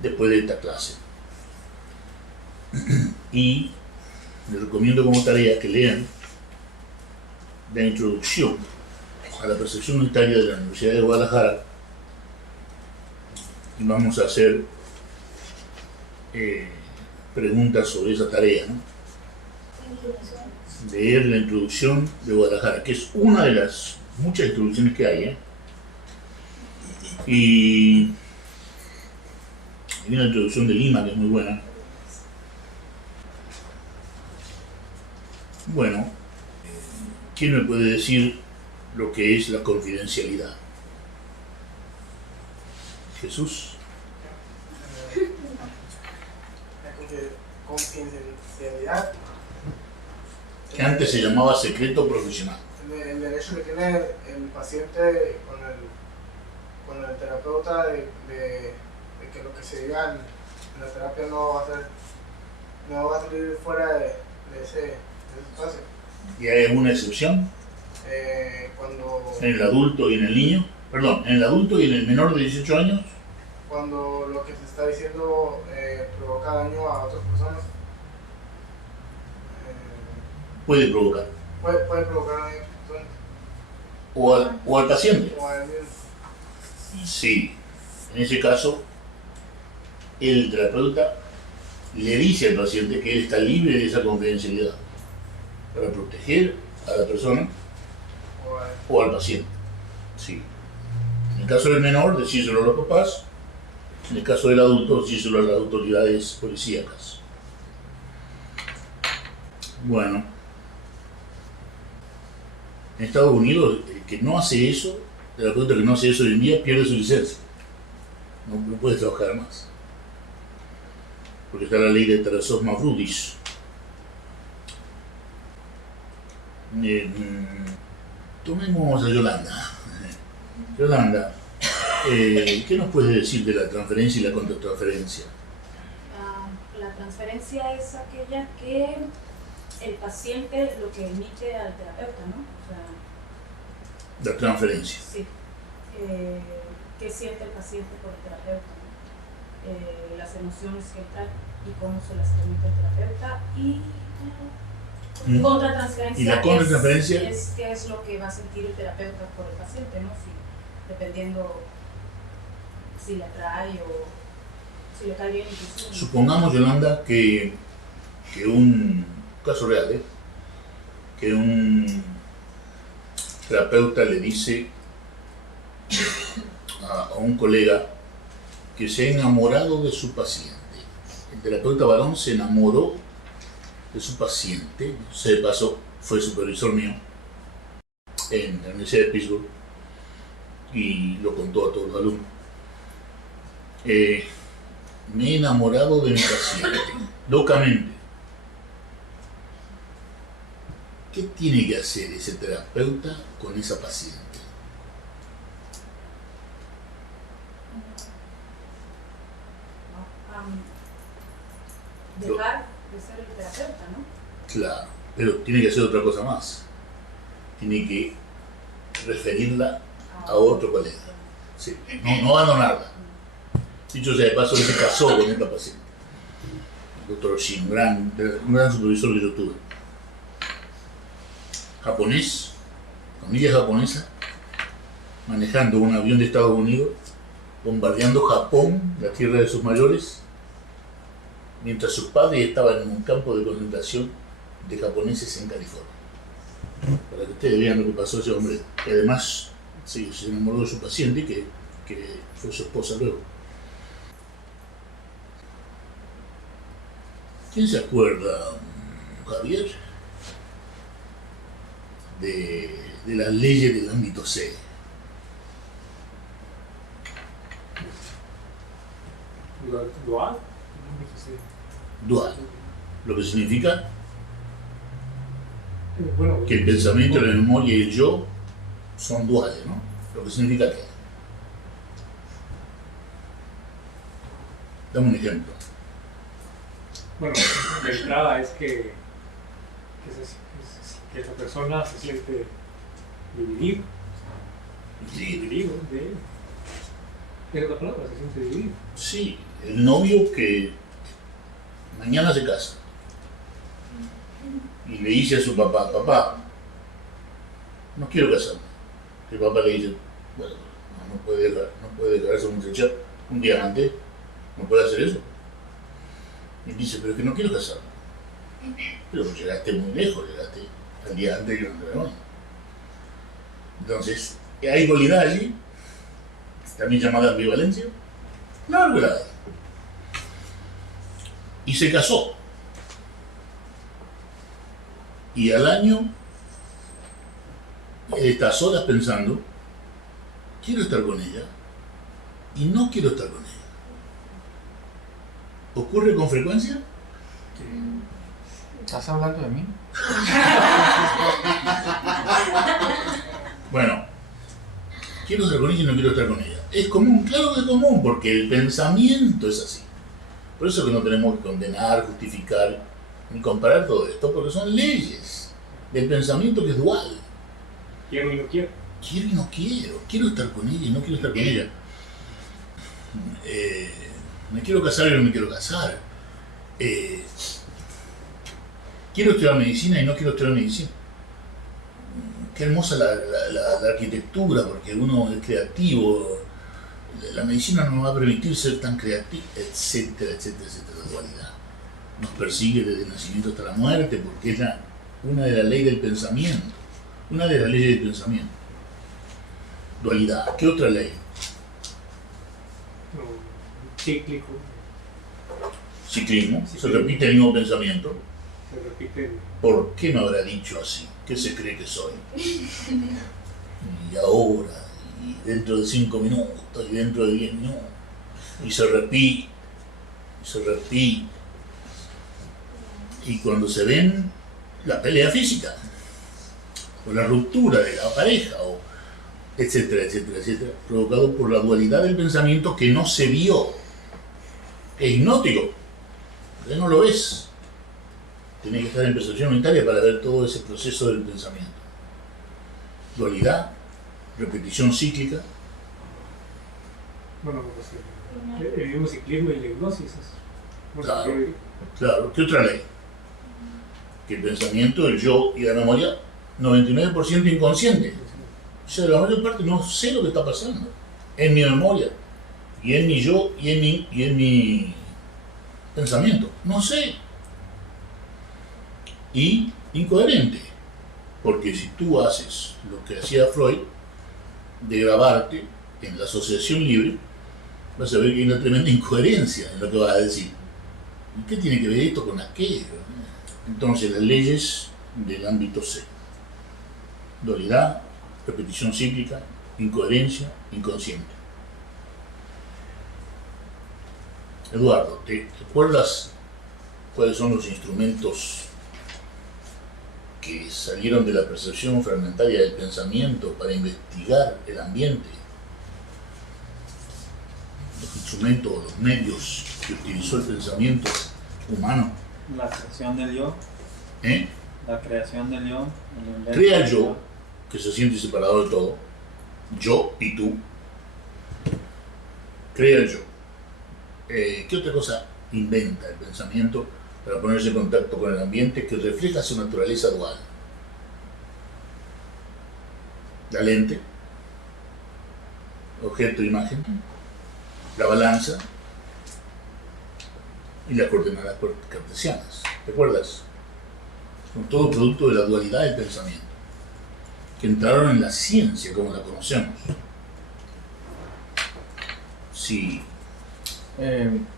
después de esta clase. Y les recomiendo como tarea que lean la introducción a la percepción unitaria de la Universidad de Guadalajara, y vamos a hacer preguntas sobre esa tarea, ¿no? Leer la introducción de Guadalajara, que es una de las muchas introducciones que hay, y hay una introducción de Lima que es muy buena. Bueno, ¿quién me puede decir lo que es la confidencialidad? Jesús. La confidencialidad, Que antes se llamaba secreto profesional. el derecho que tiene el paciente con el terapeuta de que lo que se diga en la terapia no va a salir fuera de ese espacio. ¿Y hay alguna excepción? Cuando ¿En el adulto y en el niño? Perdón, ¿en el adulto y en el menor de 18 años? cuando lo que se está diciendo provoca daño a otras personas. Puede provocar. Puede provocar daño a otras personas. O al paciente. O a él mismo. Sí. En ese caso, el terapeuta le dice al paciente que él está libre de esa confidencialidad para proteger a la persona o al paciente. Sí. En el caso del menor, decírselo a los papás. En el caso del adulto, decírselo a las autoridades policíacas. Bueno. En Estados Unidos, el que no hace eso, el terapeuta que no hace eso hoy en día, pierde su licencia. No puede trabajar más. Porque está la ley de Tarasov Mavrudis. Tomemos a Yolanda. Yolanda, ¿qué nos puedes decir de la transferencia y la contratransferencia? La transferencia es aquella que el paciente lo que emite al terapeuta, ¿no? O sea, La transferencia. sí. ¿Qué siente el paciente por el terapeuta, ¿no? Las emociones que trae y cómo se las transmite el terapeuta, y contratransferencia. ¿Y la contratransferencia? Es qué es lo que va a sentir el terapeuta por el paciente, ¿no? Dependiendo si le atrae o si le cae bien. Inclusive. Supongamos, Yolanda, que un caso real, que un terapeuta le dice a un colega que se ha enamorado de su paciente. El terapeuta varón se enamoró de su paciente, se pasó, fue supervisor mío en la Universidad de Pittsburgh y lo contó a todos los alumnos. Me he enamorado de mi paciente, locamente. ¿Qué tiene que hacer ese terapeuta con esa paciente? Dejar de ser el terapeuta, ¿no? Claro, pero tiene que hacer otra cosa más. Tiene que referirla a otro colega. Sí, no abandonarla. Dicho sea de paso, él se casó con esta paciente. El doctor Shin, un gran supervisor que yo tuve. Japonés, familia japonesa, manejando un avión de Estados Unidos, bombardeando Japón, la tierra de sus mayores, mientras sus padres estaban en un campo de concentración de japoneses en California. Para que ustedes vean lo que pasó a ese hombre, que además sí, se enamoró de su paciente, que fue su esposa luego. ¿Quién se acuerda, Javier, de las leyes del ámbito C? dual. Dual. Lo que significa Bueno, que el pensamiento, la memoria y el yo son duales, ¿no? Lo que significa que. Dame un ejemplo. bueno, la entrada es que esa persona se siente dividido. Dividido de él. Es la palabra, se siente dividido. Sí, el novio que mañana se casa y le dice a su papá, papá, no quiero casarme. El papá le dice, bueno, no puede dejar a esa muchacha un día antes, no puede hacer eso. Y dice, pero es que no quiero casarme. Pero llegaste muy lejos, llegaste al día anterior de la noche. Entonces, hay dualidad allí, también llamada ambivalencia. Claro que la hay. Y se casó. Y al año, él está a solas pensando, quiero estar con ella y no quiero estar con ella. ¿Ocurre con frecuencia? ¿Estás hablando de mí? Bueno, quiero estar con ella y no quiero estar con ella. Es común, claro que es común, porque el pensamiento es así. Por eso que no tenemos que condenar, justificar, ni comparar todo esto, porque son leyes del pensamiento que es dual. Quiero y no quiero. Quiero y no quiero. Quiero estar con ella y no quiero estar con ella. Me quiero casar y no me quiero casar. Quiero estudiar medicina y no quiero estudiar medicina. Qué hermosa la arquitectura, porque uno es creativo. La medicina no nos va a permitir ser tan creativo, etcétera, etcétera, etcétera. La dualidad nos persigue desde el nacimiento hasta la muerte, porque es una de las leyes del pensamiento. Una de las leyes del pensamiento. Dualidad. ¿Qué otra ley? Cíclico. Ciclismo. Se repite el mismo pensamiento. Se repite. ¿Por qué me habrá dicho así? ¿Qué se cree que soy? Y ahora, y dentro de 5 minutos, y dentro de 10 minutos. Y se repite, y se repite. Y cuando se ven la pelea física, o la ruptura de la pareja, o etcétera, etcétera, etcétera, provocado por la dualidad del pensamiento que no se vio. Es hipnótico, ya no lo ves. Tienes que estar en percepción unitaria para ver todo ese proceso del pensamiento. Dualidad, repetición cíclica. Bueno, pues el mismo ciclismo y la hipnosis es. Bueno, claro, claro. ¿Qué otra ley? Que el pensamiento, el yo y la memoria, 99% inconsciente. O sea, la mayor parte no sé lo que está pasando en mi memoria, y en mi yo, y en mi pensamiento. No sé. Y incoherente. Porque si tú haces lo que hacía Freud, de grabarte en la asociación libre, vas a ver que hay una tremenda incoherencia en lo que vas a decir. ¿Y qué tiene que ver esto con aquello? Entonces, las leyes del ámbito C. Dualidad, repetición cíclica, incoherencia, inconsciente. Eduardo, ¿te acuerdas cuáles son los instrumentos que salieron de la percepción fragmentaria del pensamiento para investigar el ambiente? Los instrumentos o los medios que utilizó el pensamiento humano. La creación del yo. La creación del yo. Crea el yo, que se siente separado de todo. Yo y tú. Crea el yo. ¿Qué otra cosa inventa el pensamiento para ponerse en contacto con el ambiente que refleja su naturaleza dual? La lente, objeto, imagen, la balanza y las coordenadas cartesianas. ¿Te acuerdas? Son todo producto de la dualidad del pensamiento, que entraron en la ciencia como la conocemos. Sí.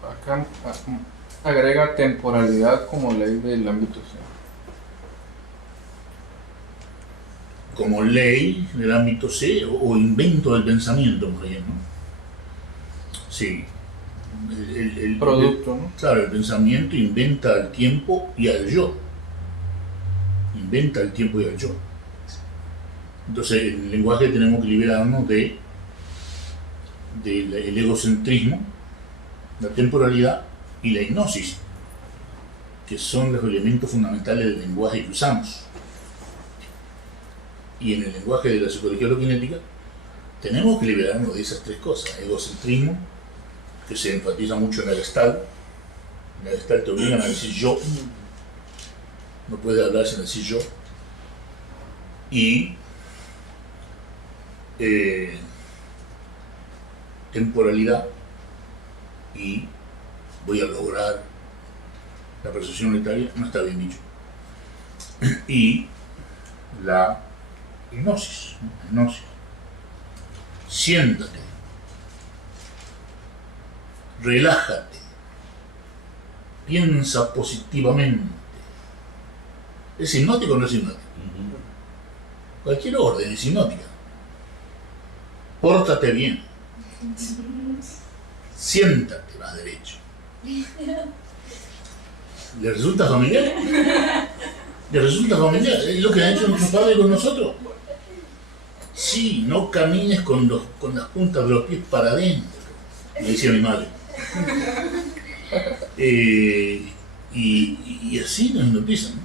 Acá agrega temporalidad como ley del ámbito C. Como ley del ámbito C o invento del pensamiento, por ejemplo. Sí. el producto, ¿no? Claro, el pensamiento inventa al tiempo y al yo. Inventa el tiempo y al yo. Entonces, en el lenguaje tenemos que liberarnos del egocentrismo, la temporalidad y la hipnosis, que son los elementos fundamentales del lenguaje que usamos. Y en el lenguaje de la psicología holokinética tenemos que liberarnos de esas tres cosas: egocentrismo, que se enfatiza mucho en la Gestalt. En la Gestalt te obligan a decir yo, no puede hablar sin decir yo, y temporalidad, y voy a lograr la percepción unitaria, no está bien dicho, y la hipnosis, siéntate, relájate, piensa positivamente. ¿Es hipnótico o no es hipnótico? Cualquier orden es hipnótica. Pórtate bien, siéntate más derecho. ¿Le resulta familiar? ¿Le resulta familiar? Es lo que ha hecho nuestro padre con nosotros. Sí, no camines con las puntas de los pies para adentro, me decía mi madre. Y así nos hipnotizan, ¿no?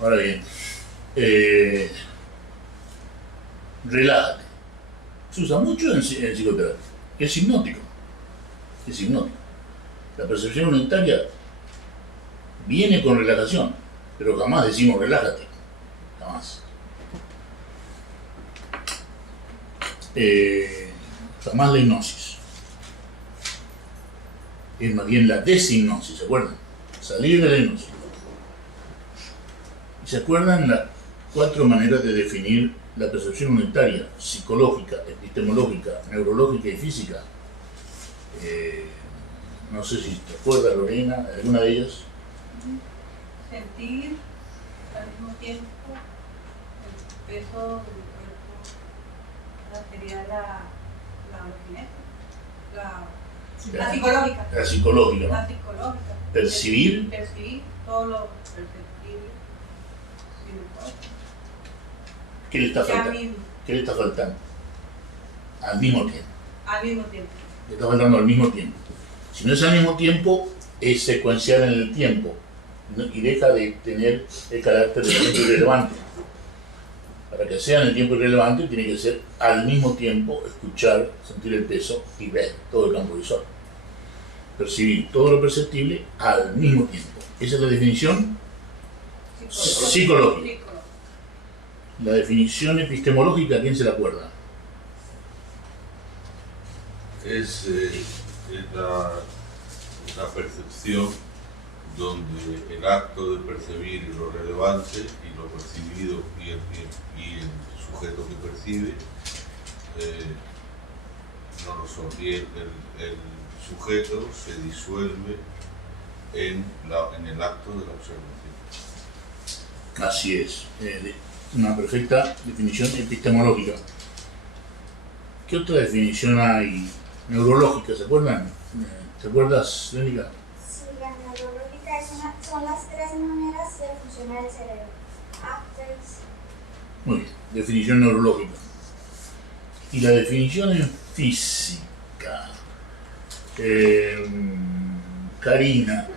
Ahora bien, relájate. Se usa mucho en psicoterapia. Es hipnótico. Es hipnótico. La percepción unitaria viene con relajación, pero jamás decimos relájate. Jamás. Jamás la hipnosis. Es más bien la deshipnosis, ¿se acuerdan? Salir de la hipnosis. ¿Se acuerdan las 4 maneras de definir la percepción unitaria? Psicológica, epistemológica, neurológica y física. No sé si te acuerdas, Lorena, alguna de ellas. Sentir al mismo tiempo el peso del cuerpo, sería la psicológica. La psicológica, ¿no? La psicológica. Percibir. Percibir todo lo perceptible. ¿Qué le está faltando? ¿Qué le está faltando? Al mismo tiempo. Al mismo tiempo. Le está faltando al mismo tiempo. Si no es al mismo tiempo, es secuencial en el tiempo y deja de tener el carácter de tiempo irrelevante. Para que sea en el tiempo irrelevante, tiene que ser al mismo tiempo escuchar, sentir el peso y ver todo el campo visual. Percibir todo lo perceptible al mismo tiempo. Esa es la definición psicológica. La definición epistemológica, ¿quién se la acuerda? Es la percepción donde el acto de percibir lo relevante y lo percibido y el sujeto que percibe no lo son. Y el sujeto se disuelve en el acto de la observación. Así es. Una perfecta definición epistemológica. ¿Qué otra definición hay neurológica? ¿Se acuerdan? ¿Te acuerdas, Lénica? Sí, la neurológica son las 3 maneras de funcionar el cerebro. Muy bien, definición neurológica. Y la definición en física. Karina,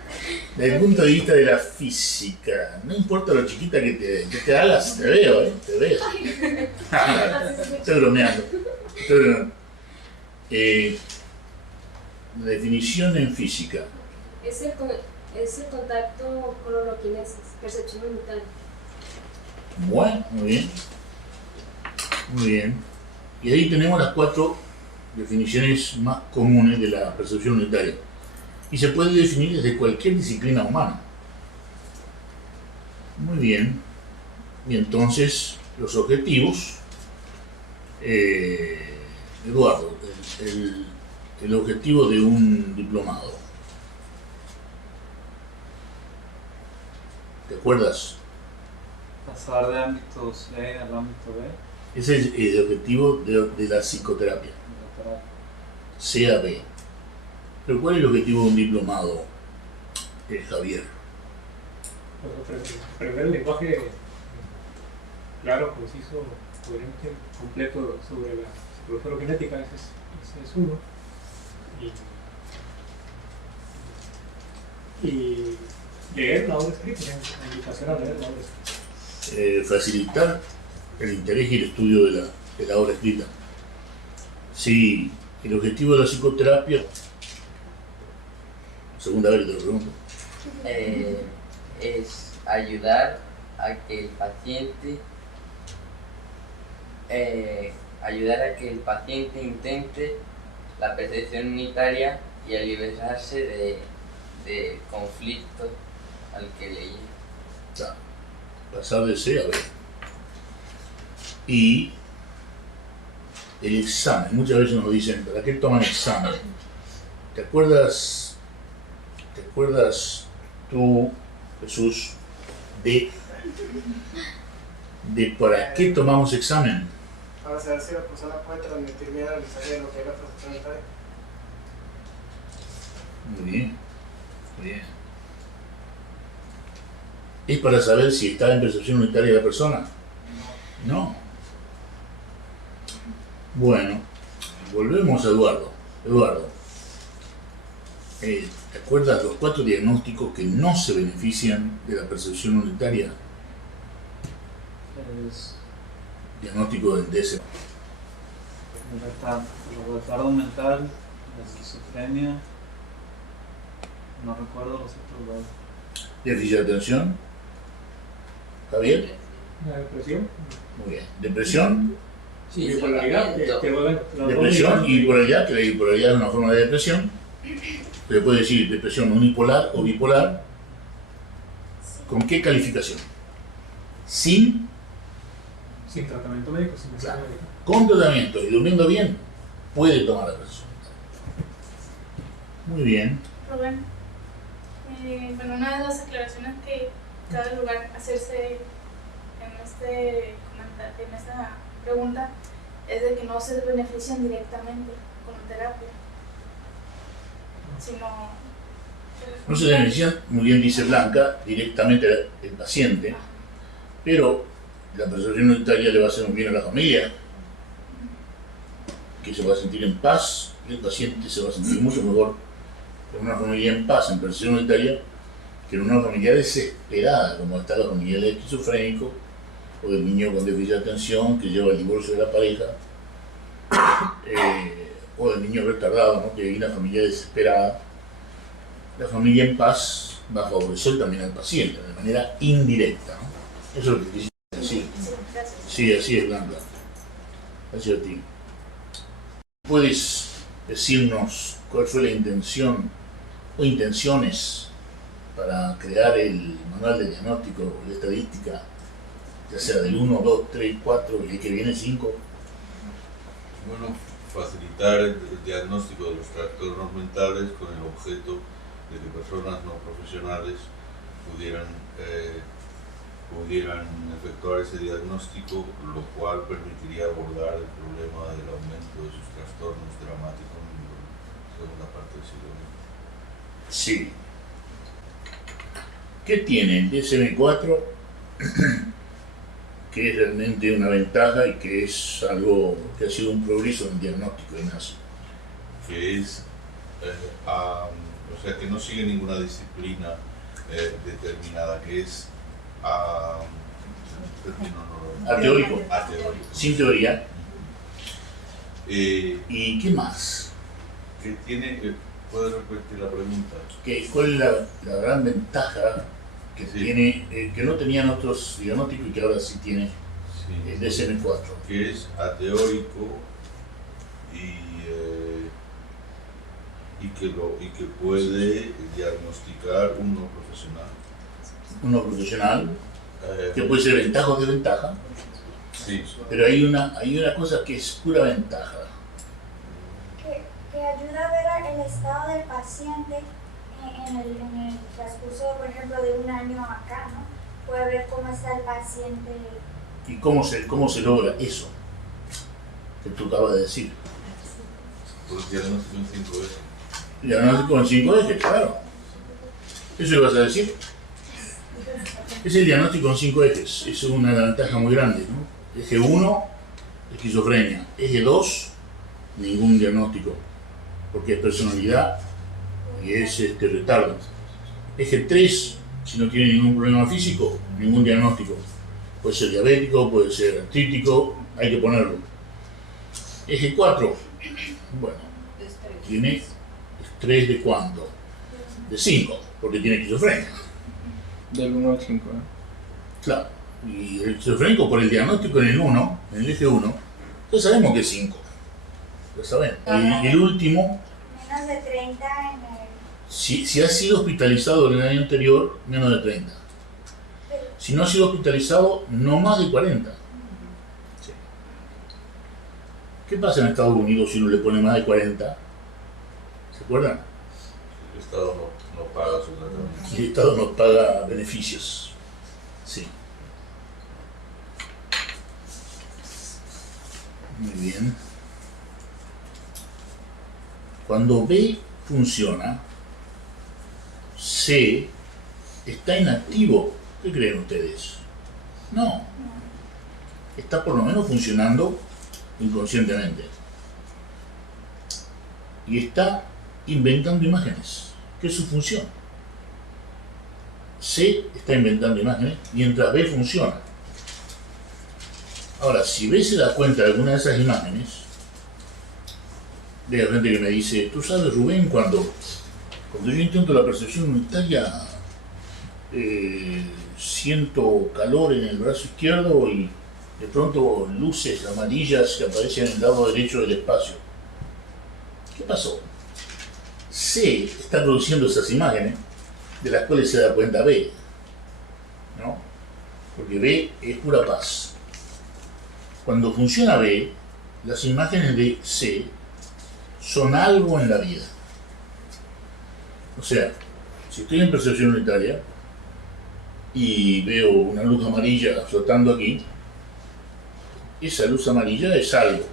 desde el punto de vista de la física, no importa lo chiquita que te hagas, te veo, te veo. Estoy bromeando. La definición en física. Es el contacto con holoquinesis, percepción unitaria. Bueno, muy bien. Muy bien. Y ahí tenemos las 4 definiciones más comunes de la percepción unitaria. Y se puede definir desde cualquier disciplina humana. Muy bien. Y entonces, los objetivos. Eduardo, el objetivo de un diplomado. ¿Te acuerdas? Pasar de ámbito C al ámbito B. Ese es el objetivo de la psicoterapia. C a B. Pero ¿cuál es el objetivo de un diplomado, Javier? Aprender el lenguaje claro, conciso, coherente, completo sobre la psicología genética, ese es uno. Y leer la obra escrita, la invitación a leer la obra escrita. Facilitar el interés y el estudio de la obra escrita. Sí, el objetivo de la psicoterapia, segunda vez te lo pregunto, es ayudar a que el paciente intente la percepción unitaria y a liberarse de conflicto al que le lleva. Pasar de C a B. Y el examen, muchas veces nos dicen, ¿para qué toman examen? ¿Te acuerdas tú, Jesús, de para qué tomamos examen? Para saber si la persona puede transmitir bien el mensaje de lo que es la percepción unitaria. Muy bien, muy bien. ¿Es para saber si está en percepción unitaria la persona? No. Bueno, volvemos a Eduardo. Eduardo, ¿te acuerdas los 4 diagnósticos que no se benefician de la percepción unitaria? Diagnóstico del DS. El retardo mental, la esquizofrenia, no recuerdo los otros dos. Déficit de atención. ¿Javier? ¿La depresión? Muy bien. ¿Depresión? Sí, bipolaridad. Depresión y bipolaridad, que la bipolaridad es una forma de depresión. Se puede decir depresión unipolar o bipolar. ¿Con qué calificación? Sin tratamiento médico, sin claro. Con tratamiento y durmiendo bien, puede tomar la persona. Muy bien. Rubén, bueno, una de las aclaraciones que cada lugar hacerse en esta pregunta es de que no se benefician directamente con la terapia, sino... No se benefician, muy bien dice Blanca, directamente el paciente, pero la percepción unitaria le va a hacer muy bien a la familia, que se va a sentir en paz, y el paciente se va a sentir mucho mejor en una familia en paz, en percepción unitaria, que en una familia desesperada, como está la familia del esquizofrénico, o del niño con déficit de atención que lleva el divorcio de la pareja, o del niño retardado, ¿no? Que vive una familia desesperada. La familia en paz va a favorecer también al paciente, de manera indirecta, ¿no? Eso es lo que quisiera decir. Sí, así es, Blanca. Gracias a ti. ¿Puedes decirnos cuál fue la intención o intenciones para crear el manual de diagnóstico de estadística, ya sea del 1, 2, 3, 4 y el que viene 5? Bueno, facilitar el diagnóstico de los trastornos mentales con el objeto de que personas no profesionales pudieran efectuar ese diagnóstico, lo cual permitiría abordar el problema del aumento de sus trastornos dramáticos en la segunda parte del siglo XX. Sí. ¿Qué tiene el DSM-4? Que es realmente una ventaja y que es algo que ha sido un progreso en el diagnóstico de Ignacio. Que es, o sea, que no sigue ninguna disciplina determinada, que es ateórico, sin teoría. ¿Y qué más? Que tiene, ¿puedes repetir la pregunta? ¿Cuál es la gran ventaja que tiene, que no tenían otros diagnósticos y que ahora sí tiene el DSM-4? Que es ateórico y que puede diagnosticar un no profesional. Un no profesional, que puede ser ventaja o desventaja. Sí. Pero hay una cosa que es pura ventaja. Que ayuda a ver el estado del paciente en el transcurso, por ejemplo, de un año acá, ¿no? Puede ver cómo está el paciente. ¿Y cómo se logra eso que tú acabas de decir? Por el diagnóstico en 5S. Diagnóstico en 5 ejes, claro. ¿Eso ibas a decir? Es el diagnóstico en 5 ejes. Es una ventaja muy grande, ¿no? Eje 1, esquizofrenia. Eje 2, ningún diagnóstico, porque es personalidad y es retardo. Eje 3, si no tiene ningún problema físico, ningún diagnóstico. Puede ser diabético, puede ser artrítico, hay que ponerlo. Eje 4, bueno, tiene estrés de cuánto? De 5, porque tiene esquizofrenia. Del 1 al 5, Claro, y el esquizofrénico por el diagnóstico en el 1, en el eje 1, ya sabemos que es 5. Ya saben. Y el último, Menos de 30 en el... si ha sido hospitalizado en el año anterior, menos de 30. Si no ha sido hospitalizado, no más de 40. Sí. ¿Qué pasa en Estados Unidos si uno le pone más de 40? ¿Se acuerdan? El Estado no paga su tratamiento. El Estado no paga beneficios. Sí. Muy bien. Cuando B funciona, C está inactivo. ¿Qué creen ustedes? No. Está por lo menos funcionando inconscientemente. Y está inventando imágenes, que es su función. C está inventando imágenes mientras B funciona. Ahora, si B se da cuenta de alguna de esas imágenes, de gente que me dice, tú sabes, Rubén, cuando yo intento la percepción unitaria, siento calor en el brazo izquierdo y de pronto luces amarillas que aparecen en el lado derecho del espacio. ¿Qué pasó? C está produciendo esas imágenes de las cuales se da cuenta B, ¿no? Porque B es pura paz. Cuando funciona B, las imágenes de C son algo en la vida. O sea, si estoy en percepción unitaria y veo una luz amarilla flotando aquí, esa luz amarilla es algo.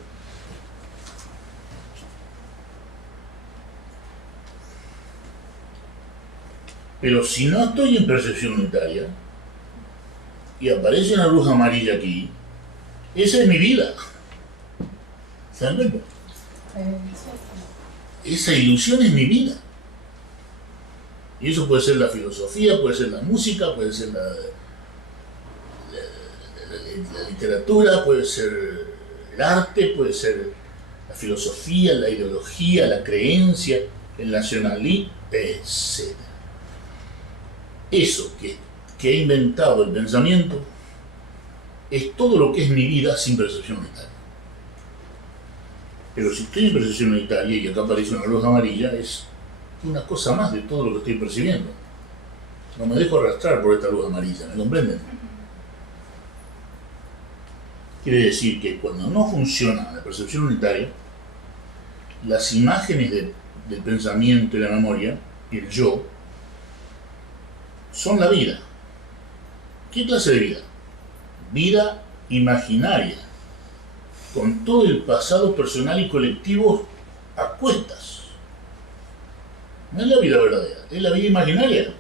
Pero si no estoy en percepción unitaria y aparece una luz amarilla aquí, esa es mi vida. ¿Se dan cuenta? Esa ilusión es mi vida. Y eso puede ser la filosofía, puede ser la música, puede ser la literatura, puede ser el arte, puede ser la filosofía, la ideología, la creencia, el nacionalismo, etc. Eso que ha inventado el pensamiento es todo lo que es mi vida sin percepción unitaria. Pero si estoy en percepción unitaria y acá aparece una luz amarilla, es una cosa más de todo lo que estoy percibiendo. No me dejo arrastrar por esta luz amarilla, ¿me comprenden? Quiere decir que cuando no funciona la percepción unitaria, las imágenes del pensamiento y la memoria, y el yo, son la vida. ¿Qué clase de vida? Vida imaginaria, con todo el pasado personal y colectivo a cuestas. No es la vida verdadera, es la vida imaginaria,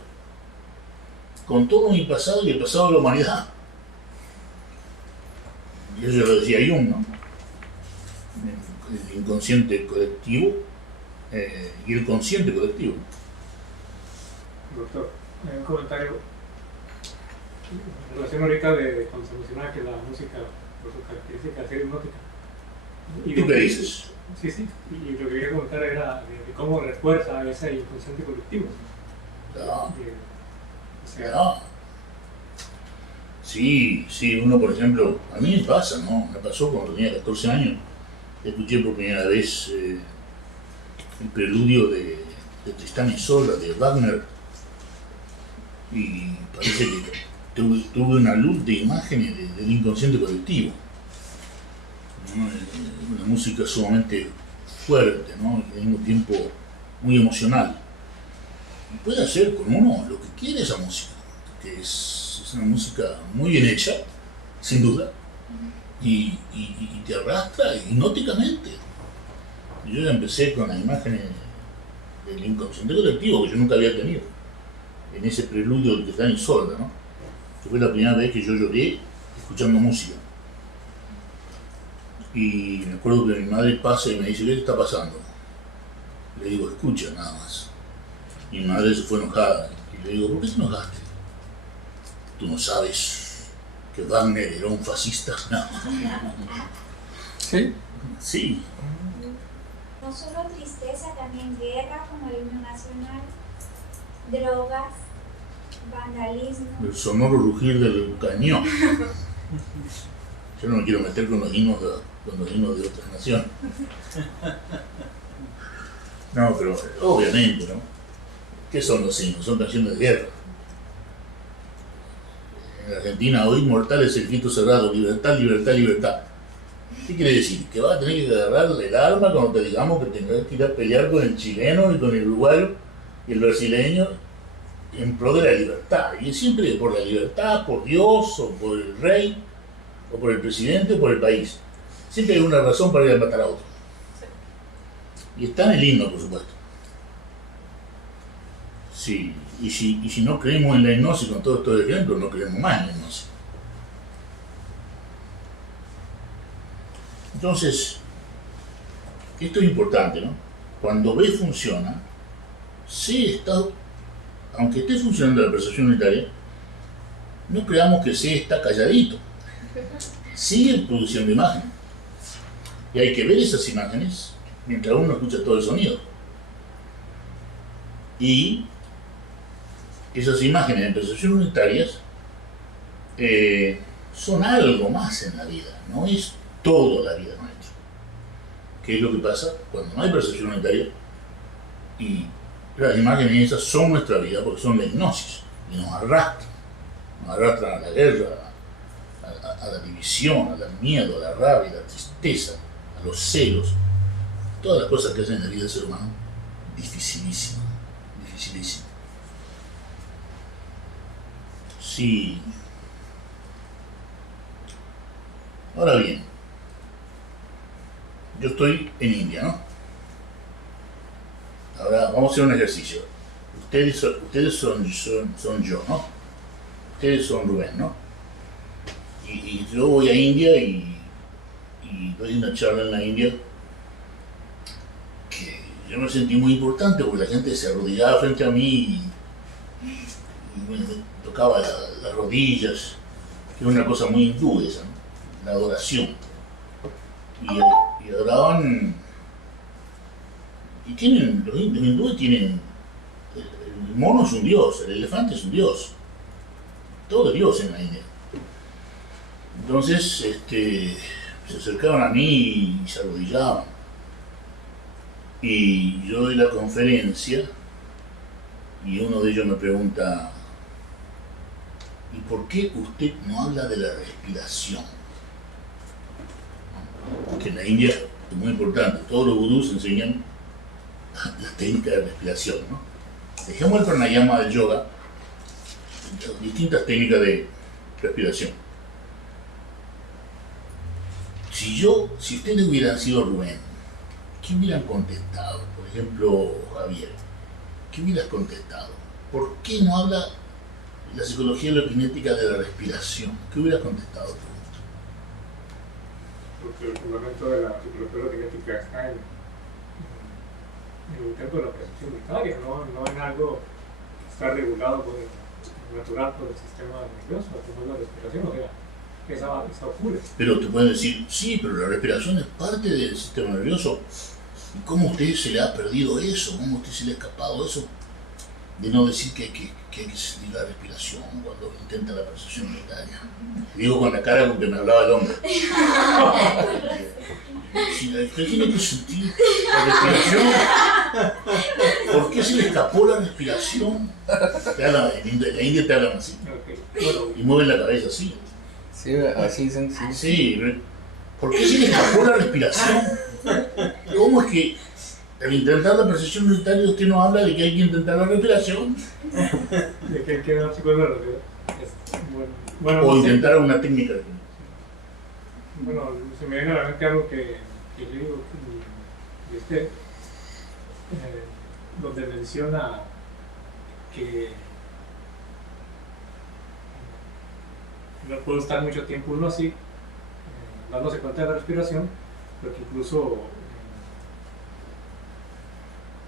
con todo mi pasado y el pasado de la humanidad. Y eso lo decía Jung, ¿no? El inconsciente colectivo y el consciente colectivo. Doctor, hay un comentario en relación ahorita de cuando se mencionaba que la música, por sus características, era hipnótica. ¿Tú qué dices? Sí, sí, y lo que quería comentar era de cómo refuerza ese inconsciente colectivo. No. Sí, uno por ejemplo, a mí me pasa, ¿no? Me pasó cuando tenía 14 años, escuché por primera vez el preludio de Tristán y Isolda de Wagner y parece que tuve una luz de imágenes del inconsciente colectivo, ¿no? Una música sumamente fuerte, ¿no? Y al mismo tiempo muy emocional. Y puede hacer con uno lo que quiere esa música, que es una música muy bien hecha, sin duda, y te arrastra hipnóticamente. Yo ya empecé con las imágenes del inconsciente colectivo que yo nunca había tenido, en ese preludio del que está en Isolda, ¿no? Que fue la primera vez que yo lloré escuchando música. Y me acuerdo que mi madre pasa y me dice, ¿qué te está pasando? Le digo, escucha nada más. Mi madre se fue enojada y le digo, ¿por qué te enojaste? ¿Tú no sabes que Wagner era un fascista? No. ¿Sí? Sí. No solo tristeza, también guerra como el himno nacional, drogas, vandalismo. El sonoro rugir del cañón. Yo no me quiero meter con los himnos de otras naciones. No, pero obviamente, ¿no? ¿Qué son los himnos? Son canciones de guerra. En Argentina hoy mortal es el grito cerrado, libertad, libertad, libertad. ¿Qué quiere decir? Que vas a tener que agarrar el arma cuando te digamos que tengas que ir a pelear con el chileno y con el uruguayo y el brasileño en pro de la libertad. Y es siempre por la libertad, por Dios, o por el rey, o por el presidente, o por el país. Siempre hay una razón para ir a matar a otro. Y está en el himno, por supuesto. Sí, y si no creemos en la hipnosis con todos estos ejemplos, no creemos más en la hipnosis. Entonces, esto es importante, ¿no? Cuando B funciona, C está, aunque esté funcionando la percepción unitaria, no creamos que C está calladito. Sigue produciendo imágenes. Y hay que ver esas imágenes mientras uno escucha todo el sonido. Y esas imágenes en percepción unitarias son algo más en la vida, no es toda la vida nuestra. ¿Qué es lo que pasa cuando no hay percepción unitaria? Y las imágenes esas son nuestra vida porque son la hipnosis y nos arrastran a la guerra, a la división, al miedo, a la rabia, a la tristeza, a los celos, todas las cosas que hacen en la vida del ser humano dificilísimo. Sí. Ahora bien, yo estoy en India, ¿no? Ahora vamos a hacer un ejercicio. Ustedes son yo, ¿no? Ustedes son Rubén, ¿no? Y yo voy a India y doy una charla en la India que yo me sentí muy importante porque la gente se arrodillaba frente a mí y me tocaba las rodillas, que es una cosa muy hindú esa, ¿no? La adoración. Y adoraban, y tienen, los hindúes tienen, el mono es un dios, el elefante es un dios, todo es dios en la India. Entonces, se acercaban a mí y se arrodillaban. Y yo doy la conferencia y uno de ellos me pregunta, ¿y por qué usted no habla de la respiración? Que en la India es muy importante, todos los gurús enseñan la técnica de respiración, ¿no? Dejemos el pranayama del yoga, distintas técnicas de respiración. Si ustedes hubieran sido Rubén, ¿qué hubieran contestado? Por ejemplo, Javier, ¿qué hubieras contestado? ¿Por qué no habla la psicología y la epinética de la respiración? ¿Qué hubieras contestado tú? Porque el fundamento de la psicología y la epinética está en el intento de la percepción unitaria, no en algo que está regulado por el natural por el sistema nervioso, como es la respiración, o sea, esa ocurre. Pero te pueden decir, sí, pero la respiración es parte del sistema nervioso. ¿Y cómo a usted se le ha perdido eso? ¿Cómo a usted se le ha escapado eso? De no decir que hay que sentir la respiración cuando intenta la percepción unitaria. Digo con la cara con que me hablaba el hombre. Si usted tiene que sentir la respiración, ¿por qué se le escapó la respiración? En la India te hablan así. Y mueven la cabeza así. Sí, así dicen, sí. Sí, ¿por qué se le escapó la respiración? ¿Cómo es que al intentar la percepción unitaria usted no habla de que hay que intentar la respiración? De que hay que darse con la respiración. Bueno, o no intentar sé. una técnica. Bueno, se me viene a la mente algo que yo digo, donde menciona que no puede estar mucho tiempo uno así, dándose cuenta de la respiración, pero que incluso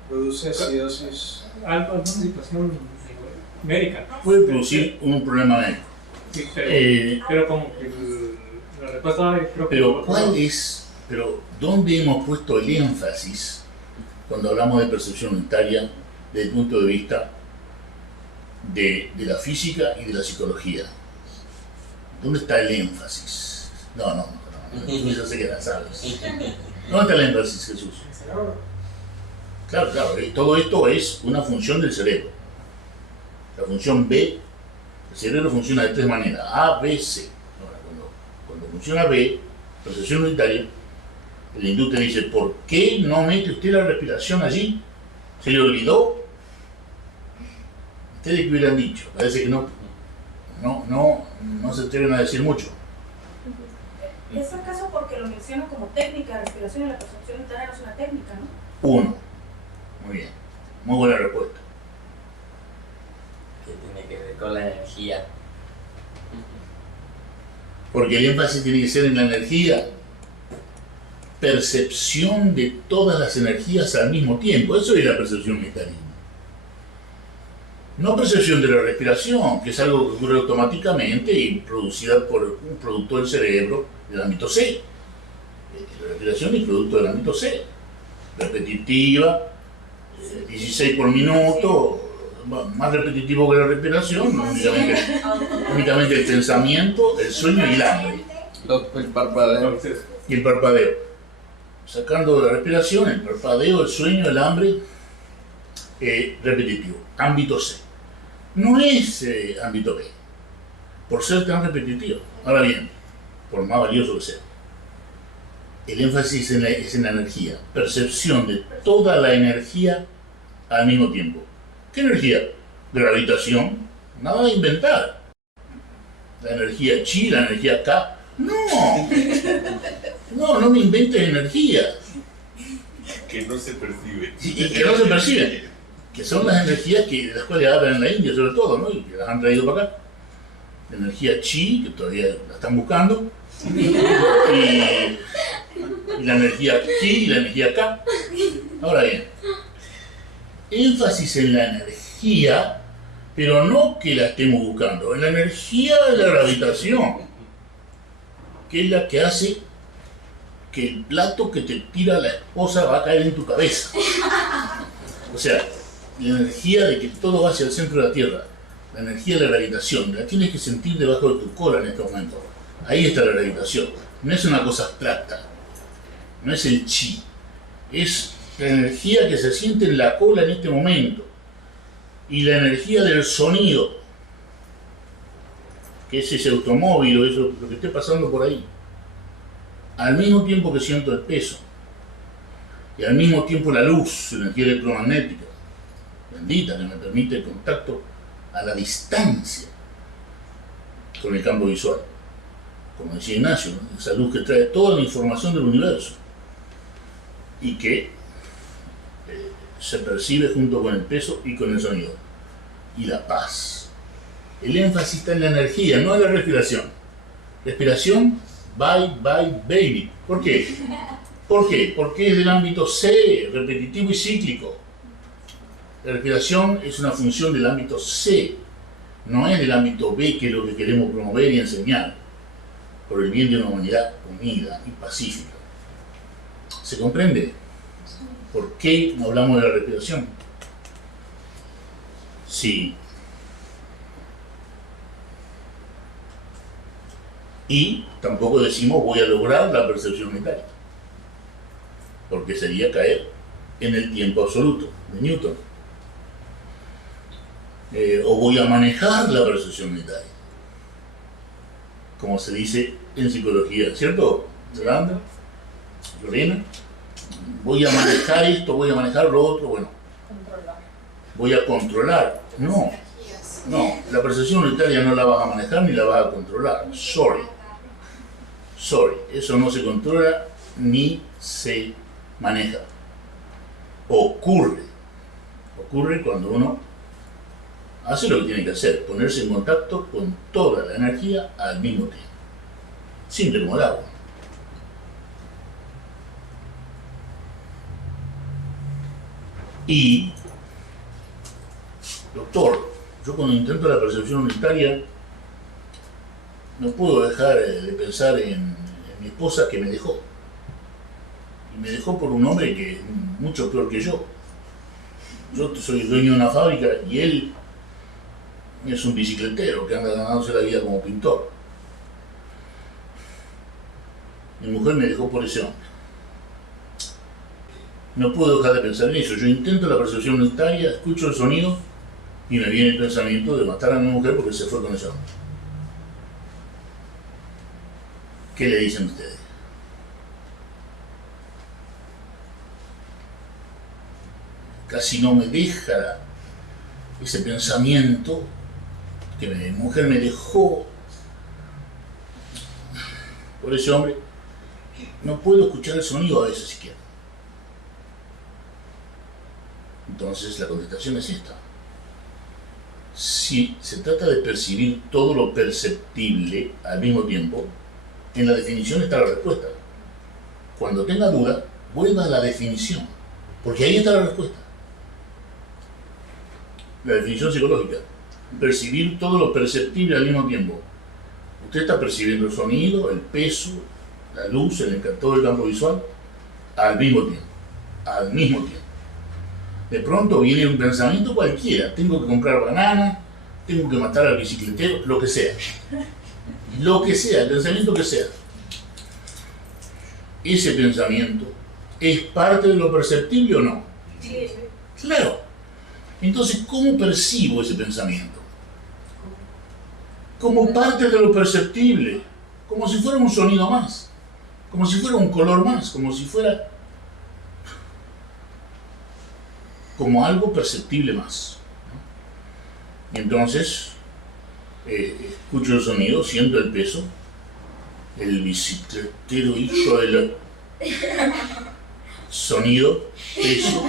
produce acidosis. alguna situación médica. Puede producir un problema médico. Sí, pero como que la respuesta creo que... Pero ¿dónde hemos puesto el énfasis cuando hablamos de percepción unitaria desde el punto de vista de la física y de la psicología? ¿Dónde está el énfasis? No, tú ya sé que la sabes. ¿Dónde está el énfasis, Jesús? Claro, todo esto es una función del cerebro. La función B, el cerebro funciona de tres maneras, A, B, C. Ahora, cuando funciona B, percepción unitaria, el hindú te dice, ¿por qué no mete usted la respiración allí? ¿Se le olvidó? ¿Ustedes qué hubieran dicho? Parece que no se atreven a decir mucho. ¿Es acaso porque lo menciona como técnica de respiración y la percepción unitaria no es una técnica, no? Uno. Muy bien. Muy buena respuesta. Que tiene que ver con la energía. Porque el énfasis tiene que ser en la energía. Percepción de todas las energías al mismo tiempo. Eso es la percepción unitaria. No percepción de la respiración, que es algo que ocurre automáticamente y producida por un producto del cerebro del ámbito C. La respiración es producto del ámbito C. Repetitiva, 16 por minuto, más repetitivo que la respiración, no únicamente el pensamiento, el sueño y el hambre. El parpadeo. Y el parpadeo. Sacando de la respiración, el parpadeo, el sueño, el hambre, repetitivo. Ámbito C. No es ámbito B, por ser tan repetitivo. Ahora bien, por más valioso que sea, el énfasis es en la energía, percepción de toda la energía al mismo tiempo. ¿Qué energía? Gravitación, nada de inventar. La energía chi, la energía K. No me inventes energía. Que no se percibe. Y que no se percibe. Que son las energías de las cuales hablan en la India sobre todo, ¿no? Y que las han traído para acá. La energía chi, que todavía la están buscando. Y la energía ki y la energía K. Ahora bien, énfasis en la energía, pero no que la estemos buscando, en la energía de la gravitación, que es la que hace que el plato que te tira la esposa va a caer en tu cabeza. O sea, la energía de que todo va hacia el centro de la Tierra, la energía de la gravitación, la tienes que sentir debajo de tu cola en este momento. Ahí está la gravitación. No es una cosa abstracta, no es el chi, es la energía que se siente en la cola en este momento. Y la energía del sonido, que es ese automóvil o eso, lo que esté pasando por ahí. Al mismo tiempo que siento el peso, y al mismo tiempo la luz, la energía electromagnética, bendita, que me permite el contacto a la distancia con el campo visual. Como decía Ignacio, ¿no? Esa luz que trae toda la información del universo y que se percibe junto con el peso y con el sonido. Y la paz. El énfasis está en la energía, no en la respiración. Respiración, bye, bye, baby. ¿Por qué? ¿Por qué? Porque es del ámbito C, repetitivo y cíclico. La respiración es una función del ámbito C, no es del ámbito B, que es lo que queremos promover y enseñar, por el bien de una humanidad unida y pacífica. ¿Se comprende? ¿Por qué no hablamos de la respiración? Sí. Y tampoco decimos voy a lograr la percepción unitaria, porque sería caer en el tiempo absoluto de Newton. O voy a manejar la percepción unitaria, como se dice en psicología, ¿cierto? Yolanda, Lorena, voy a manejar esto, voy a manejar lo otro, bueno, voy a controlar. No, la percepción unitaria no la vas a manejar ni la vas a controlar. Sorry, eso no se controla ni se maneja. Ocurre Ocurre cuando uno hace lo que tiene que hacer, ponerse en contacto con toda la energía al mismo tiempo. Simple como el agua. Y, doctor, yo cuando intento la percepción unitaria no puedo dejar de pensar en mi esposa que me dejó. Y me dejó por un hombre que es mucho peor que yo. Yo soy dueño de una fábrica y él es un bicicletero que anda ganándose la vida como pintor. Mi mujer me dejó por ese hombre. No puedo dejar de pensar en eso. Yo intento la percepción unitaria, escucho el sonido y me viene el pensamiento de matar a mi mujer porque se fue con ese hombre. ¿Qué le dicen ustedes? Casi no me deja ese pensamiento que mi mujer me dejó por ese hombre. No puedo escuchar el sonido a veces siquiera. Entonces la contestación es esta. Si se trata de percibir todo lo perceptible al mismo tiempo, en la definición está la respuesta. Cuando tenga duda, vuelva a la definición, porque ahí está la respuesta. La definición psicológica. Percibir todo lo perceptible al mismo tiempo. Usted está percibiendo el sonido, el peso, la luz, todo el campo visual, al mismo tiempo. Al mismo tiempo. De pronto viene un pensamiento cualquiera. Tengo que comprar banana, tengo que matar al bicicletero, lo que sea. Lo que sea, el pensamiento que sea. ¿Ese pensamiento es parte de lo perceptible o no? Sí. Claro. Entonces, ¿cómo percibo ese pensamiento? Como parte de lo perceptible, como si fuera un sonido más, como si fuera un color más, como si fuera como algo perceptible más. Y entonces, escucho el sonido, siento el peso, el bicicletero hijo de la... Sonido, peso,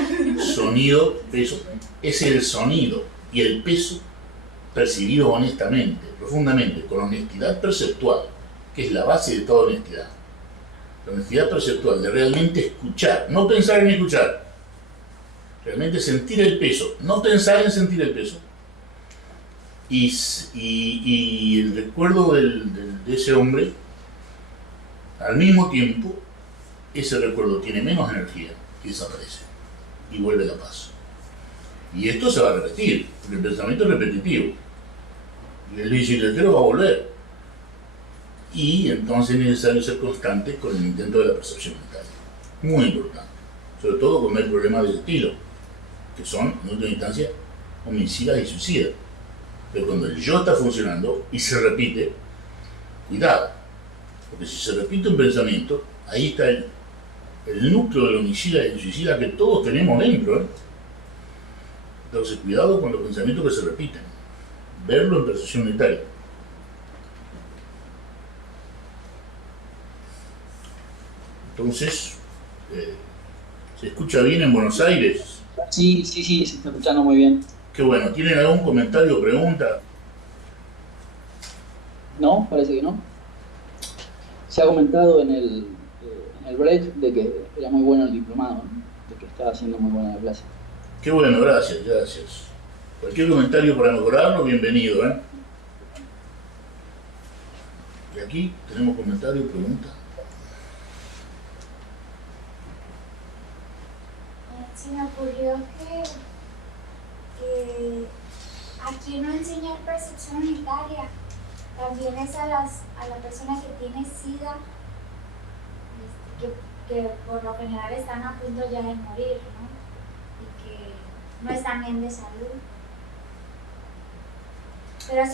ese es el sonido y el peso percibido honestamente, profundamente, con honestidad perceptual, que es la base de toda honestidad. La honestidad perceptual, de realmente escuchar, no pensar en escuchar, realmente sentir el peso, no pensar en sentir el peso. Y el recuerdo de ese hombre, al mismo tiempo, ese recuerdo tiene menos energía y desaparece y vuelve la paz. Y esto se va a repetir, porque el pensamiento es repetitivo. Y el bicicletero va a volver. Y entonces es necesario ser constante con el intento de la percepción mental. Muy importante. Sobre todo cuando hay problemas de ese estilo, que son, en última instancia, homicidas y suicidas. Pero cuando el yo está funcionando y se repite, cuidado. Porque si se repite un pensamiento, ahí está el núcleo del homicida y el suicida que todos tenemos dentro. Entonces, cuidado con los pensamientos que se repiten. Verlo en percepción unitaria. Entonces, ¿se escucha bien en Buenos Aires? Sí, se está escuchando muy bien. Qué bueno. ¿Tienen algún comentario o pregunta? No, parece que no. Se ha comentado en el break de que era muy bueno el diplomado, ¿no? De que estaba haciendo muy buena la clase. Qué bueno, gracias. Cualquier comentario para mejorarlo, bienvenido, Y aquí tenemos comentario, pregunta. Se me ocurrió que aquí no enseñar percepción unitaria, también es a la persona que tiene SIDA, que por lo general están a punto ya de morir, ¿no? Y que no están bien de salud. Pero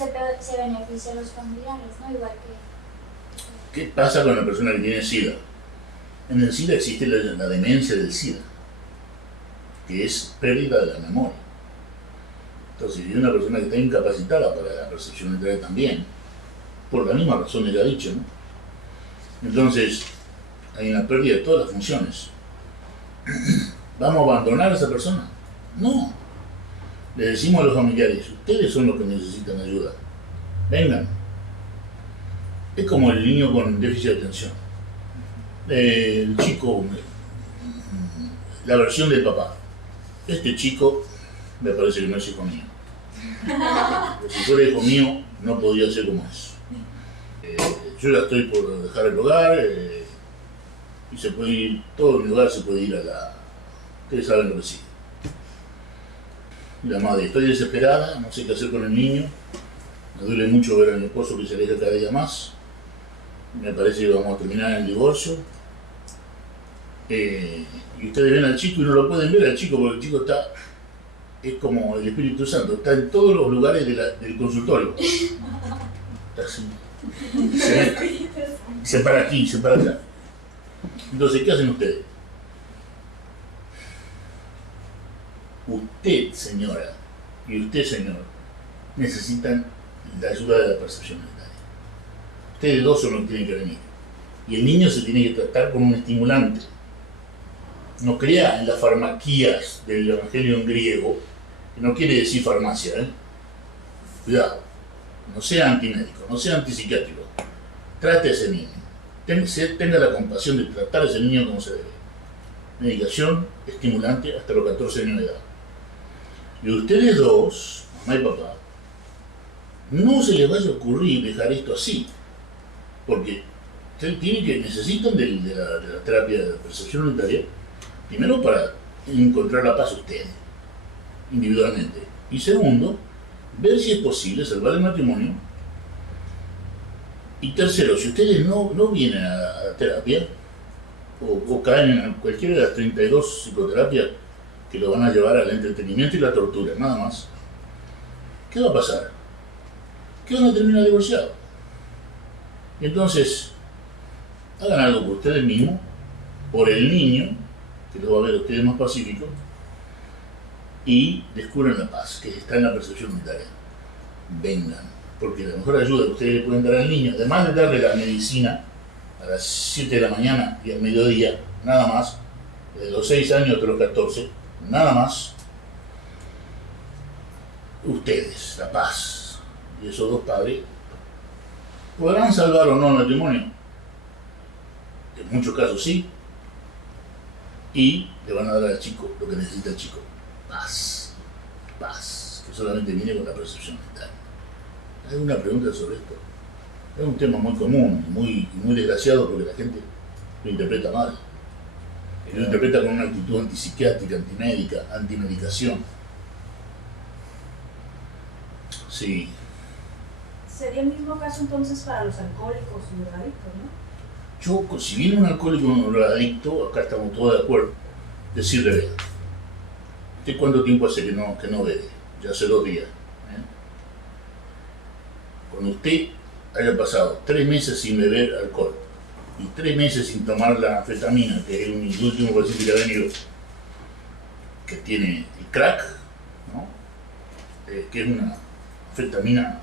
se beneficia a los familiares, ¿no? Igual que... ¿Qué pasa con la persona que tiene SIDA? En el SIDA existe la demencia del SIDA, que es pérdida de la memoria. Entonces, hay una persona que está incapacitada para la percepción unitaria también, por la misma razón que ya he dicho, ¿no? Entonces, hay una pérdida de todas las funciones. ¿Vamos a abandonar a esa persona? No. le decimos a los familiares, ustedes son los que necesitan ayuda, vengan. Es como el niño con déficit de atención. El chico, la versión del papá. Este chico me parece que no es hijo mío. Si fuera hijo mío, no podía ser como es. Yo ya estoy por dejar el hogar y se puede ir, todo mi hogar se puede ir a la... Ustedes saben lo que sigue. La madre, estoy desesperada, no sé qué hacer con el niño. Me duele mucho ver a mi esposo que se aleja cada día más. Me parece que vamos a terminar el divorcio. Y ustedes ven al chico y no lo pueden ver al chico porque el chico está, es como el Espíritu Santo, está en todos los lugares del consultorio. Está así. Se para aquí, se para allá. Entonces, ¿qué hacen ustedes? Usted, señora, y usted, señor, necesitan la ayuda de la percepción mental. Ustedes dos son los que tienen que venir. Y el niño se tiene que tratar con un estimulante. No crea en las farmaquías del evangelio en griego, que no quiere decir farmacia, ¿eh? Cuidado. No sea antimédico, no sea antipsiquiátrico. Trate a ese niño. Tenga la compasión de tratar a ese niño como se debe. Medicación estimulante hasta los 14 años de edad. Y ustedes dos, mamá y papá, no se les vaya a ocurrir dejar esto así. Porque necesitan de la terapia de percepción unitaria, primero para encontrar la paz ustedes, individualmente. Y segundo, ver si es posible salvar el matrimonio. Y tercero, si ustedes no vienen a terapia, o caen en cualquiera de las 32 psicoterapias que lo van a llevar al entretenimiento y la tortura, nada más, ¿qué va a pasar? Que van a terminar divorciados. Y entonces, hagan algo por ustedes mismos, por el niño, que lo va a ver a ustedes más pacífico, y descubran la paz, que está en la percepción unitaria. Vengan, porque la mejor ayuda que ustedes le pueden dar al niño, además de darle la medicina a las 7 de la mañana y al mediodía, nada más, desde los 6 años hasta los 14, nada más, ustedes, la paz. Y esos dos padres podrán salvar o no el matrimonio. En muchos casos sí. Y le van a dar al chico lo que necesita el chico. Paz. Paz. Que solamente viene con la percepción mental. ¿Hay una pregunta sobre esto? Es un tema muy común y muy desgraciado porque la gente lo interpreta mal. Lo interpreta con una actitud antipsiquiátrica, antimédica, antimedicación. Sí. Sería el mismo caso entonces para los alcohólicos y drogadictos, ¿no? Yo, si viene un alcohólico o un drogadicto, acá estamos todos de acuerdo, decirle, vea, ¿usted cuánto tiempo hace que no bebe? Ya hace 2 días. Cuando usted haya pasado 3 meses sin beber alcohol y 3 meses sin tomar la anfetamina, que es el último paciente que ha venido, que tiene el crack, ¿no? Que es una anfetamina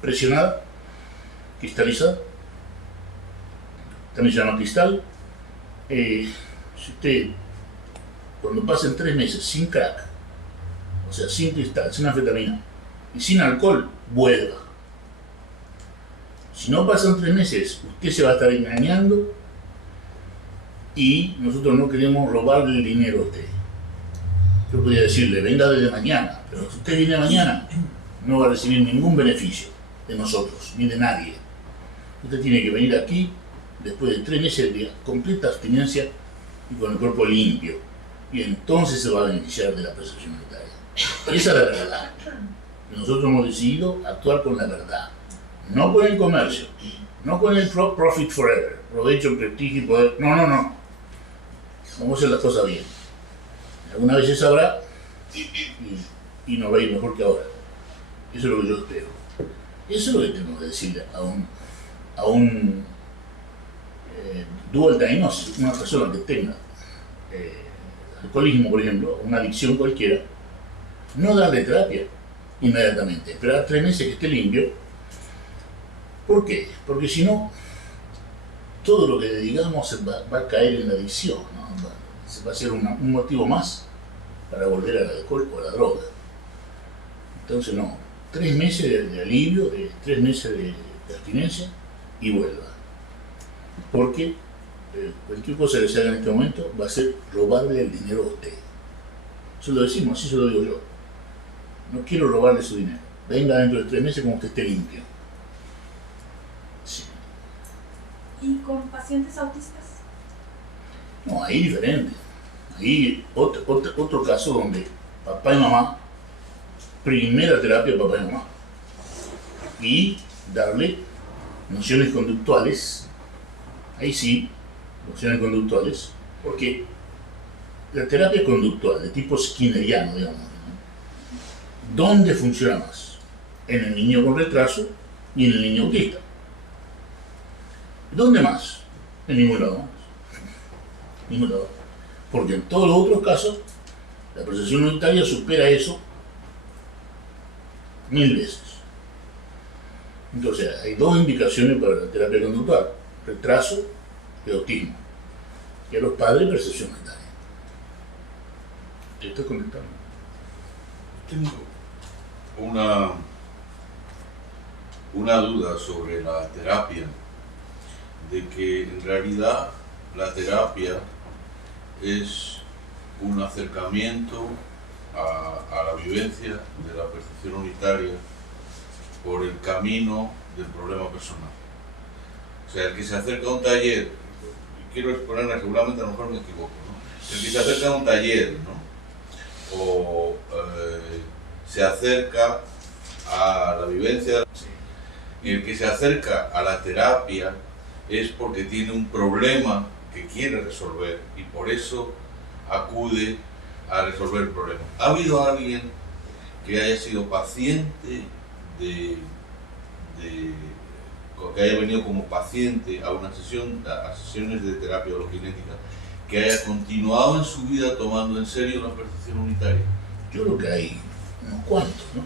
presionada, cristalizada, también se llama cristal. Si usted, cuando pasen 3 meses sin crack, o sea, sin cristal, sin anfetamina y sin alcohol, vuelva. Si no pasan 3 meses, usted se va a estar engañando y nosotros no queremos robarle el dinero a usted. Yo podría decirle, venga desde mañana, pero si usted viene mañana, no va a recibir ningún beneficio de nosotros, ni de nadie. Usted tiene que venir aquí después de 3 meses de completa abstinencia y con el cuerpo limpio. Y entonces se va a beneficiar de la percepción unitaria. Esa es la verdad. Nosotros hemos decidido actuar con la verdad. No con el comercio, no con el profit forever, provecho, prestigio y poder. No. Vamos a hacer las cosas bien. Alguna vez se sabrá y nos va a ir mejor que ahora. Eso es lo que yo espero. Eso es lo que tenemos que decirle a un dual diagnosis, una persona que tenga alcoholismo, por ejemplo, una adicción cualquiera, no darle terapia inmediatamente, esperar 3 meses que esté limpio. ¿Por qué? Porque si no, todo lo que le digamos va a caer en la adicción, ¿no? Va a ser un motivo más para volver al alcohol o a la droga. Entonces no, 3 meses de alivio, 3 meses de abstinencia y vuelva. Porque cualquier cosa que se haga en este momento va a ser robarle el dinero a usted. Eso lo decimos, así se lo digo yo. No quiero robarle su dinero. Venga dentro de 3 meses como que esté limpio. Sí. ¿Y con pacientes autistas? No, ahí diferente. Ahí otro caso donde papá y mamá, primera terapia papá y mamá. Y darle nociones conductuales, ahí sí, nociones conductuales, porque la terapia conductual de tipo skinneriano, digamos, ¿no? ¿Dónde funciona más? En el niño con retraso y en el niño autista. ¿Dónde más? En ningún lado más. Ningún lado. Porque en todos los otros casos, la percepción unitaria supera eso 1000 veces. Entonces, hay 2 indicaciones para la terapia conductual: retraso y autismo. Y a los padres, percepción unitaria. ¿Te estoy contestando? Tengo una duda sobre la terapia, de que en realidad la terapia es un acercamiento a la vivencia de la percepción unitaria por el camino del problema personal. O sea, el que se acerca a un taller, y quiero exponerme, seguramente a lo mejor me equivoco, ¿no? El que se acerca a un taller, ¿no? O se acerca a la vivencia, y el que se acerca a la terapia es porque tiene un problema que quiere resolver y por eso acude a resolver el problema. ¿Ha habido alguien que haya sido paciente que haya venido como paciente a una sesión, a sesiones de terapia holokinética, que haya continuado en su vida tomando en serio la percepción unitaria? Yo creo que hay unos cuantos, ¿no?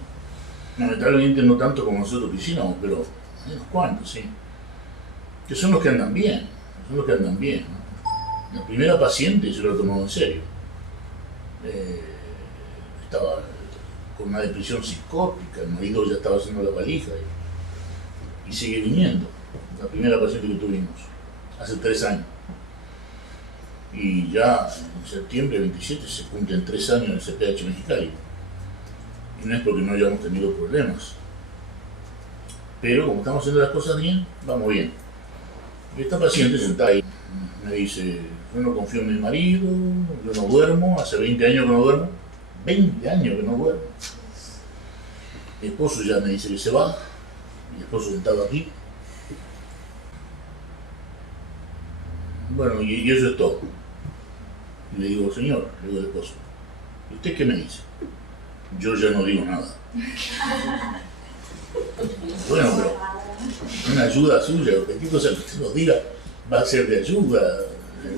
Lamentablemente no tanto como nosotros quisiéramos, pero hay unos cuantos, sí. Que son los que andan bien, ¿no? La primera paciente yo la tomaba en serio. Estaba con una depresión psicótica, el marido ya estaba haciendo la valija y sigue viniendo. La primera paciente que tuvimos, hace 3 años. Y ya en septiembre 27 se cumplen 3 años en el CPH Mexicali. Y no es porque no hayamos tenido problemas. Pero como estamos haciendo las cosas bien, vamos bien. Y esta paciente sentada ahí me dice: yo no confío en mi marido, yo no duermo, hace 20 años que no duermo. 20 años que no duermo. Mi esposo ya me dice que se va, mi esposo sentado aquí. Bueno, y eso es todo. Y le digo: señor, le digo al esposo, ¿y usted qué me dice? Yo ya no digo nada. Bueno, pero una ayuda suya, cualquier cosa que usted nos diga va a ser de ayuda,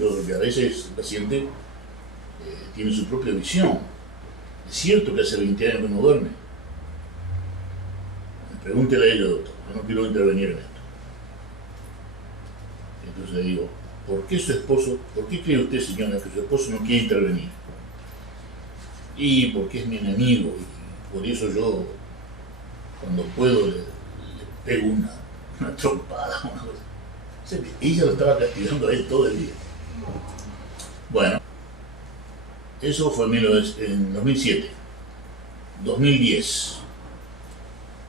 porque a veces el paciente tiene su propia visión. Es cierto que hace 20 años que no duerme. Pregúntele a ellos, doctor, yo no quiero intervenir en esto. Entonces le digo: ¿por qué su esposo, por qué cree usted, señora, que su esposo no quiere intervenir? Y porque es mi enemigo, y por eso yo, cuando puedo, le pego una trompada, una cosa. O sea, ella lo estaba castigando a él todo el día. Bueno, eso fue en 2007. 2010.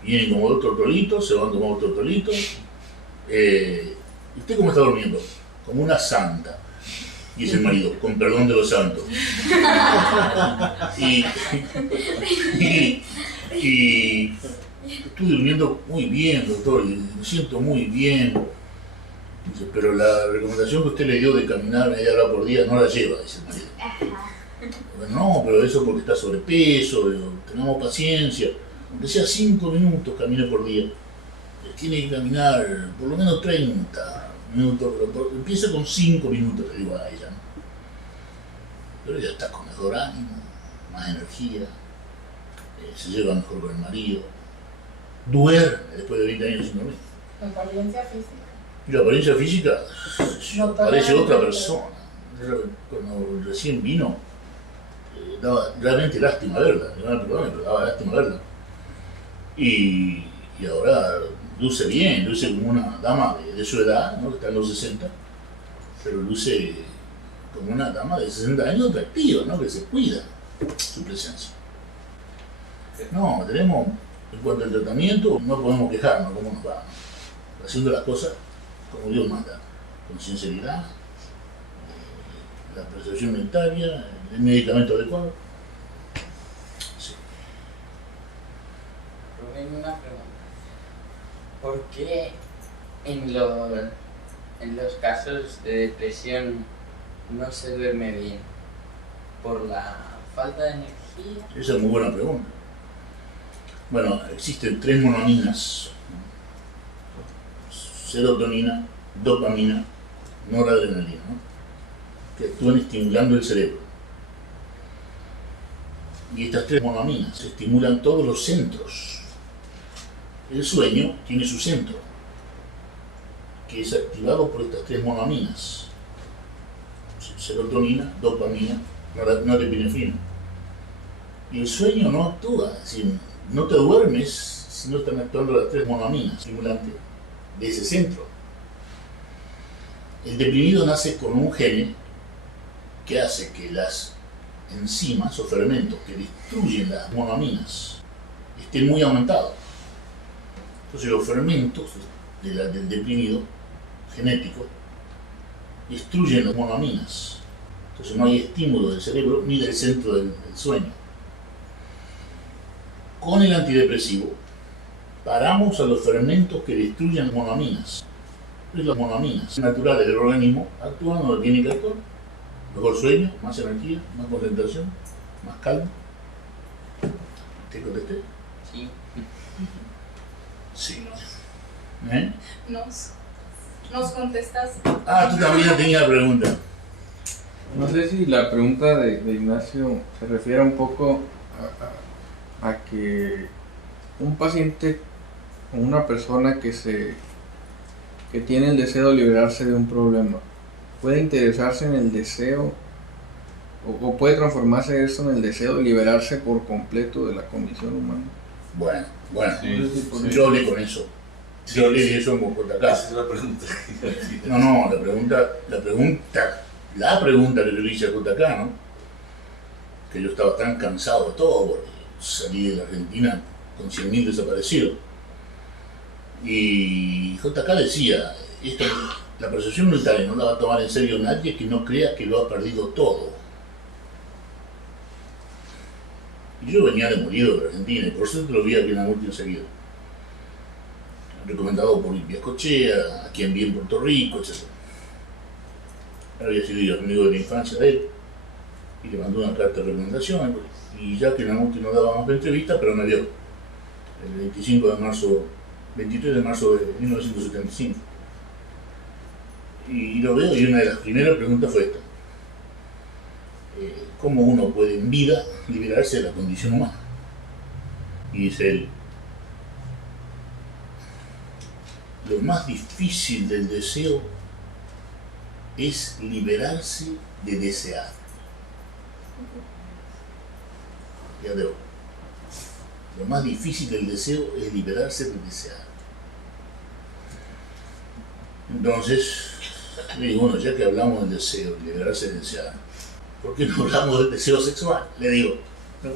Vienen como 2 tortolitos, se van como 2 tortolitos. ¿Usted cómo está durmiendo? Como una santa. Dice el marido, con perdón de los santos. Y estoy durmiendo muy bien, doctor, y me siento muy bien. Dice, pero la recomendación que usted le dio de caminar media hora por día no la lleva, dice el marido. Bueno, no, pero eso porque está sobrepeso, tengamos paciencia. Aunque sea 5 minutos camine por día. Tiene que caminar por lo menos 30 minutos, pero empieza con 5 minutos, le digo a ella, ¿no? Pero ella está con mejor ánimo, más energía, se lleva mejor con el marido, duerme después de 20 años sin dormir. ¿La apariencia física? Y la apariencia física No, parece otra persona. Cuando recién vino, daba realmente lástima verla, pero daba lástima verla. Y ahora luce bien, luce como una dama de su edad, ¿no? Que está en los 60, pero luce como una dama de 60 años atractiva, ¿no? Que se cuida su presencia. No, tenemos, en cuanto al tratamiento, no podemos quejarnos cómo nos va, ¿no? Haciendo las cosas como Dios manda, con sinceridad, la percepción monetaria, el medicamento adecuado. Sí. Rubén, una pregunta. ¿Por qué en los casos de depresión no se duerme bien? ¿Por la falta de energía? Esa es muy buena pregunta. Bueno, existen 3 monoaminas: serotonina, dopamina, noradrenalina, ¿no? Que actúan estimulando el cerebro. Y estas 3 monoaminas estimulan todos los centros. El sueño tiene su centro, que es activado por estas 3 monoaminas: serotonina, dopamina, norepinefrina. Y el sueño no actúa, es decir, no te duermes si no están actuando las 3 monoaminas estimulantes de ese centro. El deprimido nace con un gene que hace que las enzimas o fermentos que destruyen las monoaminas estén muy aumentados. Entonces los fermentos del deprimido genético destruyen las monoaminas. Entonces no hay estímulo del cerebro ni del centro del sueño. Con el antidepresivo paramos a los fermentos que destruyen las monoaminas. Entonces las monoaminas naturales del organismo actúan donde tienen que actuar. Mejor sueño, más energía, más concentración, más calma. ¿Te contesté? Sí. Sí. Nos contestas. Ah, tú también tenías la pregunta. No sé si la pregunta de Ignacio se refiere un poco a que un paciente o una persona que tiene el deseo de liberarse de un problema puede interesarse en el deseo o puede transformarse eso en el deseo de liberarse por completo de la condición humana. Bueno, Sí. yo hablé con eso. Yo hablé de eso en Cotacá. Esa es la pregunta. No, la pregunta que yo le hice a Cotacá, ¿no? Que yo estaba tan cansado de todo, porque salí de la Argentina con 100.000 desaparecidos. Y JK decía, la percepción monetaria no la va a tomar en serio nadie que no crea que lo ha perdido todo. Y yo venía demolido de Argentina, y por suerte lo vi aquí en la última enseguida. Recomendado por Viascochea, a quien vi en Puerto Rico, etc. Había sido amigo de la infancia de él, y le mandó una carta de recomendación, y ya que Namuti no daba más entrevistas, pero me dio el 23 de marzo de 1975. Y lo veo, y una de las primeras preguntas fue esta: ¿cómo uno puede en vida liberarse de la condición humana? Y dice él: lo más difícil del deseo es liberarse de desear. Ya veo. Lo más difícil del deseo es liberarse de desear. Entonces, le digo, bueno, ya que hablamos del deseo, liberarse de desear, ¿por qué no hablamos del deseo sexual? Le digo, ¿no?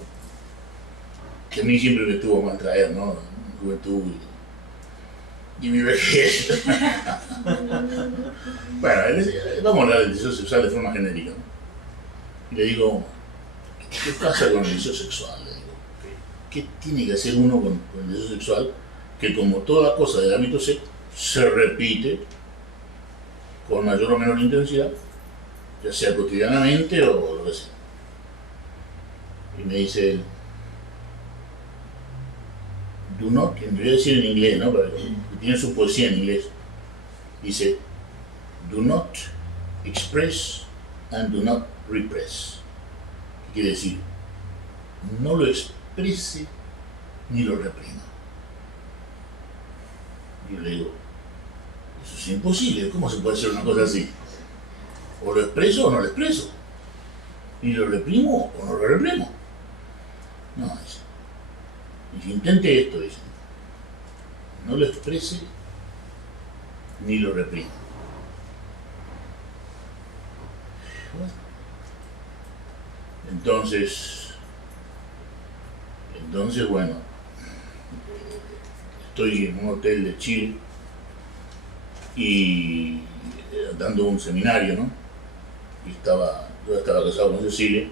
Que a mí siempre me tuvo mal traer, ¿no? Mi juventud y mi vejez. Bueno, vamos a hablar del deseo sexual de forma genérica, ¿no? Y le digo, ¿qué pasa con el deseo sexual? Le digo, ¿qué tiene que hacer uno con el deseo sexual? Que como toda cosa del ámbito sexo, se repite con mayor o menor intensidad, ya sea cotidianamente o lo que sea. Y me dice él, do not, en realidad decir en inglés, ¿no? Porque tiene su poesía en inglés. Dice, do not express and do not repress. ¿Qué quiere decir? No lo exprese ni lo reprima. Y yo le digo, eso es imposible, ¿cómo se puede hacer una cosa así? O lo expreso o no lo expreso. ¿Y lo reprimo o no lo reprimo? No, dice. Y si intente esto, dice. No lo exprese ni lo reprima. Bueno. Entonces, bueno, estoy en un hotel de Chile y dando un seminario, ¿no? Y yo estaba casado con Cecilia,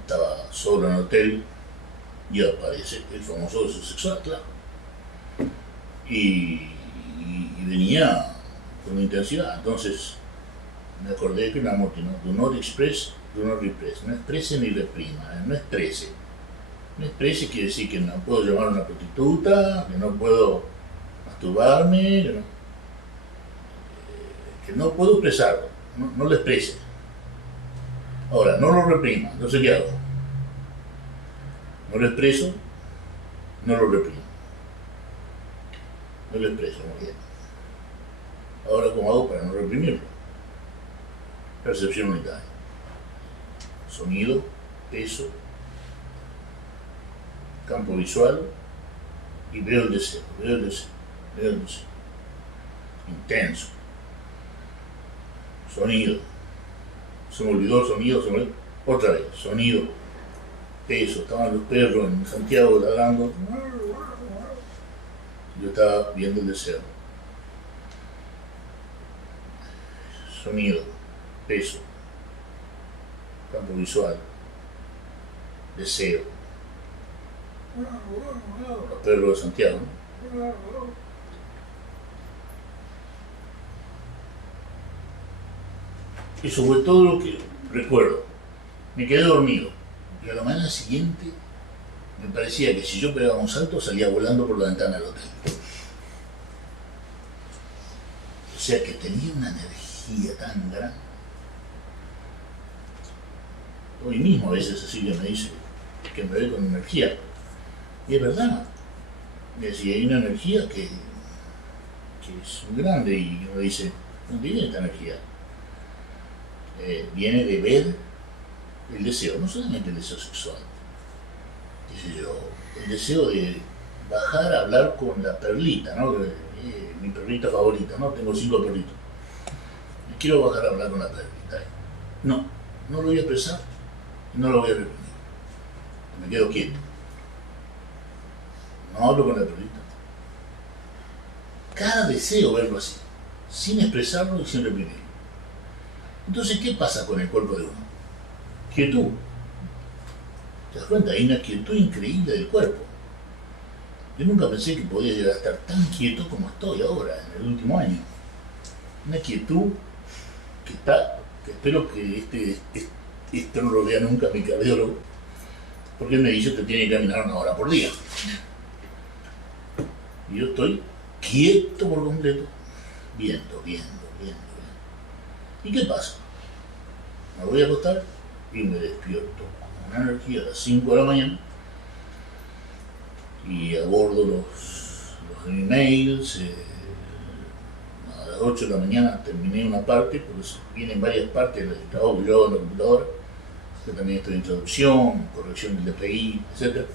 estaba solo en el hotel y aparece el famoso deseo sexual, claro. Y venía con intensidad. Entonces me acordé que una moto, ¿no? Do not express, do not repress. No exprese ni reprima, no exprese. No exprese quiere decir que no puedo llamar a una prostituta, que no puedo masturbarme, que no puedo expresarlo, no lo exprese. Ahora, no lo reprima, entonces ¿qué hago? No lo expreso, no lo reprimo. No lo expreso, muy bien. Ahora, ¿cómo hago para no reprimirlo? Percepción unitaria. Sonido, peso, campo visual, y veo el deseo. Intenso. Sonido. Se me olvidó el sonido, otra vez. Sonido, peso. Estaban los perros en Santiago ladrando. Yo estaba viendo el deseo. Sonido, peso, campo visual, deseo. Los perros de Santiago, ¿no? Eso fue todo lo que recuerdo. Me quedé dormido. Y a la mañana siguiente me parecía que si yo pegaba un salto salía volando por la ventana del hotel. O sea que tenía una energía tan grande. Hoy mismo a veces Cecilia me dice que me ve con energía. Y es verdad. Me decía, hay una energía que es muy grande y uno dice, ¿dónde viene esta energía? Viene de ver el deseo, no solamente el deseo sexual. Dice yo, el deseo de bajar a hablar con la perlita, ¿no? Mi perrita favorita, ¿no? Tengo 5 perritos. Quiero bajar a hablar con la perrita. No lo voy a expresar, no lo voy a reprimir. Me quedo quieto. No hablo con la perrita. Cada deseo verlo así, sin expresarlo y sin reprimirlo. Entonces, ¿qué pasa con el cuerpo de uno? Quietud. ¿Te das cuenta? Hay una quietud increíble del cuerpo. Yo nunca pensé que podía llegar a estar tan quieto como estoy ahora, en el último año. Una quietud que espero que esto no lo vea nunca mi cardiólogo, porque él me dice que tiene que caminar 1 hora por día. Y yo estoy quieto por completo, viendo. ¿Y qué pasa? Me voy a acostar y me despierto con una energía a las 5 de la mañana y abordo los emails. A las 8 de la mañana terminé una parte, porque vienen varias partes del trabajo que yo hago en la computadora, que también estoy en traducción, corrección del DPI, etc.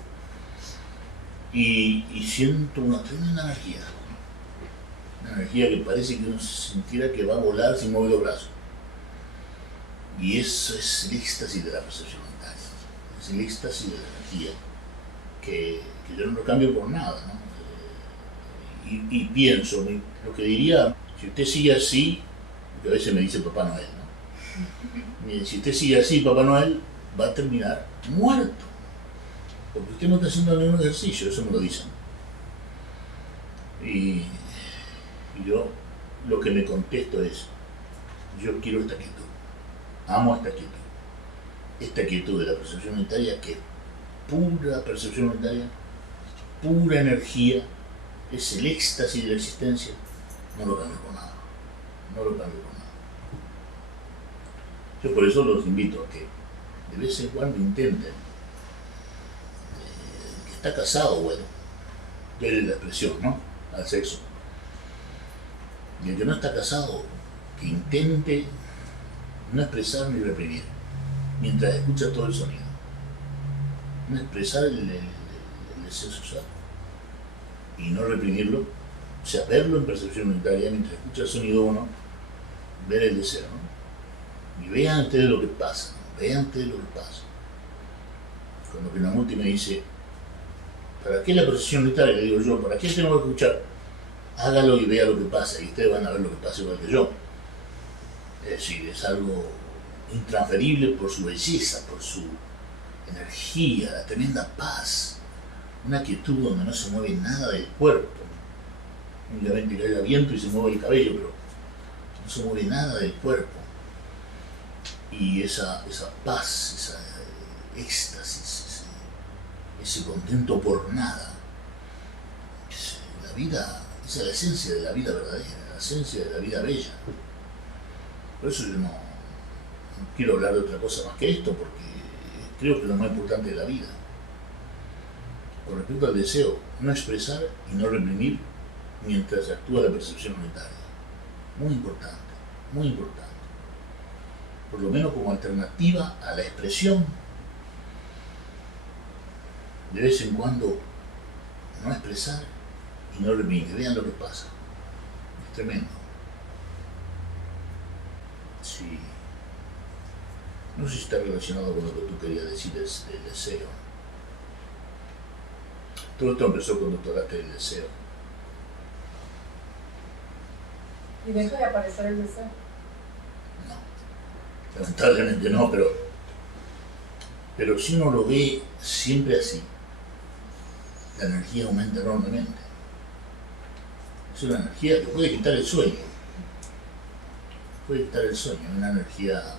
Y siento una tremenda energía. Una energía que parece que uno sintiera que va a volar sin mover los brazos. Y eso es el éxtasis de la percepción mental. Es el éxtasis de la energía, que yo no lo cambio por nada, ¿no? Y pienso, lo que diría, si usted sigue así, que a veces me dice Papá Noel, ¿no? Si usted sigue así, Papá Noel va a terminar muerto. Porque usted no está haciendo ningún ejercicio, eso me lo dicen. Y yo lo que me contesto es, yo quiero esta quietud, amo esta quietud de la percepción unitaria, que es pura percepción unitaria, pura energía, es el éxtasis de la existencia, no lo cambio por nada, Yo por eso los invito a que de vez en cuando intenten, que está casado, bueno, verle la expresión, ¿no?, al sexo. Y el que no está casado, que intente no expresar ni reprimir. mientras escucha todo el sonido. No expresar el deseo sexual y no reprimirlo, o sea, verlo en percepción unitaria mientras escucha el sonido uno, ver el deseo, ¿no? Y vean ustedes lo que pasa, ¿no? Vean ustedes lo que pasa. Cuando Krishnamurti me dice, ¿para qué la percepción unitaria? Le digo yo, ¿para qué tengo que escuchar? Hágalo y vea lo que pasa, y ustedes van a ver lo que pasa igual que yo. Es decir, es algo intransferible por su belleza, por su energía, la tremenda paz, una quietud donde no se mueve nada del cuerpo, únicamente que haya viento y se mueve el cabello, pero no se mueve nada del cuerpo. Y esa paz, esa éxtasis, ese contento por nada, la vida, esa es la esencia de la vida verdadera, la esencia de la vida bella. Por eso yo no quiero hablar de otra cosa más que esto, porque creo que es lo más importante de la vida. Con respecto al deseo, no expresar y no reprimir mientras actúa la percepción unitaria. Muy importante, muy importante. Por lo menos como alternativa a la expresión, de vez en cuando no expresar y no reprimir. Vean lo que pasa. Es tremendo. Sí. No sé si está relacionado con lo que tú querías decir del deseo. Todo esto empezó cuando tú hablaste del deseo. ¿Y deja de aparecer el deseo? No. Lamentablemente no, pero si uno lo ve siempre así, la energía aumenta enormemente. Es una energía que puede quitar el sueño. Puede quitar el sueño, una energía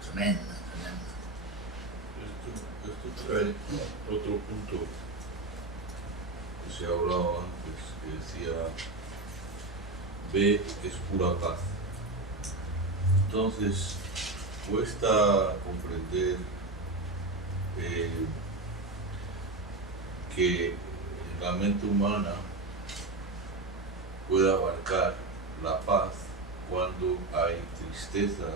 tremenda, tremenda. Esto trae otro punto que se ha hablado antes, que decía, B es pura paz. Entonces, cuesta comprender que la mente humana pueda abarcar la paz cuando hay tristeza,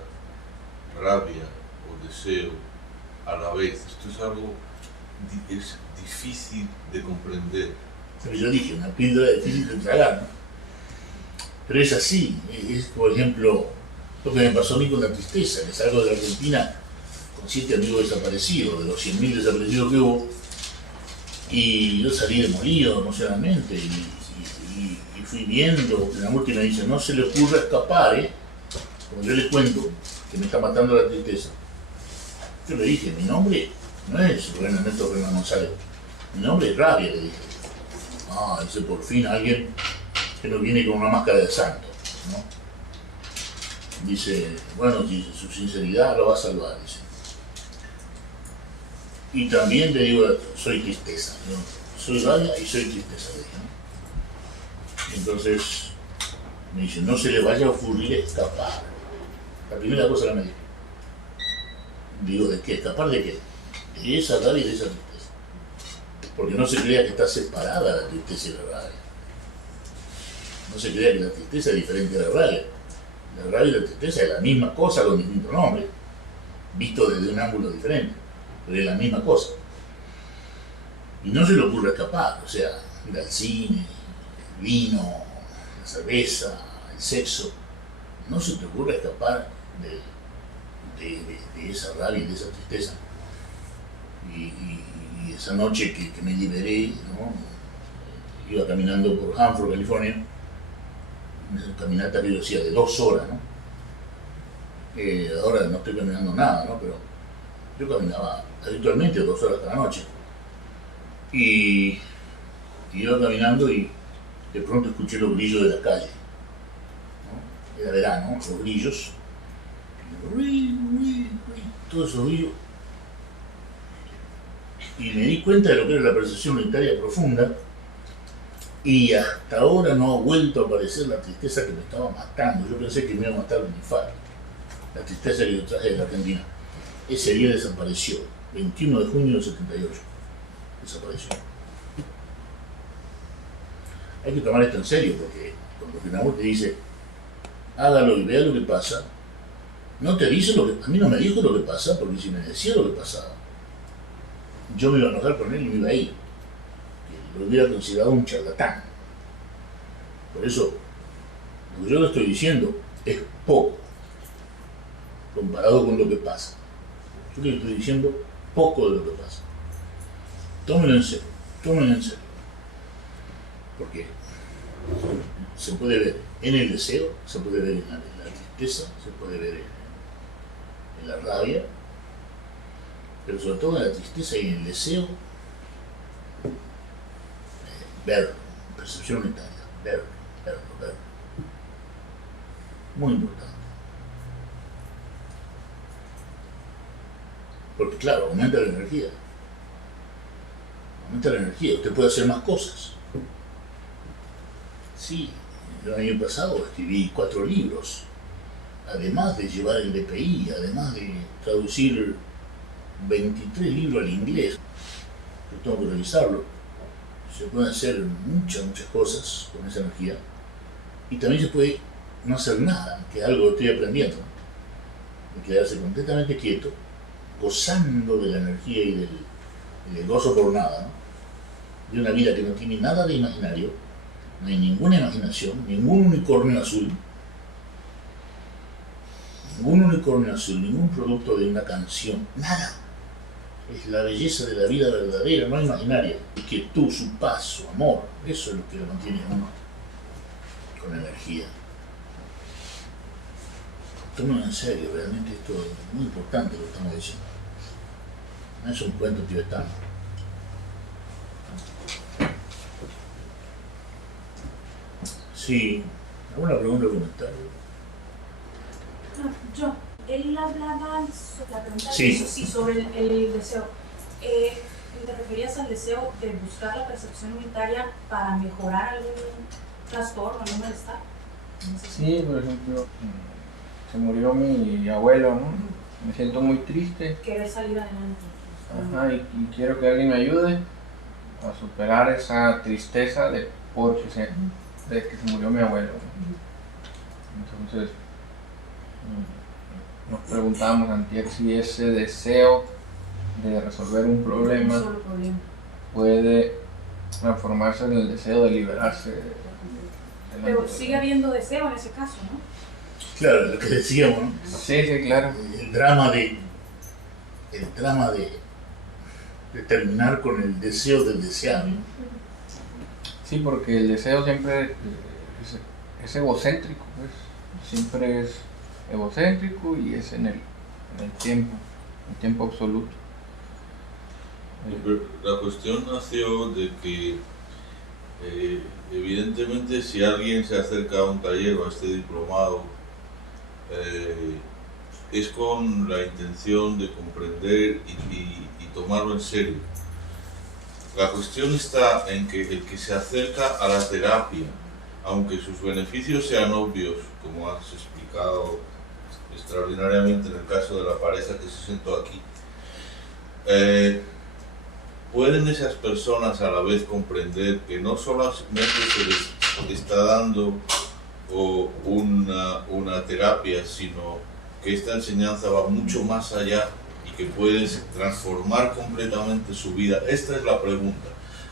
rabia o deseo a la vez. Esto es algo es difícil de comprender. Pero yo dije, una píldora difícil de tragar, ¿no? Pero es así. Es, por ejemplo, lo que me pasó a mí con la tristeza, que salgo de la Argentina con 7 amigos desaparecidos, de los 100.000 desaparecidos que hubo, y yo salí demolido emocionalmente y fui viendo, Krishnamurti me dice, no se le ocurra escapar, como yo les cuento, que me está matando la tristeza. Yo le dije, mi nombre no es Rubén Ernesto Fernández González, mi nombre es Rabia, le dije. Ah, dice, por fin alguien que no viene con una máscara de santo, ¿no? Dice, bueno, dice, su sinceridad lo va a salvar, dice. Y también le digo, soy tristeza, ¿no? Soy rabia y soy tristeza, le dije, ¿no? Entonces me dice, no se le vaya a ocurrir escapar. La primera cosa que me dijo. Digo, ¿de qué? ¿Escapar de qué? De esa rabia y de esa tristeza. Porque no se crea que está separada la tristeza y la rabia. No se crea que la tristeza es diferente a la rabia. La rabia y la tristeza es la misma cosa con distinto nombre, visto desde un ángulo diferente, pero es la misma cosa. Y no se le ocurre escapar, o sea, ir al cine, el vino, la cerveza, el sexo. No se te ocurre escapar de esa rabia y de esa tristeza. Y esa noche que me liberé, ¿no? Iba caminando por Hanford, California, una caminata que yo hacía de 2 horas, ¿no? Ahora no estoy caminando nada, ¿no? Pero yo caminaba habitualmente 2 horas cada noche. Y iba caminando y de pronto escuché los grillos de la calle, ¿no? Era verano, los grillos, todos esos grillos. Y me di cuenta de lo que era la percepción unitaria profunda, y hasta ahora no ha vuelto a aparecer la tristeza que me estaba matando. Yo pensé que me iba a matar de un infarto, la tristeza que yo traje de la Argentina. Ese día desapareció, 21 de junio del 78, desapareció. Hay que tomar esto en serio, porque cuando Krishnamurti te dice, hágalo y vea lo que pasa, No te dice lo que... A mí no me dijo lo que pasa, porque si me decía lo que pasaba, yo me iba a enojar con él y me iba a ir. Lo hubiera considerado un charlatán. Por eso, lo que yo le estoy diciendo es poco, comparado con lo que pasa. Yo le estoy diciendo poco de lo que pasa. Tómenlo en serio, tómenlo en serio. Porque se puede ver en el deseo, se puede ver en la tristeza, se puede ver en la rabia, pero sobre todo en la tristeza y en el deseo, verlo, percepción unitaria, verlo. Muy importante. Porque claro, aumenta la energía. Usted puede hacer más cosas. Sí, el año pasado escribí 4 libros, además de llevar el DPI, además de traducir 23 libros al inglés. Yo tengo que revisarlo. Se pueden hacer muchas cosas con esa energía. Y también se puede no hacer nada, que es algo que estoy aprendiendo. De quedarse completamente quieto, gozando de la energía y del gozo por nada, ¿no? De una vida que no tiene nada de imaginario, no hay ninguna imaginación, ningún unicornio azul, ningún producto de una canción, nada. Es la belleza de la vida verdadera, no imaginaria. Quietud, su paz, su amor, eso es lo que lo mantiene a uno con energía. Tómenlo en serio, realmente esto es muy importante lo que estamos diciendo. No es un cuento tibetano. Sí, ¿alguna pregunta o comentario? Yo, él hablaba, la pregunta Sí. sí, sobre el deseo. ¿Te referías al deseo de buscar la percepción unitaria para mejorar algún trastorno, algún malestar? Sí, por ejemplo, se murió mi abuelo, ¿no? Me siento muy triste. Querer salir adelante. Ajá, y quiero que alguien me ayude a superar esa tristeza de que se murió mi abuelo, ¿no? Entonces, nos preguntábamos antier si ese deseo de resolver un problema puede transformarse en el deseo de liberarse de la Pero ansiedad. sigue habiendo deseo en ese caso, ¿no? Claro, lo que decíamos, ¿no? Sí, claro. El drama de terminar con el deseo del deseado. Sí, porque el deseo siempre es egocéntrico, pues. Siempre es egocéntrico y es en el tiempo absoluto. La cuestión nació de que evidentemente si alguien se acerca a un taller o a este diplomado es con la intención de comprender y tomarlo en serio. La cuestión está en que el que se acerca a la terapia, aunque sus beneficios sean obvios, como has explicado extraordinariamente en el caso de la pareja que se sentó aquí, ¿pueden esas personas a la vez comprender que no solamente se les está dando una terapia, sino que esta enseñanza va mucho más allá y que puedes transformar completamente su vida? Esta es la pregunta.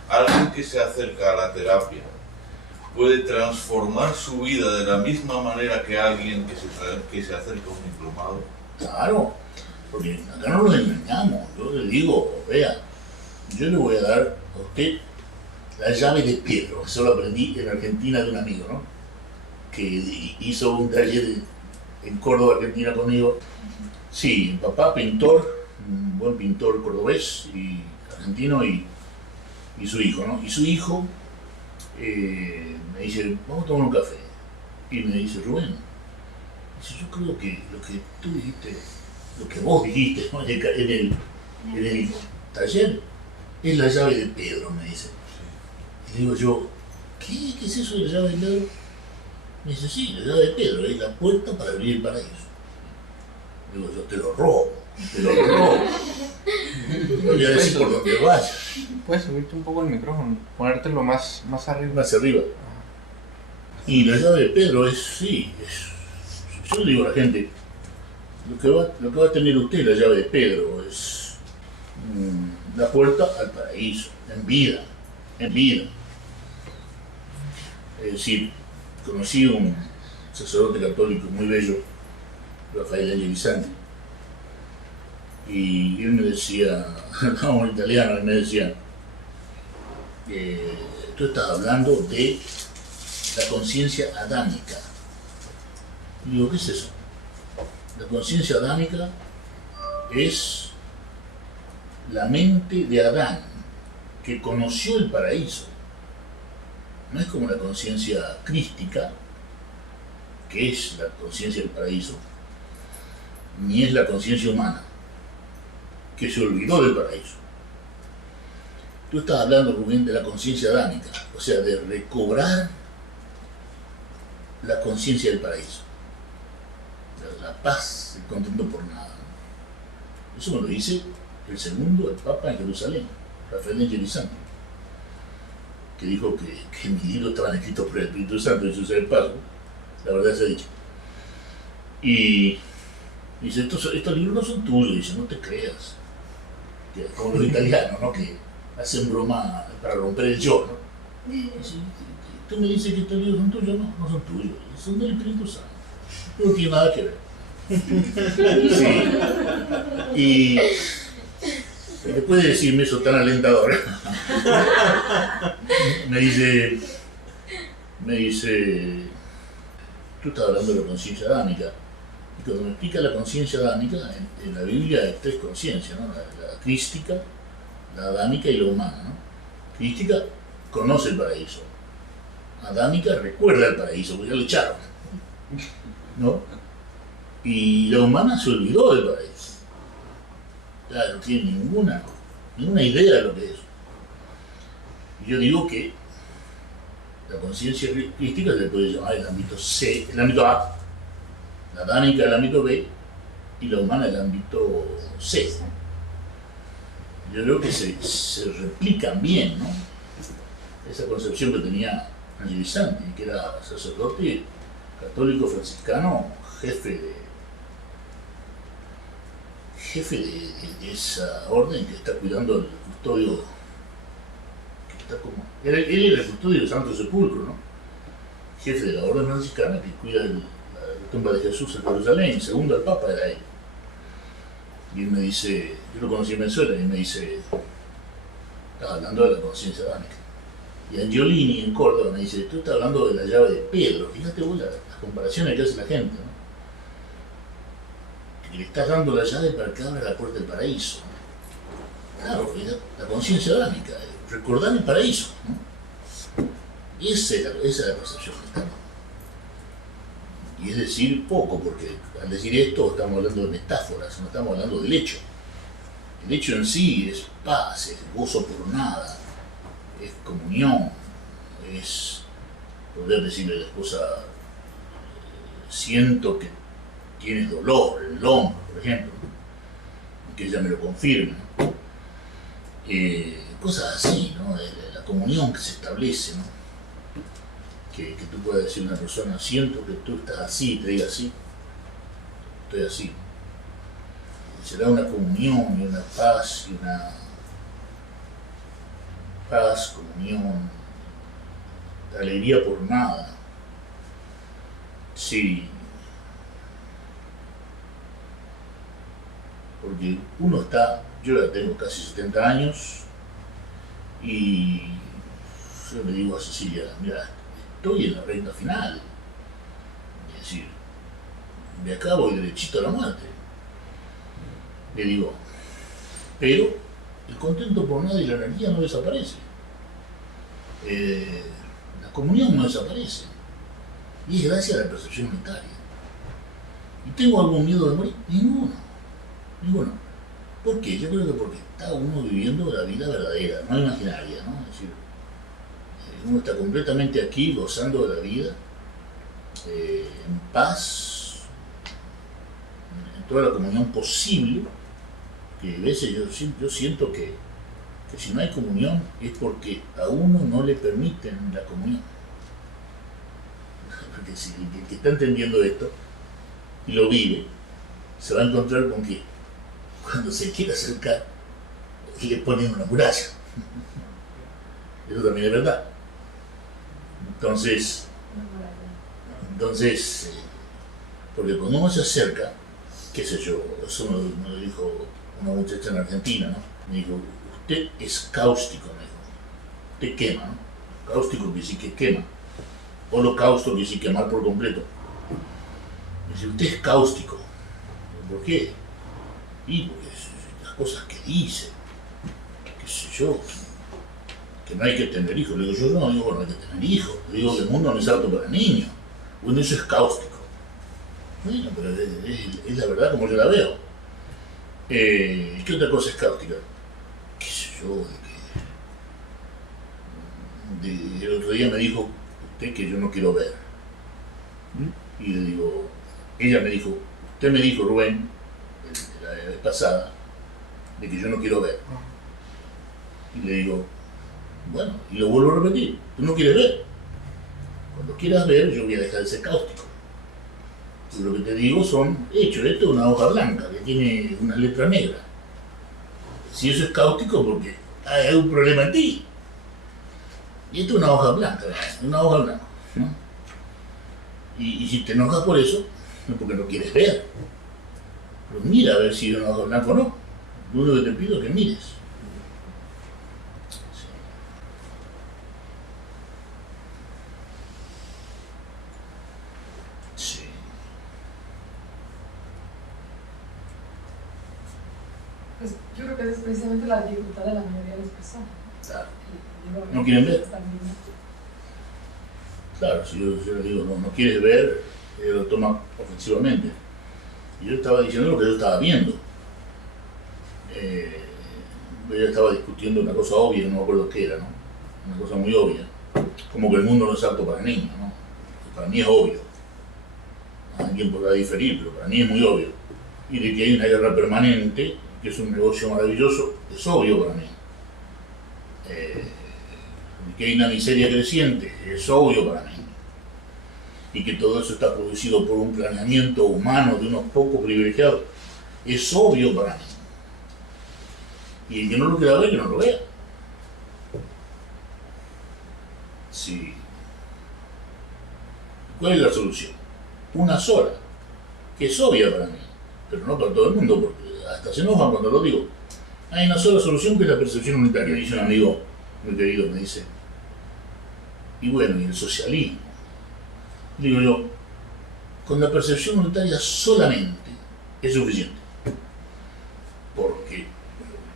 ¿Alguien que se acerca a la terapia puede transformar su vida de la misma manera que alguien que se acerca a un diplomado? Claro, porque acá no nos engañamos. Yo le digo, vea, yo le voy a dar a usted la llave de Pedro. Eso lo aprendí en Argentina de un amigo, ¿no? Que hizo un taller en Córdoba, Argentina, conmigo. Sí, mi papá, pintor, un buen pintor cordobés y argentino, y su hijo, ¿no? Y su hijo me dice, vamos a tomar un café. Y me dice, Rubén, dice, yo creo que lo que tú dijiste, lo que vos dijiste, ¿no? en el taller, es la llave de Pedro, me dice. Y le digo yo, ¿qué es eso de la llave de Pedro? Me dice, sí, la llave de Pedro es la puerta para abrir el paraíso. Digo yo, te lo robo. No voy a decir por donde vayas. Puedes subirte un poco el micrófono, ponértelo más arriba. Más arriba. Y la llave de Pedro es, sí, yo le digo a la gente, lo que va a tener usted, la llave de Pedro, es la puerta al paraíso, en vida, en vida. Es decir, conocí un sacerdote católico muy bello, Rafael Angelizani, y él me decía, hablábamos en italiano, él me decía, tú estás hablando de la conciencia adámica. Y digo, ¿qué es eso? La conciencia adámica es la mente de Adán, que conoció el paraíso. No es como la conciencia crística, que es la conciencia del paraíso, ni es la conciencia humana, que se olvidó del paraíso. Tú estás hablando, Rubén, de la conciencia adámica, o sea, de recobrar la conciencia del paraíso, la paz, el contento por nada. Eso me lo dice el segundo, el Papa en Jerusalén, Rafael Angelizani, que dijo que mis libros estaban escritos por el Espíritu Santo, eso es el paso, la verdad se ha dicho. Y dice, estos libros no son tuyos, dice, no te creas. Como los italianos, ¿no? Que hacen broma para romper el yo, ¿no? Dice, tú me dices que estos libros son tuyos, no son tuyos, son del Espíritu Santo. No tiene nada que ver. Sí. Y después de decirme eso tan alentador, me dice, tú estás hablando de la conciencia adámica. Y cuando me explica la conciencia adámica, en la Biblia hay tres conciencias, ¿no? La crística, la adámica y la humana, ¿no? Crística conoce el paraíso. Adámica recuerda el paraíso, porque ya lo echaron, ¿no? Y la humana se olvidó del paraíso. Ya no tiene ninguna idea de lo que es. Y yo digo que la conciencia crística se le puede llamar el ámbito C, el ámbito A, la adámica el ámbito B y la humana el ámbito C. Yo creo que se replican bien, ¿no? Esa concepción que tenía Angelizani, que era sacerdote católico franciscano, jefe de esa orden que está cuidando el custodio, que está como, él era el custodio del Santo Sepulcro, ¿no? Jefe de la orden franciscana que cuida la tumba de Jesús en Jerusalén, segundo al Papa era él. Y él me dice, yo lo conocí en Venezuela, y él me dice, estás hablando de la conciencia adámica. Y Angiolini en Córdoba me dice, tú estás hablando de la llave de Pedro. Fíjate vos las comparaciones que hace la gente, ¿no? Que le estás dando la llave para que abra la puerta del paraíso. Claro, la conciencia adámica, recordar el paraíso, ¿no? Y esa es la percepción mental. Y es decir poco, porque al decir esto estamos hablando de metáforas, no estamos hablando del hecho. El hecho en sí es paz, es gozo por nada, es comunión, es poder decirle a la esposa, siento que tienes dolor en el hombro, por ejemplo, y que ella me lo confirme, ¿no? Cosas así, ¿no? La comunión que se establece, ¿no? Que tú puedas decir a una persona, siento que tú estás así, y te diga así, estoy así. Y se da una comunión y una paz, comunión, alegría por nada. Sí. Porque uno está, yo ya tengo casi 70 años y yo le digo a Cecilia, mira, estoy en la recta final. Es decir, de acá voy derechito a la muerte. Le digo, pero el contento por nada y la energía no desaparece. La comunión no desaparece. Y es gracias a la percepción unitaria. ¿Y tengo algún miedo de morir? Ninguno. ¿Por qué? Yo creo que porque está uno viviendo la vida verdadera, no imaginaria, ¿no? Es decir, uno está completamente aquí gozando de la vida, en paz, en toda la comunión posible, que a veces yo siento que si no hay comunión es porque a uno no le permiten la comunión. Porque si el que está entendiendo esto y lo vive, se va a encontrar con que cuando se quiere acercar le ponen una muralla. Eso también es verdad. Entonces, porque cuando uno se acerca, qué sé yo, eso me lo dijo una muchacha en Argentina, ¿no? Me dijo, usted es cáustico, me dijo. Usted quema, ¿no? Cáustico quiere decir que quema. Holocausto quiere decir quemar por completo. Me dice, usted es cáustico. ¿Por qué? Y porque las cosas que dice, qué sé yo, que no hay que tener hijos. Le digo, yo no digo que no hay que tener hijos. Le digo que el mundo no es apto para niños. Bueno, eso es cáustico. Bueno, pero es la verdad como yo la veo. ¿Qué otra cosa es cáustica? ¿Qué sé yo? El otro día me dijo usted que yo no quiero ver. Y le digo, ella me dijo, usted me dijo, Rubén, la vez pasada, de que yo no quiero ver. Y le digo, bueno, y lo vuelvo a repetir, tú no quieres ver. Cuando quieras ver, yo voy a dejar de ser cáustico. Y lo que te digo son hechos. Esto es una hoja blanca que tiene una letra negra. Si eso es cáustico, porque hay un problema en ti. Y esto es una hoja blanca, ¿no? Y si te enojas por eso, es porque no quieres ver. Pero mira a ver si es una hoja blanca o no. Lo único que te pido es que mires. Pues yo creo que esa es precisamente la dificultad de la mayoría de las personas. Claro. ¿No quieren ver? Claro, si yo le digo, no quieres ver, lo toma ofensivamente. Y yo estaba diciendo lo que yo estaba viendo. Ella estaba discutiendo una cosa obvia, no me acuerdo qué era, ¿no? Una cosa muy obvia. Como que el mundo no es apto para niños, ¿no? Para mí es obvio. Alguien podrá diferir, pero para mí es muy obvio. Y de que hay una guerra permanente, que es un negocio maravilloso, es obvio para mí. Que hay una miseria creciente, es obvio para mí. Y que todo eso está producido por un planeamiento humano de unos pocos privilegiados, es obvio para mí. Y el que no lo quiera ver, que no lo vea. Sí. ¿Cuál es la solución? Una sola, que es obvia para mí, pero no para todo el mundo, porque hasta se enojan cuando lo digo. Hay una sola solución, que es la percepción unitaria. Dice un amigo muy querido, me dice, y bueno, y el socialismo. Digo yo, con la percepción unitaria solamente es suficiente. Porque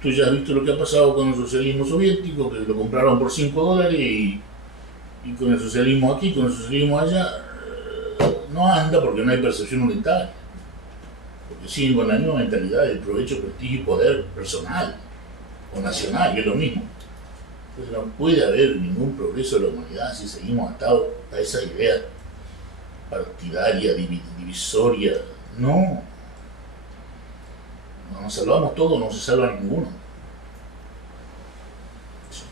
tú ya has visto lo que ha pasado con el socialismo soviético, que lo compraron por $5 y con el socialismo aquí, con el socialismo allá, no anda porque no hay percepción unitaria. Porque siguen con la misma mentalidad de provecho, prestigio y poder personal o nacional, que es lo mismo. Entonces no puede haber ningún progreso de la humanidad si seguimos atados a esa idea partidaria, divisoria. No. No nos salvamos todos, no se salva ninguno. Sí.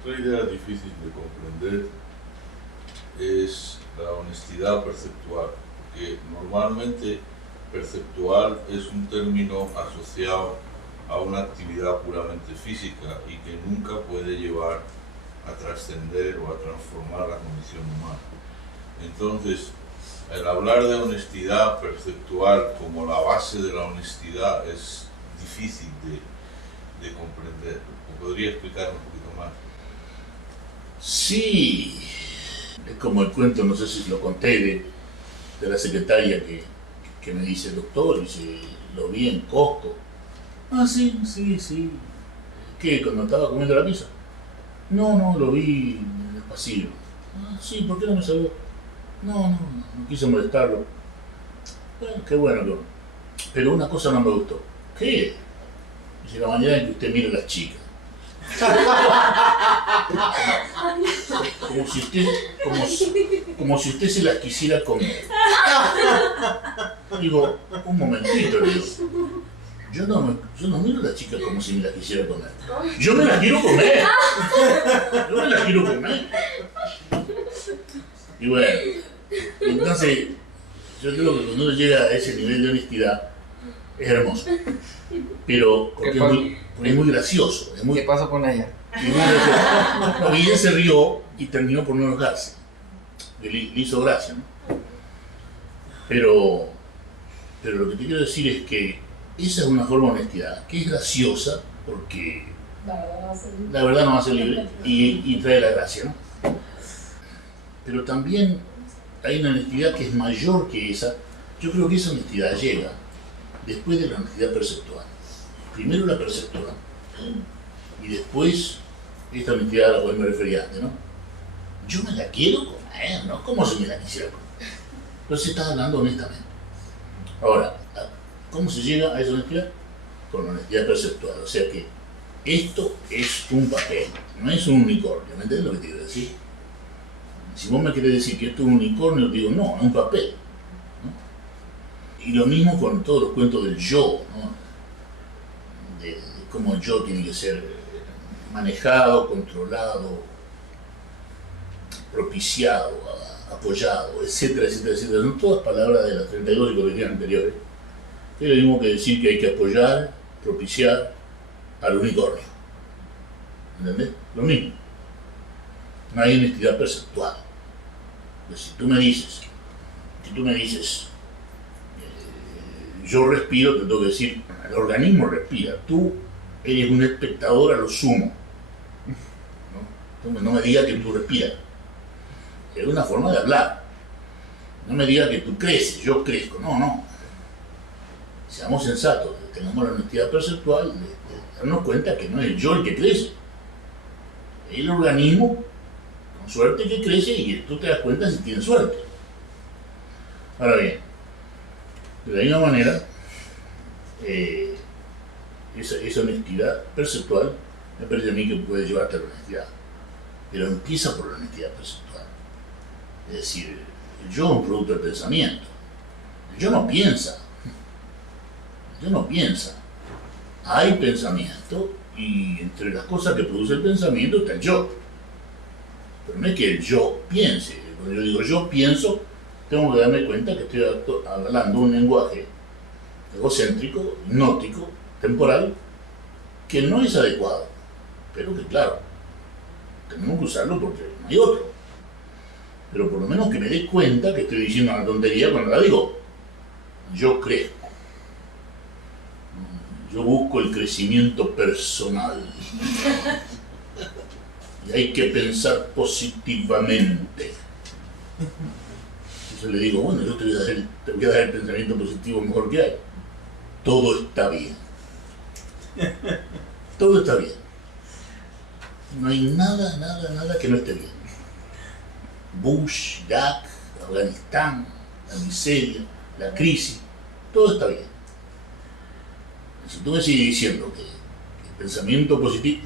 Otra idea difícil de comprender es la honestidad perceptual, porque normalmente perceptual es un término asociado a una actividad puramente física y que nunca puede llevar a trascender o a transformar la condición humana. Entonces, el hablar de honestidad perceptual como la base de la honestidad es difícil de comprender. ¿Me podría explicar un poquito más? Sí, es como el cuento, no sé si lo conté, de la secretaria que me dice, doctor, dice, lo vi en Costco. Ah, sí. ¿Qué? ¿Cuando estaba comiendo la pizza? No, lo vi en el pasillo. Ah, sí, ¿por qué no me saludó? No quise molestarlo. Bueno, qué bueno, pero una cosa no me gustó. ¿Qué? Dice, la manera en que usted mira a las chicas. Como si usted se las quisiera comer. Digo, un momentito, le digo. Yo no miro a las chicas como si me las quisiera comer. Yo me las quiero comer. Y bueno, entonces yo creo que cuando uno llega a ese nivel de honestidad es hermoso. Pero porque es muy gracioso. ¿Qué pasó con ella? Y ella se rió y terminó por no enojarse. Le hizo gracia, ¿no? Pero lo que te quiero decir es que esa es una forma de honestidad, que es graciosa porque la verdad no va a ser libre y trae la gracia, ¿no? Pero también hay una honestidad que es mayor que esa. Yo creo que esa honestidad llega después de la honestidad perceptual. Primero la perceptual y después esta honestidad a la cual me refería antes, ¿no? Yo me la quiero comer, ¿no? ¿Cómo se me la quisiera comer? Entonces estás hablando honestamente. Ahora, ¿cómo se llega a esa honestidad? Con honestidad perceptual. O sea que esto es un papel, no es un unicornio. ¿Me entiendes lo que te quiero decir? Si vos me querés decir que esto es un unicornio, te digo, no, es un papel, ¿no? Y lo mismo con todos los cuentos del yo, ¿no? De cómo el yo tiene que ser manejado, controlado, propiciado, apoyado, etcétera, etcétera, etcétera. Son todas palabras de las 32 psicologías anteriores. Es lo mismo que decir que hay que apoyar, propiciar al unicornio. ¿Entendés? Lo mismo. No hay honestidad perceptual. Pues si tú me dices, yo respiro, te tengo que decir, el organismo respira, tú eres un espectador a lo sumo. ¿No? No me digas que tú respiras. Es una forma de hablar. No me digas que tú creces, yo crezco. No. Seamos sensatos, tengamos la honestidad perceptual de darnos cuenta que no es yo el que crece. Es el organismo, con suerte, que crece y tú te das cuenta si tienes suerte. Ahora bien, de la misma manera, esa honestidad perceptual me parece a mí que puede llevarte a la honestidad. Pero empieza por la honestidad perceptual. Es decir, el yo es un producto del pensamiento. El yo no piensa. Hay pensamiento y entre las cosas que produce el pensamiento está el yo. Pero no es que el yo piense. Cuando yo digo yo pienso, tengo que darme cuenta que estoy hablando un lenguaje egocéntrico, hipnótico, temporal, que no es adecuado. Pero que claro, tenemos que usarlo porque no hay otro. Pero por lo menos que me dé cuenta que estoy diciendo una tontería cuando la digo. Yo crezco. Yo busco el crecimiento personal. Y hay que pensar positivamente. Entonces le digo, bueno, yo te voy a dar el pensamiento positivo mejor que hay. Todo está bien. Todo está bien. No hay nada que no esté bien. Bush, Irak, Afganistán, la miseria, la crisis, todo está bien. Si tú me sigues diciendo que el pensamiento positivo,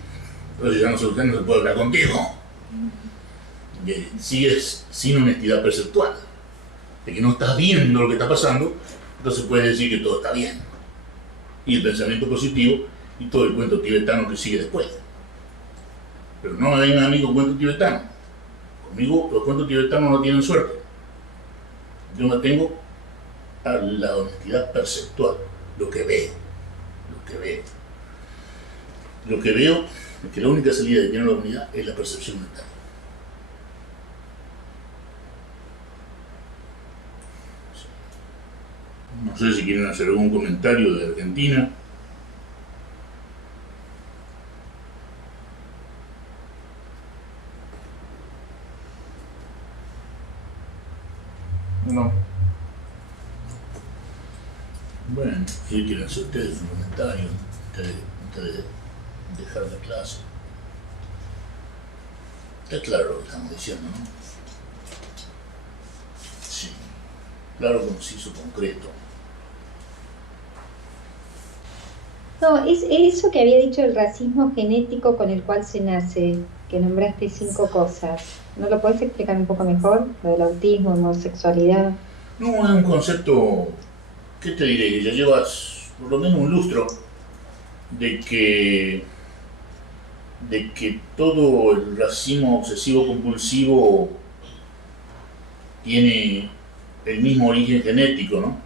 entonces ya no se puede hablar contigo. Que sigues sin honestidad perceptual, de que no estás viendo lo que está pasando, entonces puedes decir que todo está bien. Y el pensamiento positivo y todo el cuento tibetano que sigue después. Pero no me vengan a mí con cuentos tibetanos. Conmigo los cuentos tibetanos no tienen suerte. Yo me tengo a la honestidad perceptual, lo que veo. Lo que veo es que la única salida que tiene la humanidad es la percepción mental. No sé si quieren hacer algún comentario de Argentina. No. Bueno, si quieren hacer ustedes un comentario antes de dejar la clase. Está claro lo que estamos diciendo, ¿no? Sí. Claro, conciso, concreto. No, es eso que había dicho el racismo genético con el cual se nace, que nombraste 5 cosas. ¿No lo podés explicar un poco mejor? Lo del autismo, homosexualidad. No, es un concepto, ¿qué te diré? Que ya llevas por lo menos un lustro de que todo el racismo obsesivo compulsivo tiene el mismo origen genético, ¿no?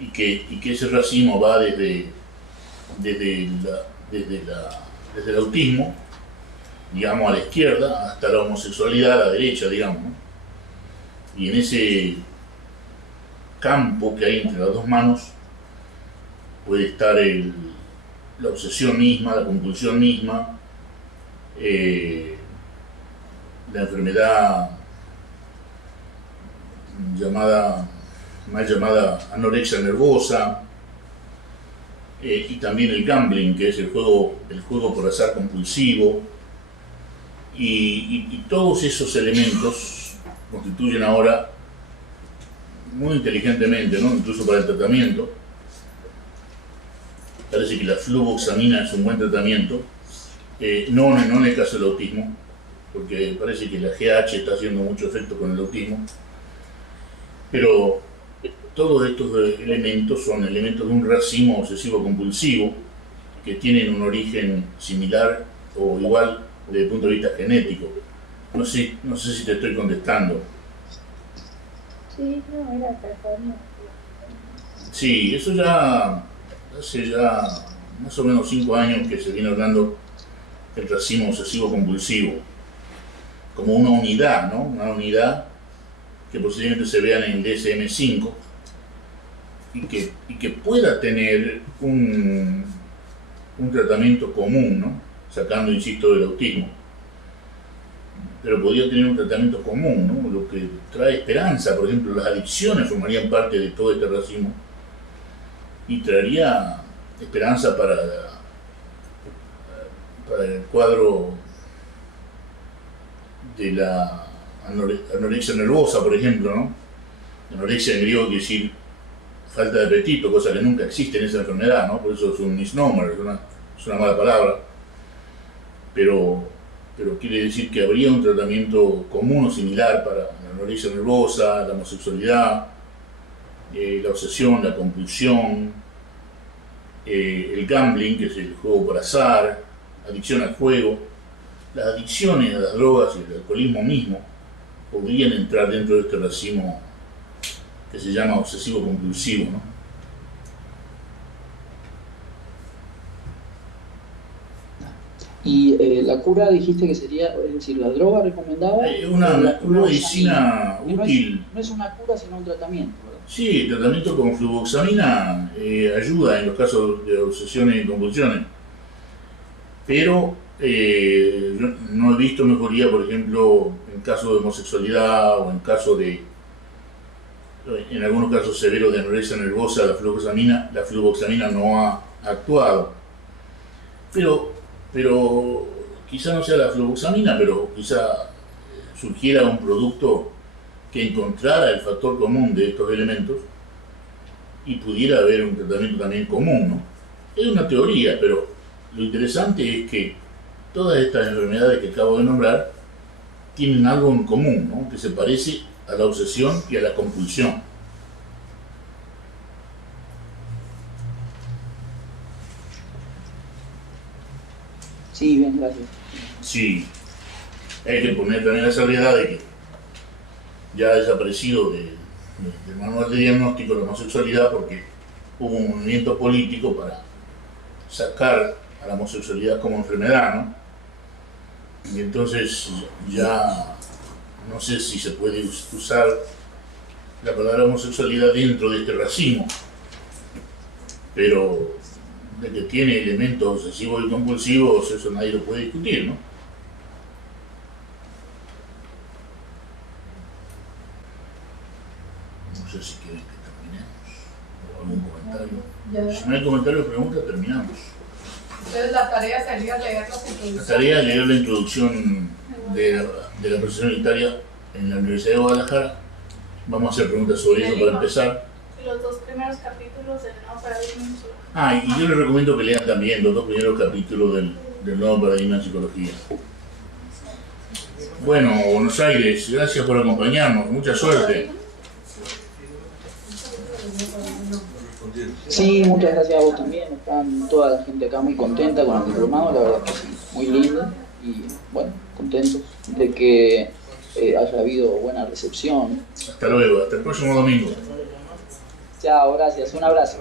Y que ese racismo va desde el autismo, digamos, a la izquierda, hasta la homosexualidad a la derecha, digamos, ¿no? Y en ese campo que hay entre las dos manos puede estar la obsesión misma, la compulsión misma, la enfermedad mal llamada anorexia nervosa, y también el gambling, que es el juego por azar compulsivo, y todos esos elementos constituyen ahora, muy inteligentemente, ¿no?, incluso para el tratamiento. Parece que la fluvoxamina es un buen tratamiento, no en el caso del autismo, porque parece que la GH está haciendo mucho efecto con el autismo, pero todos estos elementos son elementos de un racismo obsesivo compulsivo que tienen un origen similar o igual desde el punto de vista genético. No sé si te estoy contestando. Sí, no, era persona. Sí, eso ya hace más o menos 5 años que se viene hablando del racismo obsesivo compulsivo como una unidad, ¿no? Una unidad que posiblemente se vean en el DSM-5 y que pueda tener un tratamiento común, ¿no? Sacando, insisto, del autismo. Pero podría tener un tratamiento común, ¿no? Lo que trae esperanza. Por ejemplo, las adicciones formarían parte de todo este racismo y traería esperanza para el cuadro de la anorexia nervosa, por ejemplo, ¿no? Anorexia en griego quiere decir falta de apetito, cosa que nunca existe en esa enfermedad, ¿no? Por eso es un misnomer, es una mala palabra, pero quiere decir que habría un tratamiento común o similar para la anorexia nervosa, la homosexualidad, la obsesión, la compulsión, el gambling, que es el juego por azar, adicción al juego. Las adicciones a las drogas y el alcoholismo mismo podrían entrar dentro de este racismo que se llama obsesivo compulsivo, ¿no? Y la cura dijiste que sería, es decir, la droga recomendada. Una medicina útil. No es una cura, sino un tratamiento, ¿verdad? Sí, el tratamiento con fluvoxamina ayuda en los casos de obsesiones y compulsiones, pero yo no he visto mejoría, por ejemplo, en casos de homosexualidad o en algunos casos severos de anorexia nervosa. La fluvoxamina no ha actuado. Pero quizá no sea la fluvoxamina, pero quizá surgiera un producto que encontrara el factor común de estos elementos y pudiera haber un tratamiento también común, ¿no? Es una teoría, pero lo interesante es que todas estas enfermedades que acabo de nombrar tienen algo en común, ¿no?, que se parece a la obsesión y a la compulsión. Sí, bien, gracias. Sí, hay que poner también la salvedad de que ya ha desaparecido del manual de diagnóstico de la homosexualidad porque hubo un movimiento político para sacar a la homosexualidad como enfermedad, ¿no? Y entonces ya no sé si se puede usar la palabra homosexualidad dentro de este racismo, pero de que tiene elementos obsesivos y compulsivos, eso nadie lo puede discutir, ¿no? No sé si quieren que terminemos o algún comentario. Si no hay comentario o pregunta, terminamos. Entonces la tarea sería leer las introducciones. La tarea es leer la introducción de la profesión unitaria en la Universidad de Guadalajara. Vamos a hacer preguntas sobre eso para empezar. Los 2 primeros capítulos del nuevo paradigma en psicología. Y yo les recomiendo que lean también los 2 primeros capítulos del nuevo paradigma en psicología. Bueno, Buenos Aires, gracias por acompañarnos, mucha suerte. Sí, muchas gracias a vos también. Están toda la gente acá muy contenta con el diplomado, la verdad que sí, muy lindo y bueno, contentos de que haya habido buena recepción. Hasta luego, hasta el próximo domingo. Chao, gracias, un abrazo.